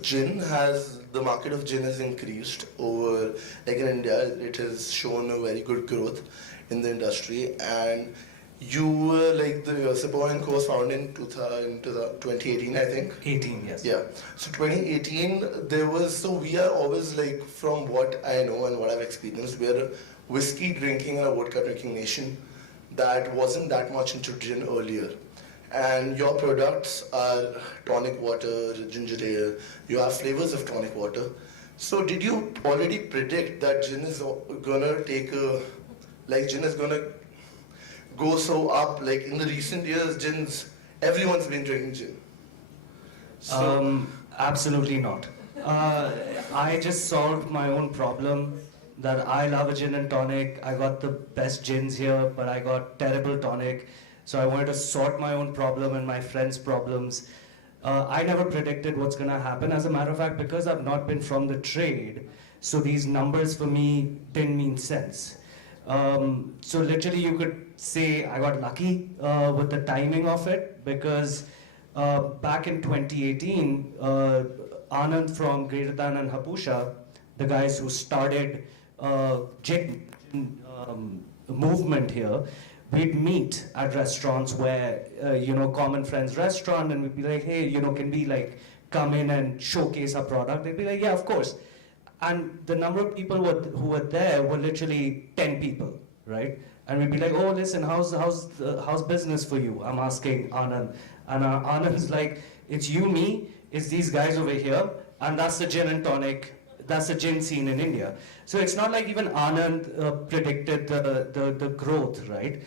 the market of gin has increased over, in India, it has shown a very good growth in the industry. And you were Sepoy & Co was founded in 2018, I think. 18, yes. Yeah. So 2018, we are always from what I know and what I've experienced, we are a whiskey drinking and a vodka drinking nation that wasn't that much into gin earlier. And your products are tonic water, ginger ale, you have flavors of tonic water. So did you already predict that gin is gonna gin is gonna go so up? In the recent years, everyone's been drinking gin. Absolutely not. I just solved my own problem that I love a gin and tonic. I got the best gins here, but I got terrible tonic. So I wanted to sort my own problem and my friends' problems. I never predicted what's going to happen. As a matter of fact, because I've not been from the trade, so these numbers for me didn't mean sense. So literally you could say I got lucky with the timing of it, because back in 2018, Anand from Greater Than and Hapusha, the guys who started gin movement here, we'd meet at restaurants where, common friends restaurant, and we'd be like, hey, can we like come in and showcase our product? They'd be like, yeah, of course. And the number of people who were there were literally 10 people, right? And we'd be like, oh, listen, how's business for you? I'm asking Anand. And Anand's like, it's you, me, it's these guys over here, and that's the gin and tonic, that's the gin scene in India. So it's not like even Anand predicted the growth, right?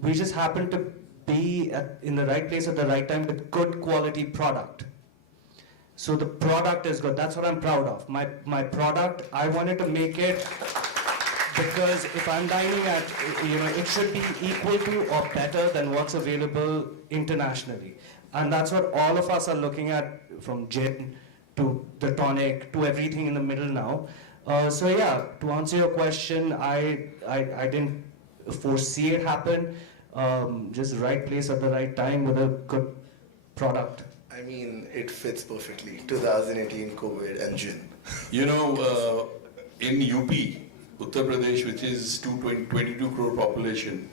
We just happened to be in the right place at the right time with good quality product. So the product is good. That's what I'm proud of. My product, I wanted to make it because if I'm dining at, it should be equal to or better than what's available internationally. And that's what all of us are looking at, from gin to the tonic to everything in the middle now. So yeah, to answer your question, I didn't foresee it happen. Just the right place at the right time with a good product. I mean, it fits perfectly. 2018 COVID and gin. In UP, Uttar Pradesh, which is 22 crore population,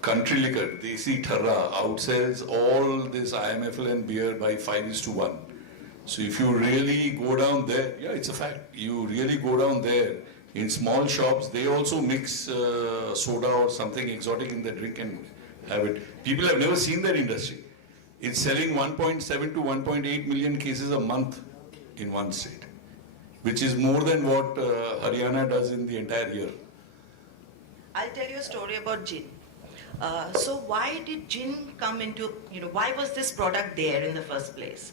country liquor, Desi Tharra, outsells all this IMFL and beer by 5:1. So if you really go down there, yeah, it's a fact. You really go down there, in small shops, they also mix soda or something exotic in the drink and have it. People have never seen that industry. It's selling 1.7 to 1.8 million cases a month in one state, which is more than what Haryana does in the entire year. I'll tell you a story about gin. So why did gin come into, why was this product there in the first place?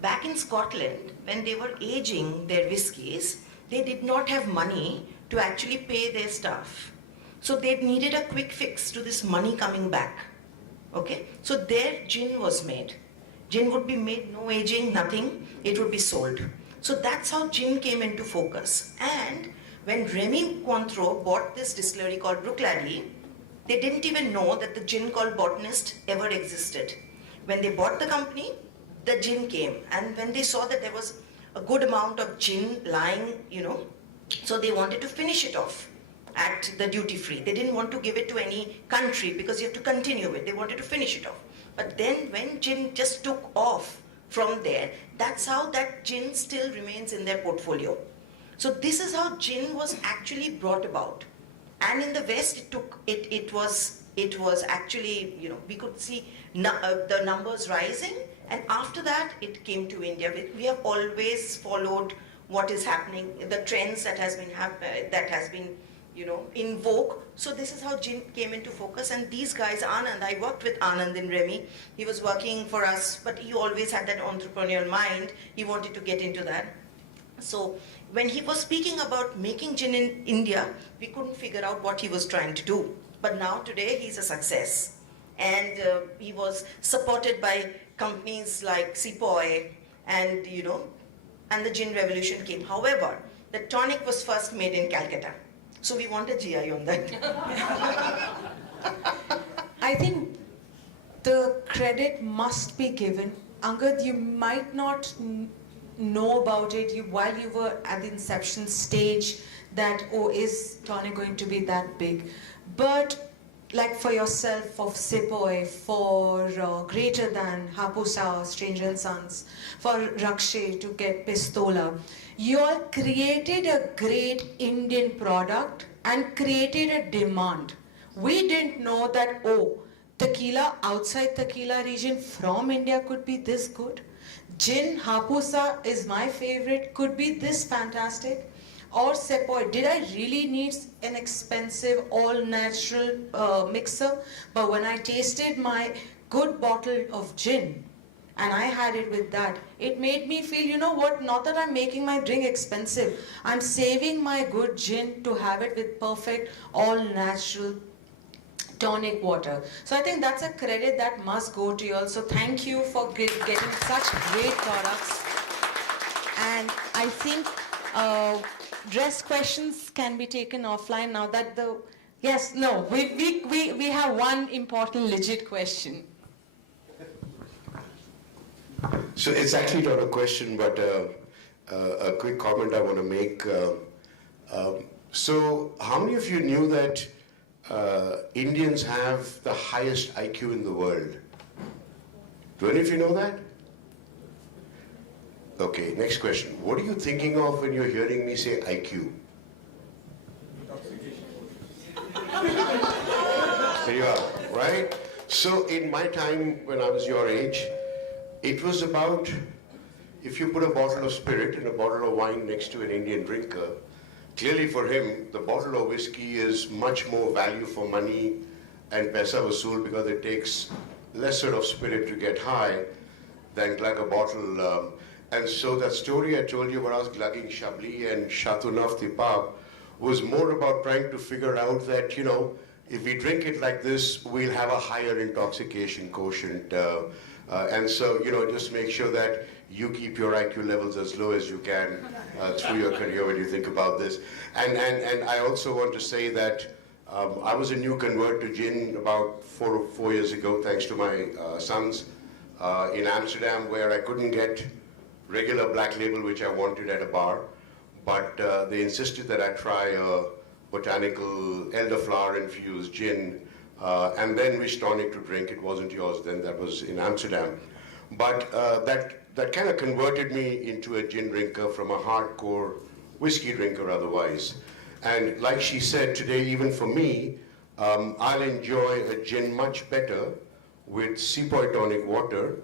Back in Scotland, when they were aging their whiskies, they did not have money to actually pay their staff. So they needed a quick fix to this money coming back. Okay, so their gin was made. Gin would be made, no aging, nothing, it would be sold. So that's how gin came into focus. And when Remy Cointreau bought this distillery called Bruichladdich, they didn't even know that the gin called Botanist ever existed. When they bought the company, the gin came. And when they saw that there was a good amount of gin lying, so they wanted to finish it off at the duty free. They didn't want to give it to any country because you have to continue it. They wanted to finish it off. But then when gin just took off from there, that's how that gin still remains in their portfolio. So this is how gin was actually brought about. And in the West, it was actually, we could see the numbers rising. And after that, it came to India. We have always followed what is happening, the trends that has been in vogue. So this is how gin came into focus. And these guys, Anand, I worked with Anand in Remy. He was working for us, but he always had that entrepreneurial mind. He wanted to get into that. So when he was speaking about making gin in India, we couldn't figure out what he was trying to do. But now today he's a success. And he was supported by companies like Sepoy and, and the gin revolution came. However, the tonic was first made in Calcutta. So we want a GI on that. I think the credit must be given. Angad, you might not know about it while you were at the inception stage that, is tonic going to be that big? But like for yourself, for Sepoy, for Greater Than, Hapusa, Stranger and Sons, for Rakshay to get Pistola, you all created a great Indian product and created a demand. We didn't know that, tequila outside tequila region from India could be this good. Gin, Hapusa is my favorite, could be this fantastic. Or Sepoy, did I really need an expensive, all-natural mixer? But when I tasted my good bottle of gin, and I had it with that, it made me feel, you know what, not that I'm making my drink expensive, I'm saving my good gin to have it with perfect, all natural tonic water. So I think that's a credit that must go to you all. So thank you for getting such great products. And I think dress questions can be taken offline now that the, yes, no, we have one important legit question. So it's actually not a question, but a quick comment I want to make. So how many of you knew that Indians have the highest IQ in the world? Do any of you know that? Okay, next question. What are you thinking of when you're hearing me say IQ? There you are, right? So in my time when I was your age, it was about, if you put a bottle of spirit and a bottle of wine next to an Indian drinker, clearly for him, the bottle of whiskey is much more value for money and paisa vasool because it takes less sort of spirit to get high than glug a bottle. And so that story I told you about us glugging Chablis and Chateau Neuf de Pape was more about trying to figure out that, you know, if we drink it like this, we'll have a higher intoxication quotient. And so, you know, just make sure that you keep your IQ levels as low as you can through your career when you think about this. And I also want to say that I was a new convert to gin about four years ago, thanks to my sons in Amsterdam, where I couldn't get regular black label, which I wanted at a bar. But they insisted that I try a botanical elderflower infused gin, and then which tonic to drink. It wasn't yours then, that was in Amsterdam. But that kind of converted me into a gin drinker from a hardcore whiskey drinker otherwise. And like she said today, even for me, I'll enjoy a gin much better with Sepoy tonic water.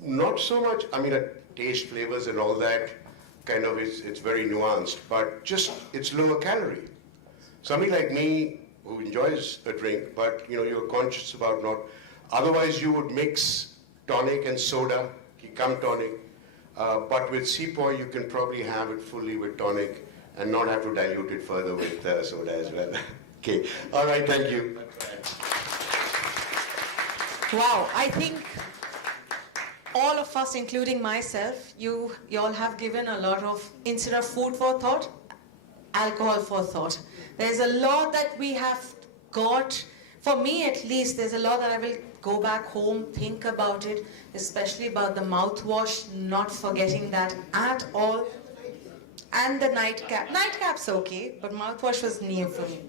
Not so much, I mean, taste, flavors and all that, kind of it's very nuanced, but just it's lower calorie. Somebody like me who enjoys a drink, but you know, you're conscious about not, otherwise you would mix tonic and soda, cum tonic, but with Sepoy you can probably have it fully with tonic and not have to dilute it further with soda as well. Okay, all right, thank you. Wow, I think all of us, including myself, you all have given a lot of, instead of food for thought, alcohol for thought. There's a lot that we have got, for me at least, there's a lot that I will go back home, think about it, especially about the mouthwash, not forgetting that at all. And the nightcap. Nightcap's okay, but mouthwash was new for me.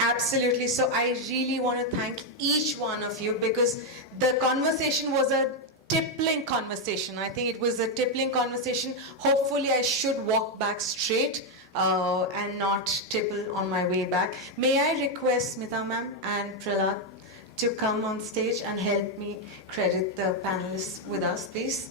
Absolutely. So I really want to thank each one of you because the conversation was a tippling conversation. I think it was a tippling conversation. Hopefully I should walk back straight and not tipple on my way back. May I request Smita ma'am and Prahlad to come on stage and help me credit the panelists with us, please.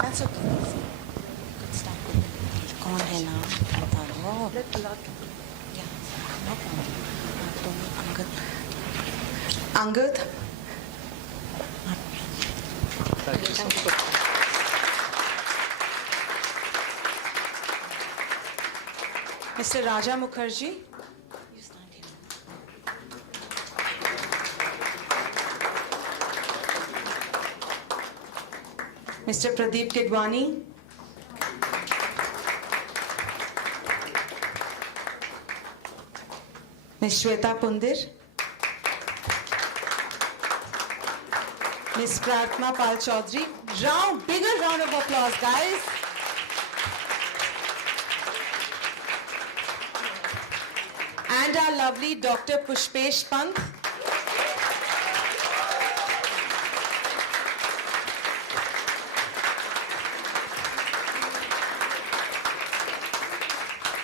That's okay. Good start. कौन है नाम बता दो. Yeah, no problem. Angad. Thank you. Mr. Raja Mukherjee. You stand here. Mr. Pradeep Kidwani. Ms. Shweta Pundir. Ms. Pratma Pal Chaudhary. Bigger round of applause, guys. And our lovely Dr. Pushpesh Pant.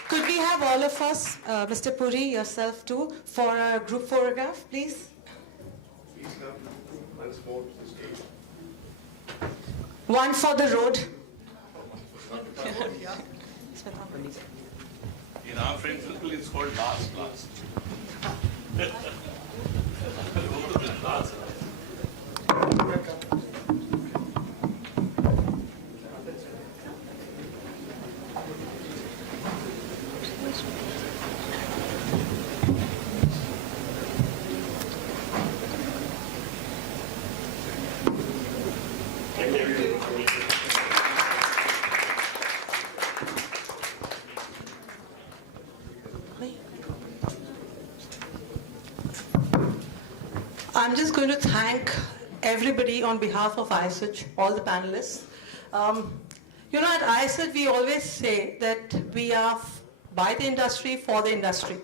Could we have all of us, Mr. Puri, yourself too, for a group photograph, please? Please come once more to the stage. One for the road. In our friend circle, it's called last class. I'm just going to thank everybody on behalf of ISIT, all the panelists. You know, at ISIT, we always say that we are by the industry, for the industry.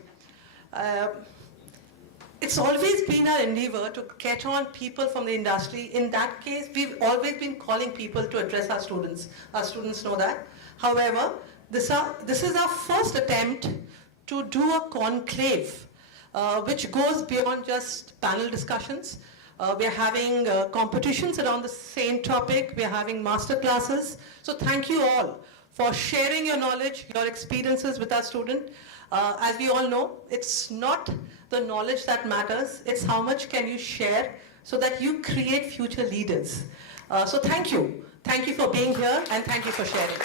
It's always been our endeavor to get on people from the industry. In that case, we've always been calling people to address our students. Our students know that. However, this is our first attempt to do a conclave, which goes beyond just panel discussions. We are having competitions around the same topic. We are having master classes. So thank you all for sharing your knowledge, your experiences with our student. As we all know, it's not the knowledge that matters. It's how much can you share so that you create future leaders. So thank you. Thank you for being here and thank you for sharing.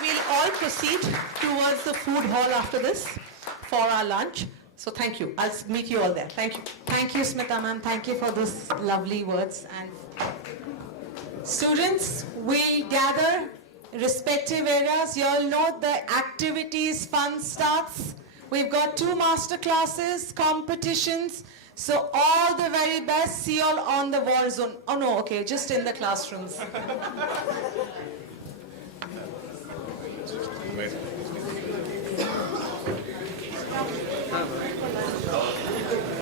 We'll all proceed towards the food hall after this for our lunch. So thank you. I'll meet you all there. Thank you. Thank you, Smita ma'am. Thank you for those lovely words. And students, we'll gather respective areas. You all know the activities fun starts. We've got 2 master classes, competitions. So all the very best. See you all on the war zone. Oh no, okay, just in the classrooms.